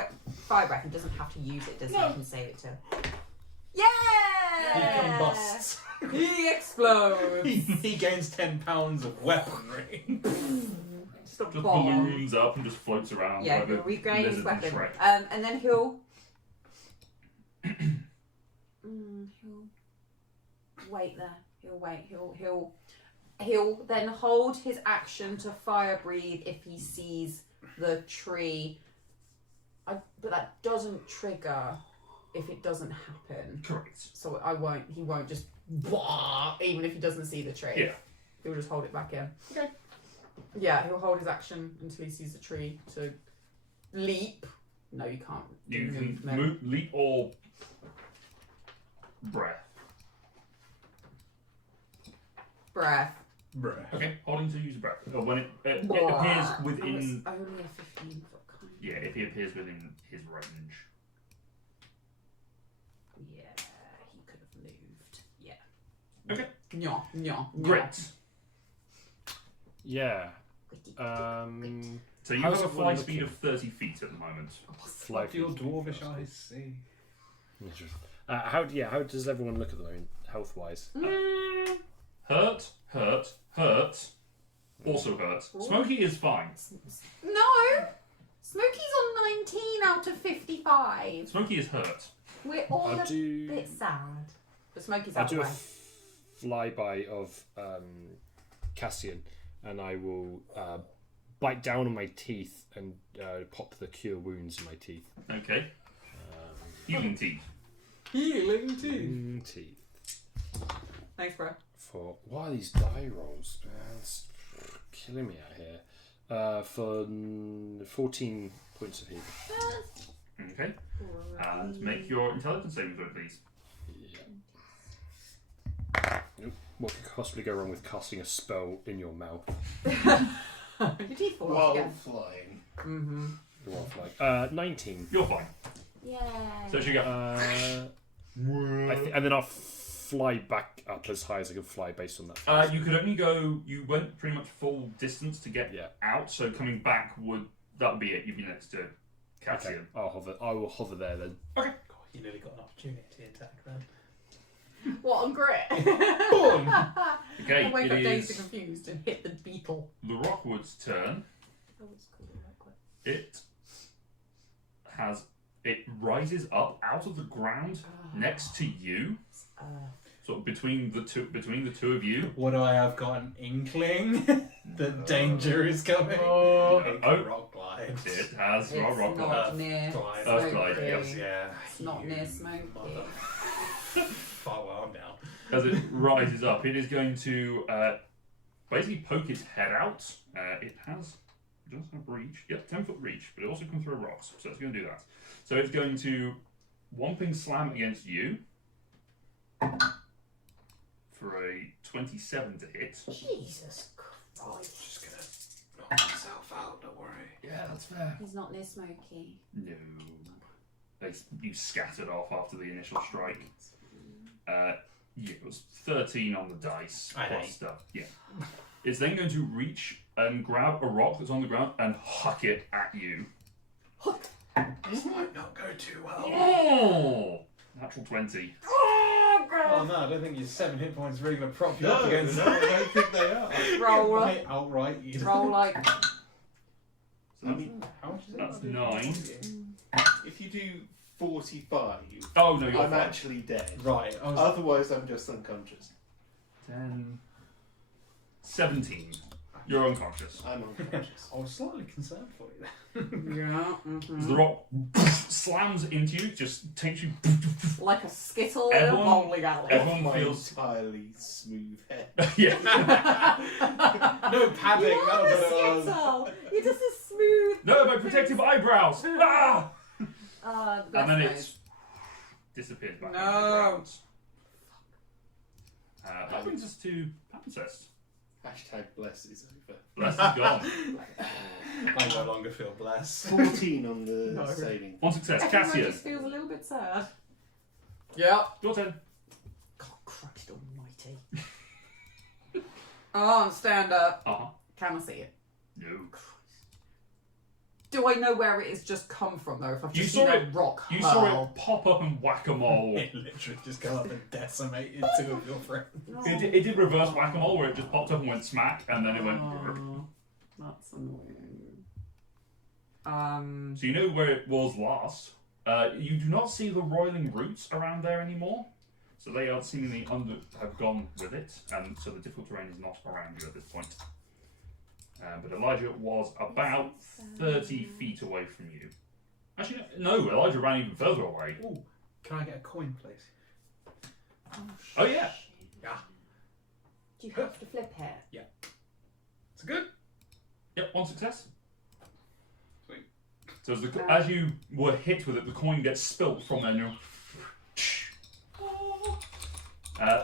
fire breath and doesn't have to use it, does he? No. He can save it too. He Yeah! combusts. He explodes. he gains 10 pounds of weaponry. Just a Just bomb. balloons up and just floats around. Yeah, like he'll the regain his lizard in weapon. Shrek. And then he'll wait there. He'll wait. He'll then hold his action to fire breathe if he sees the tree. But that doesn't trigger if it doesn't happen. Correct. So he won't just even if he doesn't see the tree. Yeah. He'll just hold it back in. Okay. Yeah, he'll hold his action until he sees the tree to leap. No, you can't. You can movement. move, leap, or breath. Breath. Bruh. Okay, holding to use breath. Or when it appears Oh, within. it's only a 15 foot kind. Yeah, if he appears within his range. Yeah, he could have moved. Yeah. Okay. Yeah, yeah. Great. Yeah. So you How's have a fly everyone speed looking? of 30 feet at the moment. Fly What do your feet. dwarvish eyes see? How does everyone look at the moment, health wise? Hurt, hurt, hurt. Also hurt. Smokey is fine. No! Smokey's on 19 out of 55. Smokey is hurt. We're all I'll a do. bit sad. But Smokey's I'll out do of a the way. flyby of Cassian, and I will bite down on my teeth and pop the cure wounds in my teeth. Okay. Healing teeth. Healing teeth. Teeth. Thanks, bro. For what are these die rolls? Man, it's killing me out here. For 14 points of healing. Okay. And make your intelligence saving throw, please. Yeah. Nope. What could possibly go wrong with casting a spell in your mouth? Your teeth fall off While again. flying. Mm-hmm. You're off like 19. You're fine. Yeah. So she go. And then I'll fly back up as high as I can fly based on that. You could only go. You went pretty much full distance to get Yeah. out. So coming back that would be it. You'd be next to Cassian. Okay. I will hover there then. God, you nearly got an opportunity attack then. What, on grit? Boom! Okay, I'll wake up it dazed is and confused and hit the beetle. the Rockwood's turn. Oh, it's cool. It rises up out of the ground next to you, sort of between the two of you. What do I have got an inkling that danger is coming? Oh. It can rock glide. It has It's rock not near glide. Earth glide, Smoky. yes. Yeah. It's not near Smoky. Far well, I'm down. As it rises up, it is going to basically poke its head out. It does have reach. Yep, 10-foot reach, but it also can throw rocks, so it's going to do that. So it's going to Whomping Slam against you for a 27 to hit. Jesus Christ. Just gonna knock myself out, don't worry. Yeah, that's fair. He's not near Smoky. No. You scattered off after the initial strike. Yeah, it was 13 on the dice I plus hate. stuff. Yeah. It's then going to reach and grab a rock that's on the ground and huck it at you. This might not go too well. Oh! Natural 20. Oh no, I don't think your 7 hit points are really going to prop you up against I don't think they are. Roll. Right, outright. You Roll like. So I mean, How much is it? that's 9. if you do 45, Oh, no, you're I'm fine. actually dead. Right, I was... Otherwise, I'm just unconscious. 10. 17. You're unconscious. I'm unconscious. I was slightly concerned for you there. Yeah. As the rock slams into you, just takes you. Like a skittle in a Everyone- bowling alley. everyone- My feels- entirely smooth head. Yeah. No padding, You that are was a what it was. skittle. You're just a smooth. No, my protective eyebrows! Ah! And then that's it's disappeared back. No. Into the ground. That brings us to Palimpsest. Hashtag bless is over. Bless is gone. I no longer feel blessed. 14 on the No. saving. One success. Everyone Cassian. just feels a little bit sad. Yeah. Your turn. God, Christ almighty. Oh, stand up. Uh huh. Can I see it? No. Do I know where it has just come from, though? If I've You just saw seen a it- rock You hurl. saw it pop up and whack-a-mole. It literally just come up and decimated 2 of your friends. It did reverse whack-a-mole where it just popped up and went smack, and then it went. Oh, that's annoying. So you know where it was last. You do not see the roiling roots around there anymore. So they are seemingly have gone with it, and so the difficult terrain is not around you at this point. But Elijah was about 30 feet away from you. Actually, no, Elijah ran even further away. Ooh, can I get a coin, please? Oh, yeah. Yeah. Do you have to flip it? It's good. Yep, one success. Sweet. So as you were hit with it, the coin gets spilt from there.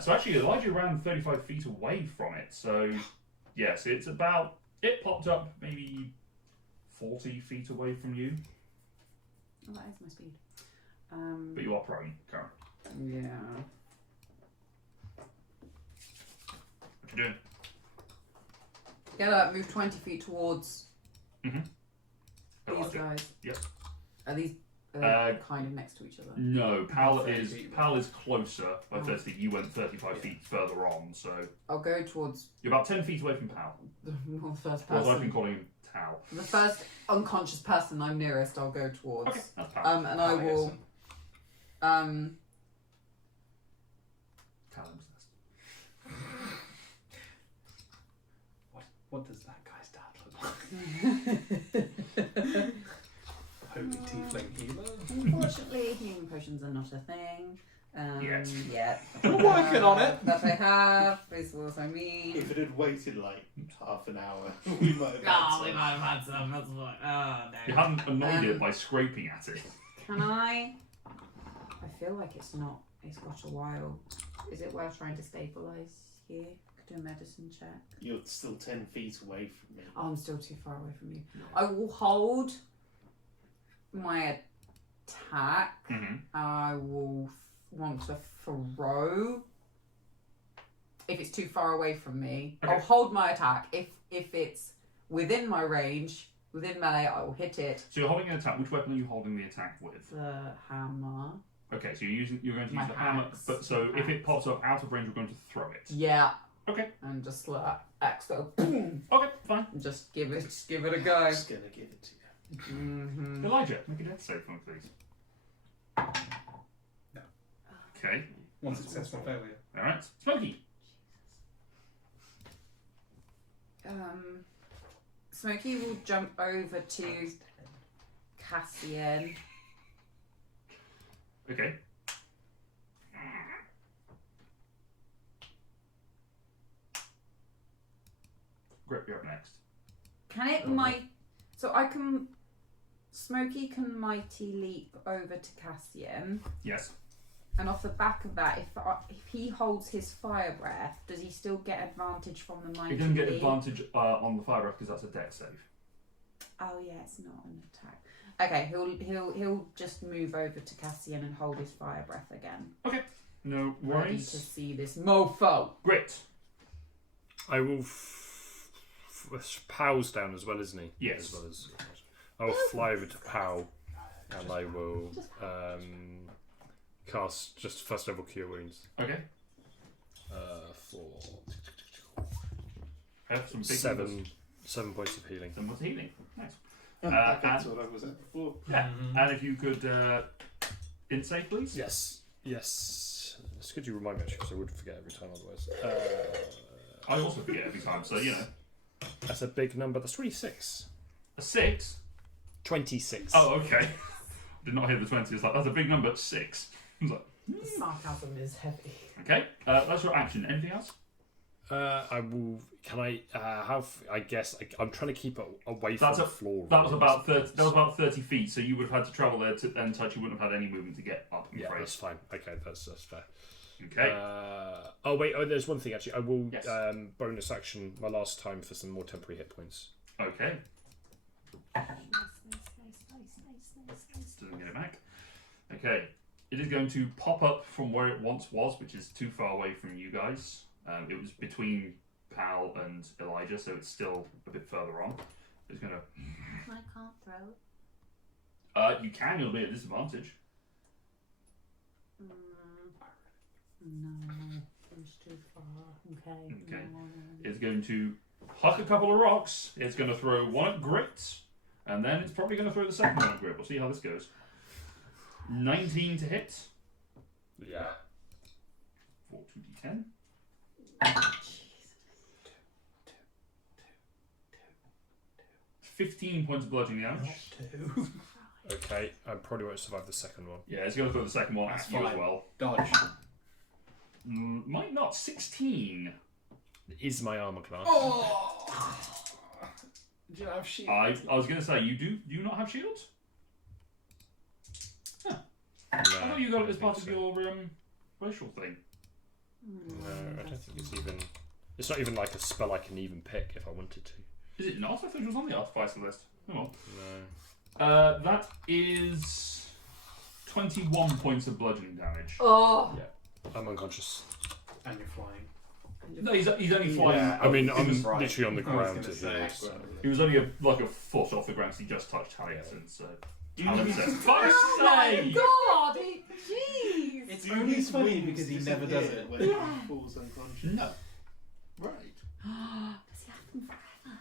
So actually, Elijah ran 35 feet away from it. So, yes, it's about... It popped up maybe 40 feet away from you. Oh, that is my speed. But you are prone currently. Yeah. What you doing? Get up, move 20 feet towards these Elijah. guys. Yep. Are these kind of next to each other? No, Pal 30 is feet. Pal is closer by 30 feet. You went 35 feet further on, so I'll go towards you're about 10 feet away from Pal. the first Well, I've been person. calling him Tal. The first unconscious person I'm nearest, I'll go towards. Okay, that's Pal. And I Pal, will. yes. Palimpsest. What does that guy's dad look like? Holy tiefling healer. Unfortunately, healing potions are not a thing. Yet. Yet. We're working on it. That I have is what I mean. If it had waited like half an hour, we might have had some. have had some. That's what. Oh no. You haven't annoyed it by scraping at it. Can I? I feel like it's not. It's got a while. Is it worth trying to stabilise here? Could do a medicine check. You're still 10 feet away from me. Oh, I'm still too far away from you. I will hold my attack. Mm-hmm. I will want to throw. If it's too far away from me, Okay. I'll hold my attack. If it's within my range, within melee, I will hit it. So you're holding an attack. Which weapon are you holding the attack with? The hammer. Okay, so you're going to My use the hammer, axe. but so if it pops up out of range, we're going to throw it. Yeah. Okay. And just let that axe go boom. Okay, fine. And just give it a go. Just gonna give it to you. Mm-hmm. Elijah, make a death save for me, please. No. Okay. One success, one failure. All right. Smokey. Smokey will jump over to Cassian. Okay. Grip, you're up next. Can it So I can. Smokey can mighty leap over to Cassian, Yes. and off the back of that, if he holds his fire breath, does he still get advantage from the mighty He doesn't get leap? advantage on the fire breath because that's a dex save. Oh yeah, it's not an attack. Okay, he'll just move over to Cassian and hold his fire breath again. No Ready worries. to see this mofo. Grit. I will. Pow's down as well, isn't he? Yes. As well as. I will fly over to Pow, and I will cast just first level cure wounds. Okay. For I have some big numbers. 7 points of healing. Some was healing. Nice. That's what I was at before. Yeah. And if you could int save, please. Yes. It's good you remind me actually, because I would forget every time otherwise. I also forget every time, so you know. That's a big number. That's 26. A 6. 26. Oh, okay. Did not hear the 20. It's like that's a big number. 6. I was like, The sarcasm is heavy. okay. That's your action. Anything else? I will. Can I? I guess I'm trying to keep it away from That's the floor. That was really, about I 30. suppose. That was about 30 feet. So you would have had to travel there to then touch. You wouldn't have had any movement to get up. I'm Yeah, afraid. that's fine. Okay, that's fair. Okay. Oh wait. Oh, there's one thing actually. I will Yes. bonus action my last time for some more temporary hit points. Okay. Doesn't get it back. Okay. It is going to pop up from where it once was, which is too far away from you guys. It was between Pal and Elijah, so it's still a bit further on. It's going to. I can't throw it. You can. It'll be at disadvantage. No, it's too far. Okay. Okay. No. It's going to huck a couple of rocks. It's going to throw one at Grit, and then it's probably going to throw the second one at Grit. We'll see how this goes. 19 to hit. Yeah. For 2d10. 15 points of bludgeoning damage. Okay, I probably won't survive the second one. Yeah, it's going to throw the second one That's at you as fine. well. Dodge. Might not. 16. Is my armor class? Oh! Do you have shield? I was going to say, do you not have shields? No, I thought you got it as I part think of so. your racial thing. No, I don't think it's even. It's not even like a spell I can even pick if I wanted to. Is it not? I thought it was on the artificer list. Oh well. No. That is 21 points of bludgeoning damage. Oh. I'm unconscious. And you're flying. No, he's only flying. Yeah. I mean, he I'm was right. literally on the I was ground gonna to say, heal. So. He was only like a foot off the ground because he just touched Hallison. So. Do you Alan need says, to- "First Oh my save!" god! Jeez! It's do you only use funny wings because he never disappear does it. when he falls unconscious? No. Right. Does he have them forever?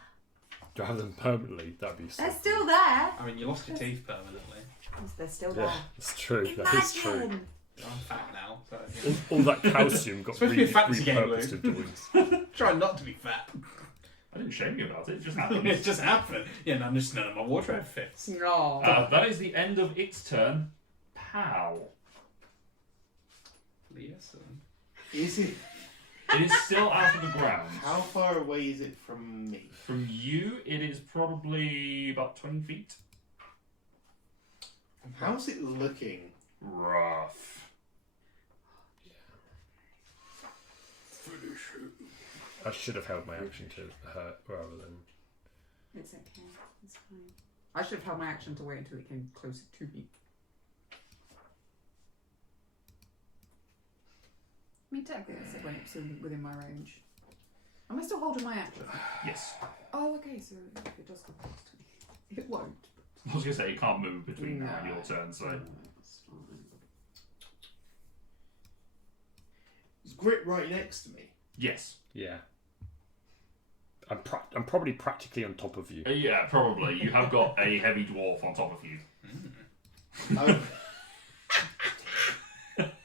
Do I have them permanently? That'd be. They're still there. I mean, you lost your teeth permanently. They're still there. Yeah, it's true. That is true. Imagine. I'm fat now, so All that calcium got Supposed to be a fantasy game, repurposed Lou. into wings. try not to be fat. I didn't shame you about it. It just happened. It just happened. Yeah, no, just none of my wardrobe fits. No. That is the end of its turn. Pow. Listen. Is it? It is still out of the ground. How far away is it from me? From you, it is probably about 20 feet. How's it looking? Rough. I should have held my action to hurt rather than. It's okay. It's fine. I should have held my action to wait until it came closer to me. I mean, technically, that's it when it's within my range. Am I still holding my action? Yes. Oh, okay, so if it does come close to me. It won't. I was going to say, you can't move between now and No. your turn, so. That's fine. Grit right next to me? Yes. Yeah. I'm probably practically on top of you. Yeah, probably. You have got a heavy dwarf on top of you.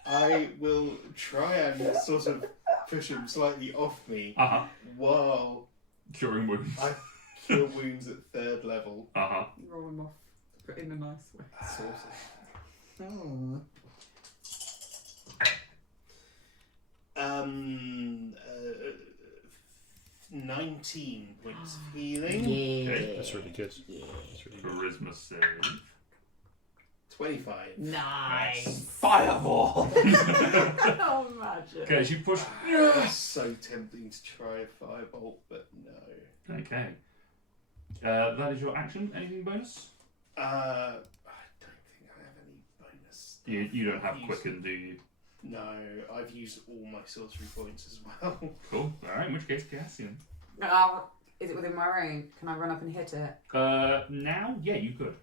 I will try and sort of push him slightly off me while Curing wounds. I cure wounds at 3rd level. Roll him off, but in a nice way. Saucy. 19 points of healing. Okay. That's really good. That's really good. Charisma save. 25. Nice. Fireball! Oh, magic. Okay, as you push. So tempting to try a firebolt, but no. Okay. That is your action. Anything bonus? I don't think I have any bonus. You don't have I've used- quicken, do you? No, I've used all my sorcery points as well. Cool. Alright, in which case, Cassian. Is it within my range? Can I run up and hit it? Now? Yeah, you could.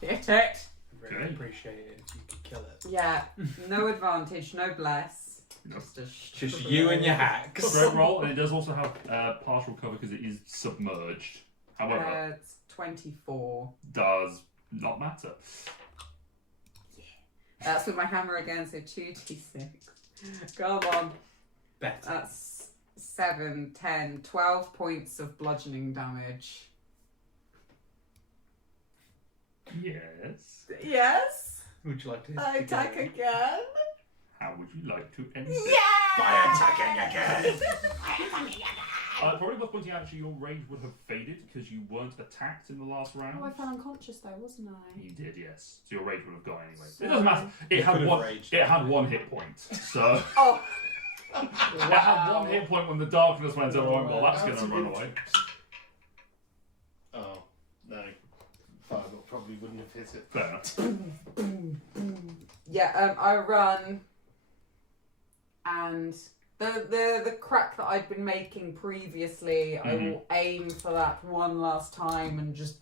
Hit it! I really Okay. appreciate it if you could kill it. Yeah, no advantage, no bless. Nope. Just you and your hacks. Great roll, and it does also have partial cover because it is submerged. However, It's 24. does not matter. That's with my hammer again, so 2d6. Come on. Better. That's 7, 10, 12 points of bludgeoning damage. Yes. Yes? Would you like to hit I it attack again? again. How would you like to end Yeah! it? By attacking again! Probably worth pointing out, actually, your rage would have faded because you weren't attacked in the last round. Oh, I fell unconscious though, wasn't I? You did, yes. So your rage would have gone anyway. So- It doesn't matter. It You had could have one. raged. It had 1 hit point. So Oh! it had 1 hit point when the darkness went over. Well, that's That's going to a run bit- away. Oh, no. Firebolt probably wouldn't have hit it. Fair enough. Yeah, I run, and the crack that I'd been making previously, I will aim for that one last time and just.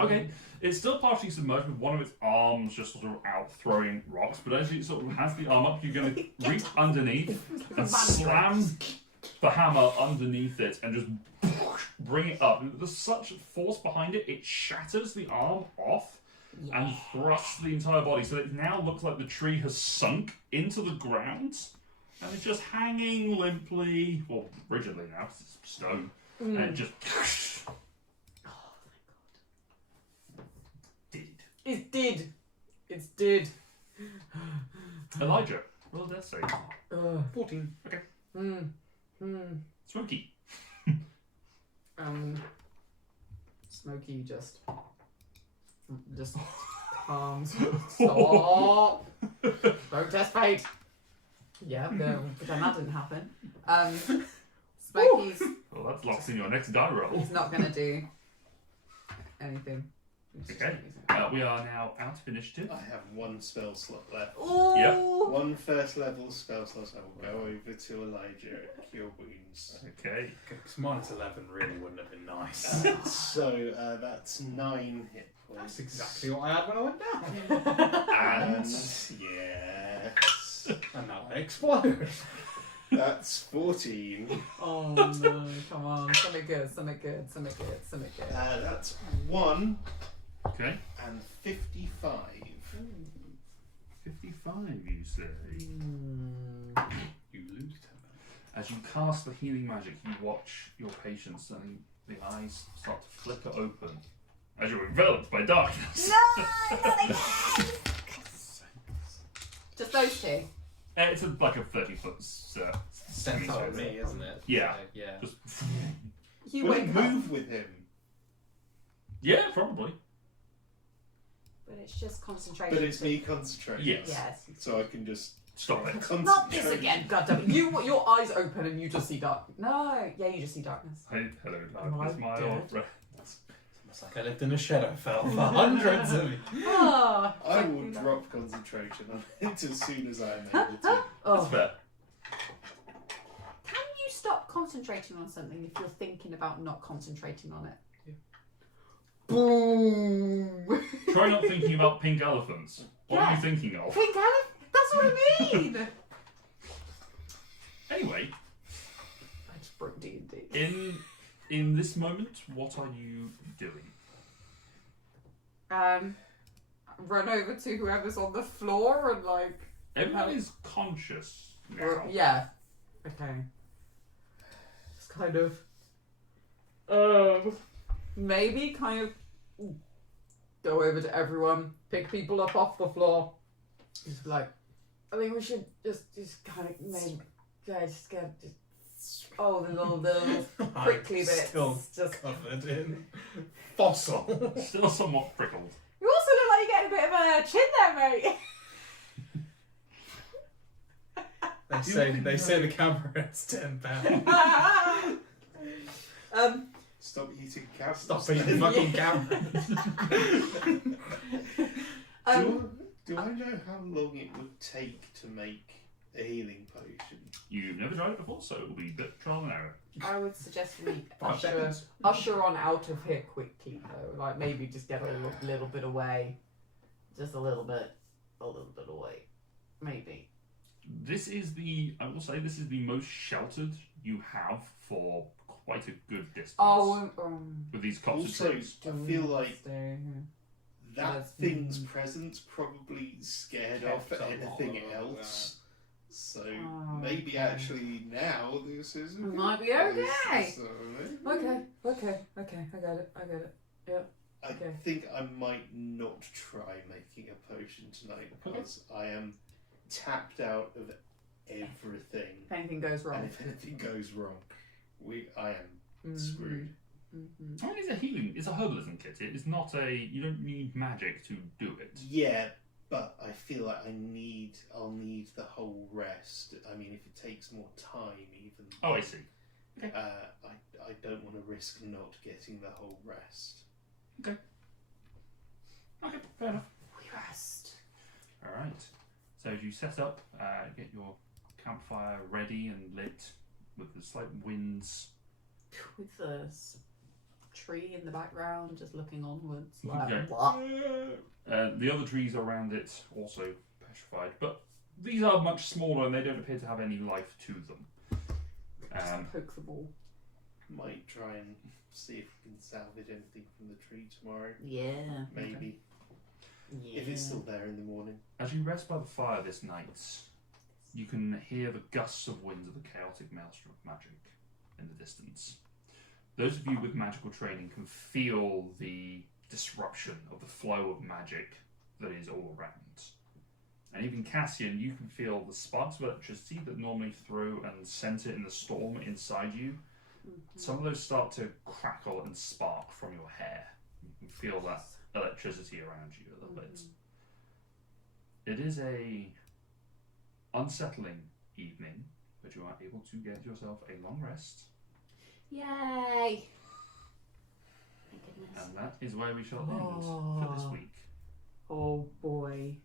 Okay, it's still partially submerged with one of its arms just sort of out throwing rocks, but as it sort of has the arm up, you're going to reach underneath and slam the hammer underneath it and just bring it up. There's such force behind it, it shatters the arm off and thrusts the entire body, so it now looks like the tree has sunk into the ground and it's just hanging limply, well, rigidly now, 'cause it's stone, and it just did. It did. It's did. Elijah, roll a death save. 14. Smoky. Smokey just calms. Stop. Don't test fate. Yeah, no, pretend that didn't happen. Smokey's Well, that's locked in your next die roll. he's not gonna do anything. Okay. We are now out of initiative. I have 1 spell slot left. Ooh. Yep. 1 first level spell slot. I will go over to Elijah and cure wounds. Okay. Because minus 11 really wouldn't have been nice. So that's 9 hit That's points. exactly what I had when I went down. And yes, And now I explode. that's 14. Oh no! Come on, something good, something good, something good, something good. That's 1 Okay. and 55. 55, you say. You lose 10. As you cast the healing magic, you watch your patient suddenly the eyes start to flicker open as you're enveloped by darkness. Just those two. It's like a 30-foot Centaur me, isn't it? Yeah. So, yeah. Just You Will wake it up, move with him? yeah, probably. but it's just concentration. But it's me concentrating. Yes. Yes. So I can just Stop it. concentrate. Not this again, goddammit. Your eyes open and you just see dark. No, yeah, you just see darkness. Hey, hello, Am I darkness, my dead? old friend. It's like I lived in a Shadowfell for hundreds of years. Oh, I will drop concentration on it as soon as I am able to. That's Oh. fair. Can you stop concentrating on something if you're thinking about not concentrating on it? Yeah. Boom! Try not thinking about pink elephants. What are Yeah. you thinking of? Pink elephant? That's what I mean! Anyway, I just broke D&D. in this moment, what are you doing? Run over to whoever's on the floor and like. Everyone is conscious now. Yeah. Okay. Just kind of. Maybe kind of go over to everyone, pick people up off the floor. Just be like, I think we should just kind of maybe, just get the little prickly bits. Still Just. covered in fossil. Still somewhat prickled. You also look like you're getting a bit of a chin there, mate. They say the camera is £10. Stop eating cameras. Stop eating fucking camera. Do I know how long it would take to make a healing potion? You've never tried it before, so it will be a bit trial and error. I would suggest we 5 seconds. usher on out of here quickly, though. Like maybe just get a little bit away, just a little bit away, maybe. I will say, this is the most sheltered you have for quite a good distance. With these copse of Also, trees. I feel like that That's- thing's presence probably scared off Kept a anything lot of else. So Oh, maybe okay. actually now this is a good Might be place, okay. so maybe- Okay. I get it. I Okay. think I might not try making a potion tonight because I am tapped out of everything. If anything goes And wrong. if anything goes wrong, I am screwed. Mm-hmm. I mean, it's a herbalism kit. It is not you don't need magic to do it. Yeah, but I feel like I'll need the whole rest. I mean, if it takes more time, even. Oh, I see. I don't want to risk not getting the whole rest. Okay, fair enough. We rest. Alright. So as you set up, get your campfire ready and lit with the slight winds. With the tree in the background, just looking onwards. Like, Okay. what? The other trees around it also petrified, but these are much smaller and they don't appear to have any life to them. Just poke the ball. Might try and see if we can salvage anything from the tree tomorrow. Yeah. Maybe. Yeah. If it's still there in the morning. As you rest by the fire this night, you can hear the gusts of wind of the chaotic maelstrom of magic in the distance. Those of you with magical training can feel the disruption of the flow of magic that is all around. And even Cassian, you can feel the sparks of electricity that normally throw and center in the storm inside you. Some of those start to crackle and spark from your hair. You can feel that electricity around you a little bit. It is a unsettling evening, but you are able to get yourself a long rest, Yay! My goodness. and that is where we shall end for this week. Oh boy.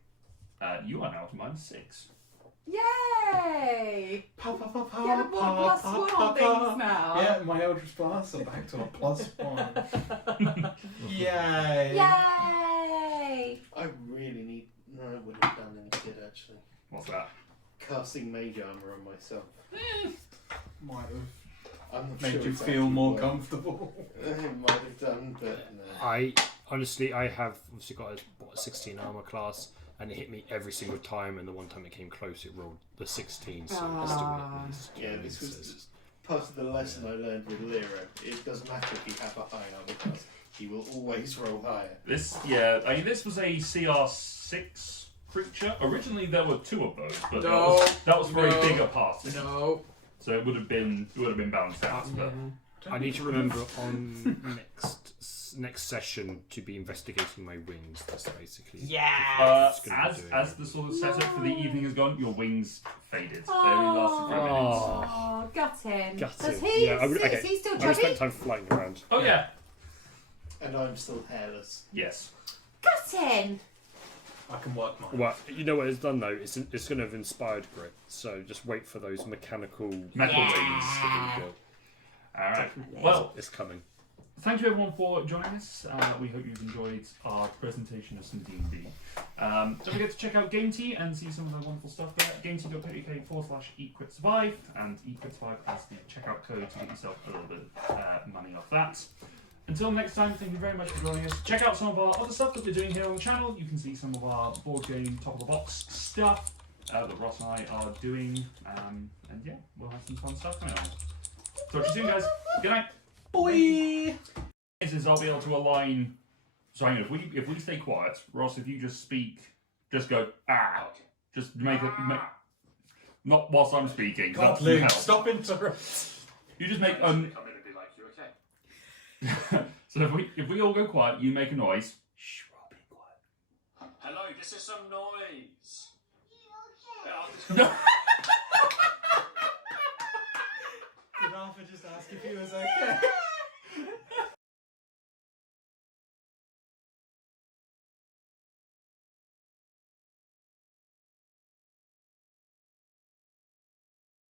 You are now to -6. Yay! Pa, pa, pa, pa, Get a more pa, plus pa, one pa, on pa. things now. Yeah, my Eldritch Blast are back to a +1. Yay! Yay! I really need. No, I wouldn't have done any good actually. What's that? Casting mage armor on myself. Might have I'm not made sure you it's feel actually more worked. comfortable. It might have done, but no. I honestly, I have obviously got a 16 armor class, and it hit me every single time. And the one time it came close, it rolled the 16. So it still missed. Yeah, this was just part of the lesson I learned with Lyra. It doesn't matter if you have a high armor class; he will always roll higher. This was a CR6 creature. Originally there were 2 of those, but that was for a No. bigger party. No. So it would have been balanced out. But I need to remember on next session to be investigating my wings. That's basically what's gonna be doing. as the sort of setup for the evening has gone, your wings faded. They only lasted for a minute. Oh, gutting. Gutting. Does he? Yeah, Is he still I would spend chubby? time flying around. Oh yeah, And I'm still hairless. yes. Gutting. I can work mine. Well, you know what it's done though? It's going to have inspired Grit. So just wait for those mechanical Metal wings wings. to be built. All right. Definitely. Well, It's coming. thank you everyone for joining us. We hope you've enjoyed our presentation of some D&D. Don't forget to check out GameTee and see some of the wonderful stuff there. GameTee.co.uk/equitsurvive and equitsurvive as the checkout code to get yourself a little bit of money off that. Until next time, thank you very much for joining us. Check out some of our other stuff that we're doing here on the channel. You can see some of our board game top of the box stuff that Ross and I are doing. And yeah, we'll have some fun stuff coming on. Talk to you soon, guys. Good night. Boy! Is I'll be able to align. So hang on, if we stay quiet, Ross, if you just speak, just go just make it. Not whilst I'm speaking. God, that's Luke, help. stop interrupting. You just make Come in and be like, you okay? So if we all go quiet, you make a noise. Shh, we're all being quiet. Hello, this is some noise. Did Arthur just ask if he was okay?